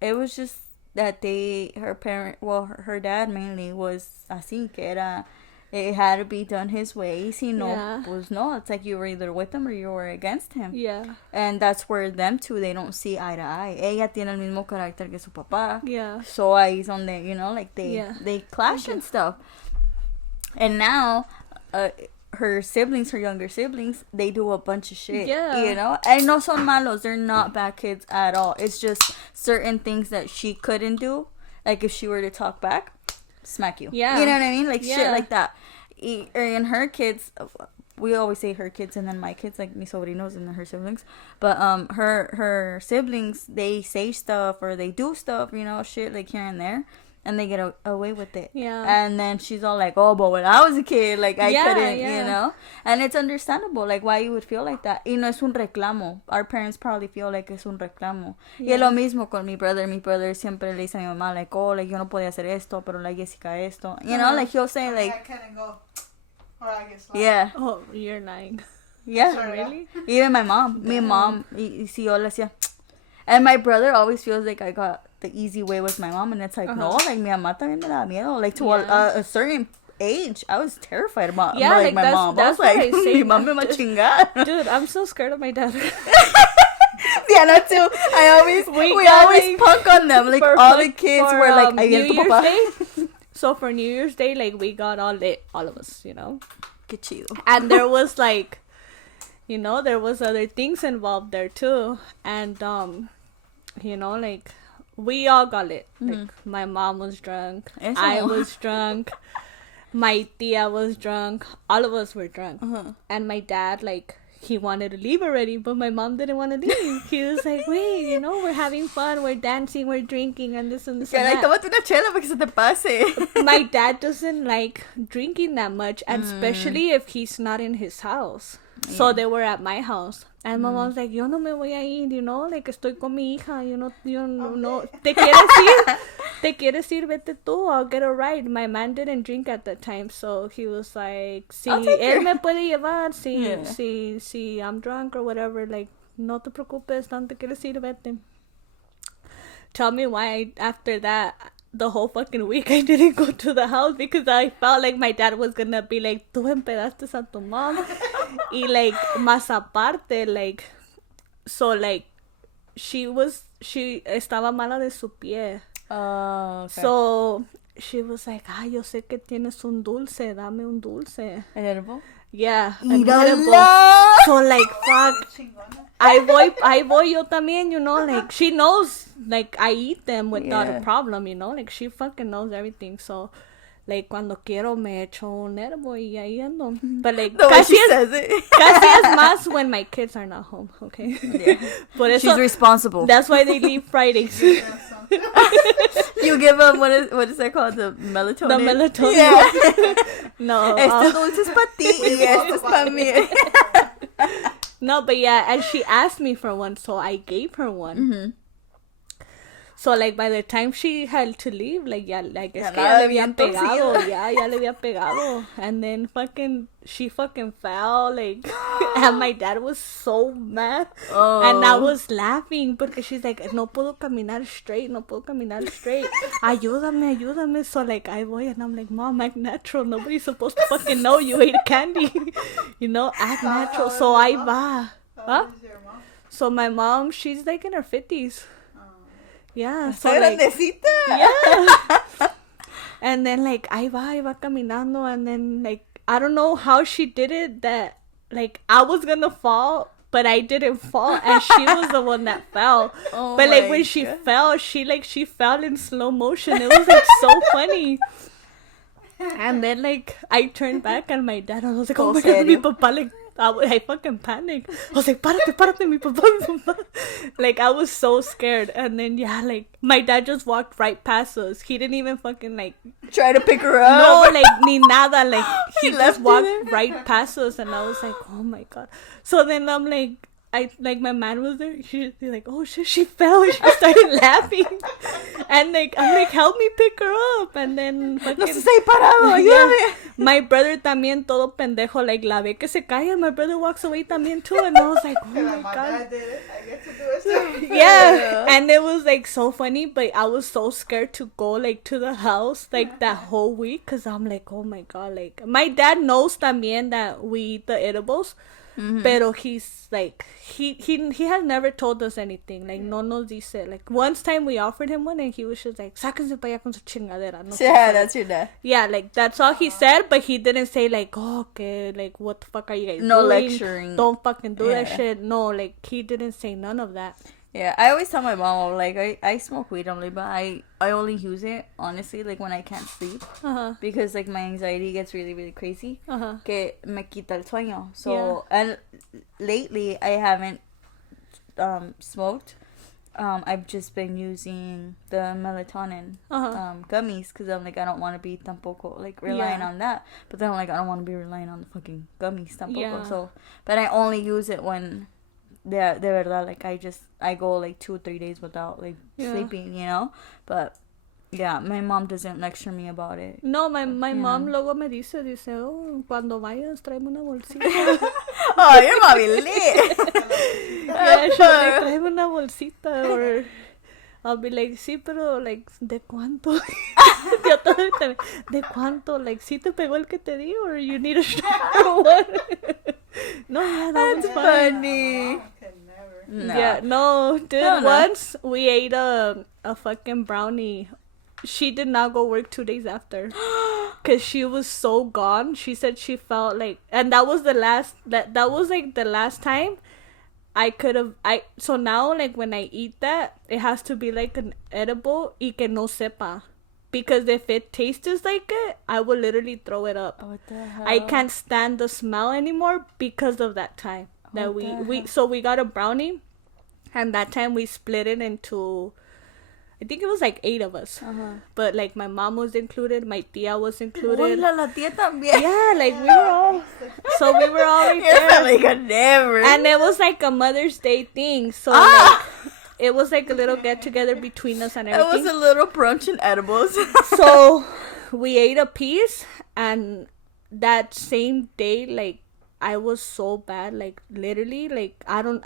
it was just that her dad mainly was así, que era, it had to be done his way. Si no, pues no. It's like you were either with him or you were against him. Yeah. And that's where them two, they don't see eye to eye. Ella tiene el mismo carácter que su papá. Yeah. So ahí es donde, you know, like they clash and stuff. And now, her siblings, her younger siblings, they do a bunch of shit. Yeah. You know? And no son malos. They're not bad kids at all. It's just certain things that she couldn't do. Like if she were to talk back, smack you. Yeah. You know what I mean? Like shit like that. And her kids, we always say her kids and then my kids, like mis sobrinos and then her siblings. But her siblings, they say stuff or they do stuff, you know, shit like here and there. And they get away with it. Yeah. And then she's all like, oh, but when I was a kid, like, I couldn't, you know? And it's understandable, like, why you would feel like that. Y no es un reclamo. Our parents probably feel like es un reclamo. Y es lo mismo con mi brother. Mi brother siempre le dice a mi mamá, like, oh, like, yo no podía hacer esto, pero la Jessica esto. You know, like, he'll say, like... I couldn't go. Or I get slapped. Yeah. Oh, you're lying. Yeah. Really? Even my mom. Mi mom, y si yo le hacía... And my brother always feels like I got the easy way with my mom. And it's like, no, like, mi mamá también me da miedo. Like, to a certain age, I was terrified about like my mom. That's I was like, say, mi mom me va a chingar. Dude, I'm so scared of my dad. Diana too. We always punk on them. Like, all the kids were like, ahí viene tu papá. So for New Year's Day, like, we got all lit, all of us, you know? Qué chido. And there was, like, you know, there was other things involved there, too. And, you know, like, we all got lit. Like, my mom was drunk. I was drunk. My tia was drunk. All of us were drunk. And my dad, like, he wanted to leave already, but my mom didn't want to leave. He was like, wait, you know, we're having fun, we're dancing, we're drinking, and this and this and that. Tómate una chela para que se te pase. My dad doesn't like drinking that much, and especially if he's not in his house. Yeah. So they were at my house. And my mom's like, yo no me voy a ir, you know, like, estoy con mi hija, yo no, te quieres ir, vete tú, I'll get a ride. My man didn't drink at that time, so he was like, si él me puede llevar, si I'm drunk or whatever, like, no te preocupes, no te quieres ir, vete. Tell me why after that, the whole fucking week I didn't go to the house because I felt like my dad was gonna be like, tú empedaste a tu mom. Y like, más aparte, like, so like, she estaba mala de su pie. Oh, okay. So she was like, yo sé que tienes un dulce, dame un dulce. ¿An edible? Yeah. So like, fuck. I voy yo también, you know, like, she knows, like, I eat them without a problem, you know, like, she fucking knows everything, so, like, cuando quiero me echo un herbo y ahí ando, but, like, casi es más when my kids are not home, okay? Yeah. Por eso, she's responsible. That's why they leave Fridays. You give them, what is that called, the melatonin? The melatonin. Yeah. No. Este dulce es para ti y este es para mí. No, but yeah, and she asked me for one, so I gave her one. Mm-hmm. So, like, by the time she had to leave, like, yeah, like, es que ya le habían pegado, ya le había pegado. And then she fucking fell, like, and my dad was so mad. Oh. And I was laughing, porque she's like, no puedo caminar straight. Ayúdame. So, like, I voy, and I'm like, Mom, act natural. Nobody's supposed to fucking know you ate candy. You know, act natural. So, I va. Huh? So, my mom, she's, like, in her 50s. Yeah, so like, yeah. And then like I va caminando, and then like I don't know how she did it that like I was gonna fall, but I didn't fall, and she was the one that fell. Oh, but like when she fell, she fell in slow motion. It was like so funny. And then like I turned back, and my dad, I was like, oh my god, mi papá, like I fucking panicked. I was like, párate, mi papá. Like, I was so scared. And then, yeah, like, my dad just walked right past us. He didn't even fucking, like... try to pick her up. No, like, ni nada. Like, he just walked right past us. And I was like, oh, my God. So then I'm like, my man was there. She'd be like, oh shit, she fell. And she started laughing. And like, I'm like, help me pick her up. And then No se esté parado, ayúdame. my brother también todo pendejo, like, la ve que se cae. And my brother walks away también too. And I was like, oh my My god. dad did it. I get to do it too. Yeah, and it was like so funny, but I was so scared to go like to the house like that whole week because I'm like, oh my god, like my dad knows también that we eat the edibles, pero he's like he has never told us anything, like no nos dice. Like once time we offered him one and he was just like, sáquense para allá con su chingadera. No Yeah, that's your dad. yeah, like that's all he said, but he didn't say like, oh, okay, like what the fuck are you guys No doing? lecturing. Don't fucking do that Yeah. shit. No, like he didn't say none of that. Yeah, I always tell my mom, like, I smoke weed only, but I only use it, honestly, like, when I can't sleep. Because, like, my anxiety gets really, really crazy. Que me quita el sueño. So, and lately, I haven't smoked. I've just been using the melatonin gummies, because I'm like, I don't want to be tampoco, like, relying on that. But then I'm like, I don't want to be relying on the fucking gummies tampoco. Yeah. So, but I only use it when... de verdad, like I go like 2 or 3 days without like sleeping, you know. But yeah, my mom doesn't lecture me about it. No, my mom luego me dice, oh, cuando vayas tráeme una bolsita. Oh, your mommy lit. Yeah, she's like, tráeme una bolsita, or I'll be like, sí, pero like, ¿de cuánto? Yo todavía ¿de cuánto? Like, ¿sí te pegó el que te di, or you need a shot or what? No, yeah, That's funny. No. Yeah, no, dude. No. Once we ate a fucking brownie. She did not go work 2 days after, cause she was so gone. She said she felt like, and that was the last. That was like the last time I could have. So now like when I eat that, it has to be like an edible y que no sepa, because if it tastes like it, I will literally throw it up. What the hell? I can't stand the smell anymore because of that time that we got a brownie, and that time we split it into, I think it was like 8 of us, but like my mom was included, my tia was included. Hola, la tía también. Yeah, like we were all, so we were all right Your there, family could never. and it was like a Mother's Day thing, so like it was like a little get together between us and It everything. was a little brunch and edibles. So we ate a piece, and that same day, like I was so bad, like literally, like I don't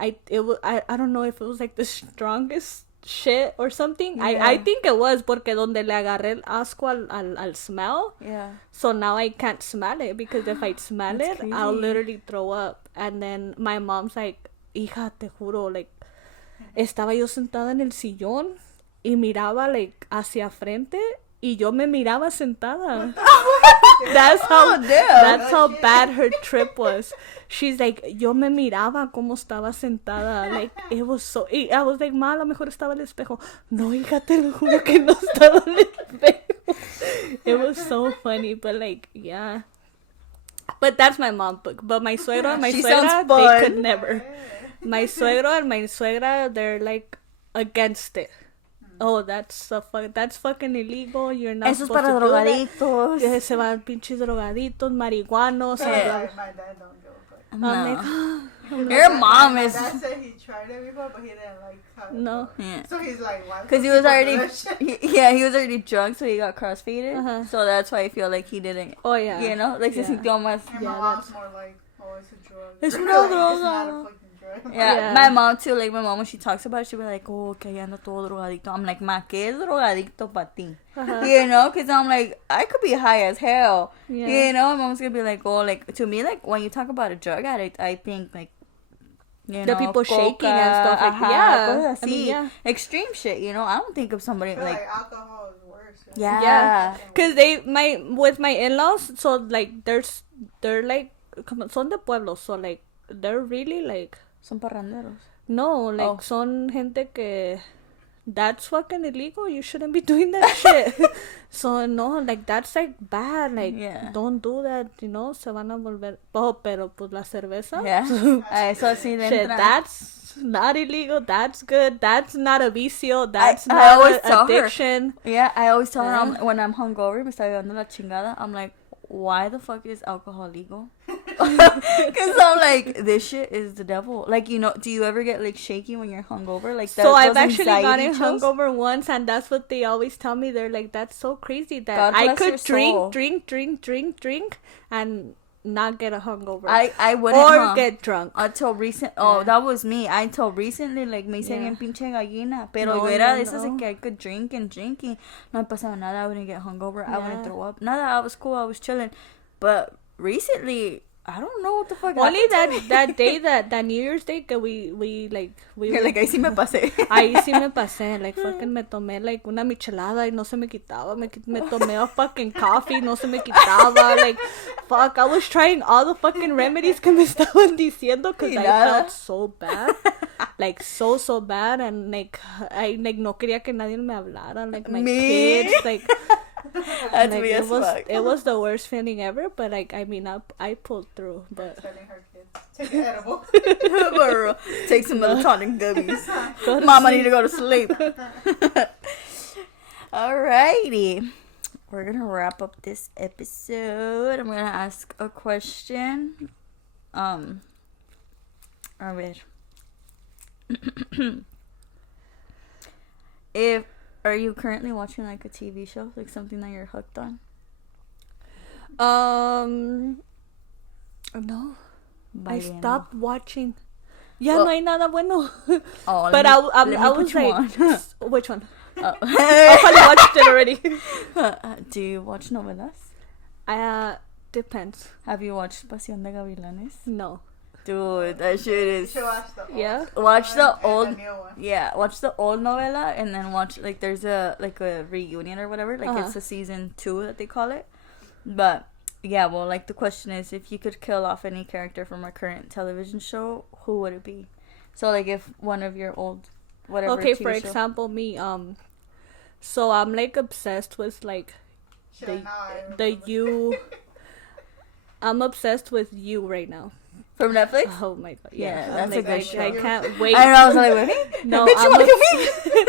know if it was like the strongest shit or something. I think it was porque donde le agarré el asco al smell. Yeah. So now I can't smell it, because if I smell it, crazy. I'll literally throw up. And then my mom's like, hija, te juro, like estaba yo sentada en el sillón y miraba like hacia frente y yo me miraba sentada. That's how bad her trip was. She's like, yo me miraba como estaba sentada. Like, it was so... I was like, ma, a lo mejor estaba el espejo. No, hija, te lo juro que no estaba el espejo. It was so funny, but like, yeah. But that's my mom. But my suegra and my She suegra, sounds they fun. could never. My suegro and my suegra, they're like against it. Oh, that's fucking illegal. You're not Eso es supposed para to do that. drogaditos. Que se van pinches drogaditos, marihuanos. My and dad don't give a fuck. I'm No. like, Your mom My is... dad said he tried it before, but he didn't like how it no. felt. Yeah. So he's like, why? Because he was already... he was already drunk, so he got crossfaded. So that's why I feel like he didn't... Oh, yeah. You know? Like, se Yeah. sintió más... And Yeah, my mom's that's- more like, oh, it's a drug. Es una Like, droga. It's not a fucking drug. Yeah, Yeah. my mom too. Like my mom, when she talks about it, she'll be like, "Oh, que anda todo drogadicto." I'm like, "Ma, ¿qué es drogadicto para ti?" You know, because I'm like, I could be high as hell. Yeah. You know, my mom's gonna be like, "Oh, like to me, like when you talk about a drug addict, I think like, you The know, people coca, shaking and stuff like ajá, yeah. cosas I mean, así. yeah. Extreme shit. You know, I don't think of somebody I feel like, like alcohol is worse. yeah. Cause with my in-laws, so like they're like son de pueblo, so like they're really like Son parranderos. no, like Oh. son gente que that's fucking illegal. You shouldn't be doing that shit. So no, like that's like bad. Like Yeah. don't do that. You know, se van a volver. Oh, pero pues la cerveza. Yeah. Eso así de Shit, entrada. that's not illegal. That's good. That's not a vicio. That's I not always an tell her. addiction. Yeah, I always tell her when I'm hungover, me está llevando la chingada. I'm like, why the fuck is alcohol legal? Because I'm like, this shit is the devil. Like, you know, do you ever get like shaky when you're hungover? Like, so I've actually anxiety gotten chills? hungover once, and that's what they always tell me. They're like, that's so crazy that God I bless your could soul. drink, and not get a hungover. I wouldn't, or get drunk. Until recent, Yeah. that was me. Until recently, like, me Yeah. bien pinche gallina. Pero No, yo era no, de esas de no. que I could drink and drink. No me pasaba nada. I wouldn't get hungover. I Yeah. wouldn't throw up. Nada. I was cool. I was chilling. But recently, I don't know what the fuck Only happened to me. that day, that New Year's Day, que we You're like, ahí sí me pasé. ahí sí me pasé, like, fucking me tomé, like, una michelada y no se me quitaba, me tomé a fucking coffee, no se me quitaba, like, fuck, I was trying all the fucking remedies que me estaban diciendo, because Y I nada. felt so bad, like, so bad, and, like, I, like, no quería que nadie me hablara, like, my Me? kids, like, That's like, me as fuck. it was the worst feeling ever, but, like, I mean, I pulled through, but... Telling her kids, take an edible. For real. Take some melatonin gummies. Go to Mom, I sleep. need to go to sleep. Alrighty. We're gonna wrap up this episode. I'm gonna ask a question. A ver. Are you currently watching like a TV show? Like something that you're hooked on? No. I Valiendo. stopped watching. Ya Well- no hay nada bueno. Oh, But let I me was put you like, on. which one? I Oh. probably watched it already. Do you watch novelas? Depends. Have you watched Pasión de Gavilanes? No. Dude, that shit You is... should watch the old Yeah. Watch the one and old... the new one. Yeah, watch the old novela and then watch, like, there's a reunion or whatever. Like, Uh-huh. it's a season 2 that they call it. But, yeah, well, like, the question is, if you could kill off any character from a current television show, who would it be? So, like, if one of your old, whatever Okay, TV for show- example, me, so I'm, like, obsessed with, like, Shit, now I the remember. You... I'm obsessed with You right now. From Netflix? Oh my god, Yeah, yeah. that's a like, good I show. can't wait. I know, I was like, wait, No, bitch, you I'm wanna kill me?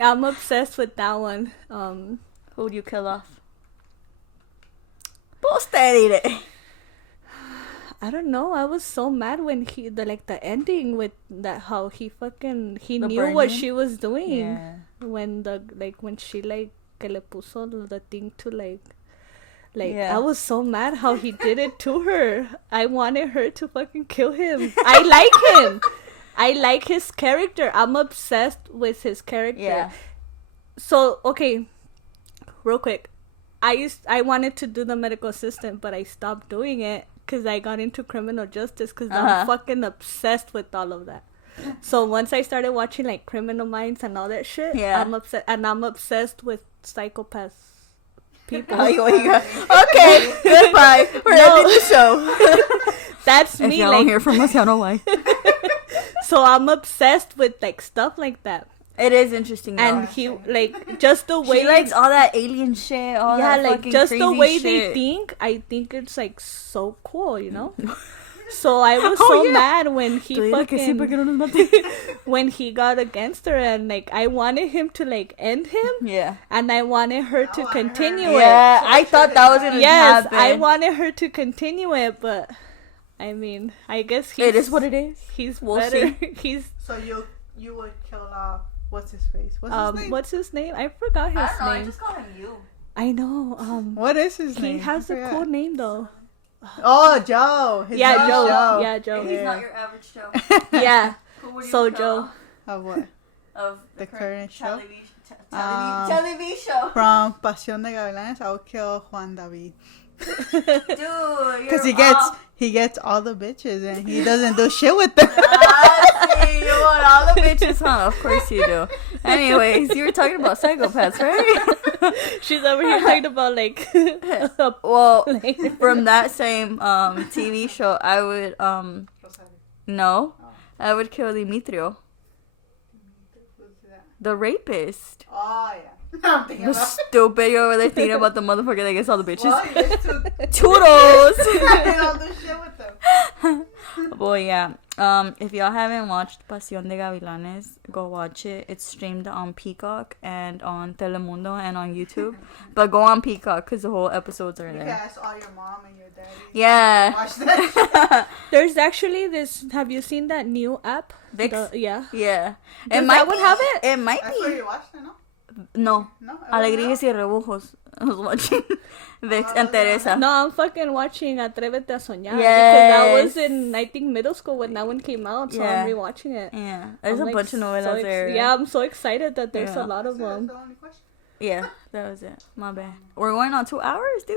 I'm obsessed with that one. Who would you kill off? Post it. I don't know. I was so mad when the ending with that, how he The knew what burning? she was doing Yeah. when when she que le puso the thing to like Yeah. I was so mad how he did it to her. I wanted her to fucking kill him. I like him. I like his character. I'm obsessed with his character. Yeah. So, okay, real quick. I wanted to do the medical assistant, but I stopped doing it because I got into criminal justice because Uh-huh. I'm fucking obsessed with all of that. So once I started watching like Criminal Minds and all that shit, Yeah. I'm obsessed with psychopaths people. Oh, you got... Okay, goodbye. We're ending the show. That's If me. y'all Like, don't hear from us, y'all know why. so I'm obsessed with like stuff like that. It is interesting, though. And he like just the way She likes all that alien shit, all yeah, that like fucking just the crazy way shit. they think. I think it's like so cool, you know. So I was Oh, so yeah. mad when he Tú dile que sí, fucking porque no nos mate. when he got against her, and like I wanted him to like end him, Yeah. and I wanted her to wanted her. continue Yeah, it. I thought that was gonna Yes, happen. I wanted her to continue it, but I mean, I guess he's, It is what it is. He's We'll better. He's So you would kill off what's his face? What's his name? what's his name? I forgot his name. call him you. I know. What is his He name? has I a forgot. cool name though. Oh, Joe. His Yeah, name's Joe. Yeah, Joe. He's not your average Joe. Yeah. Who would you So kill Joe. off Of what? of The current show? television, television show. From Pasión de Gavilanes, I would kill Juan David. Dude, Because he gets all the bitches and he doesn't do shit with them. See, you want all the bitches, huh? Of course you do. Anyways, you were talking about psychopaths, right? She's over here talking about like Well, from that same TV show, I would no, I would kill Dimitrio, the rapist. Oh, yeah. I'm thinking The about... stupid you over there thinking about the motherfucker that gets all the bitches. Well, he gets to... Toodles. They don't do shit with them. Well, yeah, If y'all haven't watched Pasión de Gavilanes, go watch it. It's streamed on Peacock and on Telemundo and on YouTube. But go on Peacock because the whole episodes are You there. can ask all your mom and your daddy. Yeah. Watch that. There's actually this. Have you seen that new app? Vix? Yeah. Yeah. Does that one have it? It might That's where be. you watched it, no? No. No. Alegrías y Rebujos. I was watching Vix and Teresa. No, I'm fucking watching Atrévete a Soñar. Yes. Because that was in, I think, middle school when that one came out. So Yeah. I'm rewatching it. Yeah. There's I'm, a bunch of novelas there. Yeah, I'm so excited that there's Yeah. a lot of That's them. the only question. Yeah, that was it. My bad. We're going on 2 hours, dude.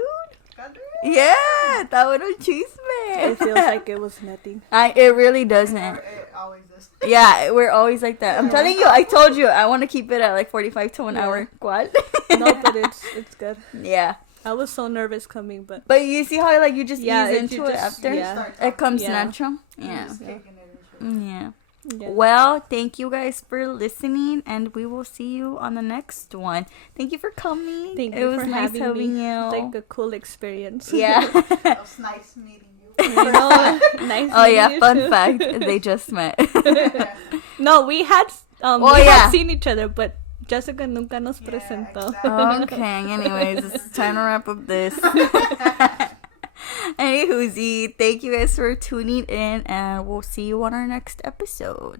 God damn. Yeah, that would have It chisme. feels like it was nothing. It really doesn't. It always does. Yeah, we're always like that. I'm telling you, I told you, I want to keep it at like 45 to an Yeah. hour. What? No, but it's good. Yeah. I was so nervous coming, but But you see how like you just Yeah, ease if into you it just- after? yeah. It comes Yeah. natural. Yeah. Just kicking it and shit. Yeah. yeah. Well, thank you guys for listening, and we will see you on the next one. Thank you for coming. Thank it you was for nice having me. you. Like a cool experience. Yeah. It was nice meeting you. You know, nice. Oh meeting yeah, you fun too. fact. They just met. No, we had Oh, we yeah. had seen each other, but Jessica nunca nos Yeah, presentó. exactly. Okay, anyways, it's time to wrap up this. Anywho, thank you guys for tuning in, and we'll see you on our next episode.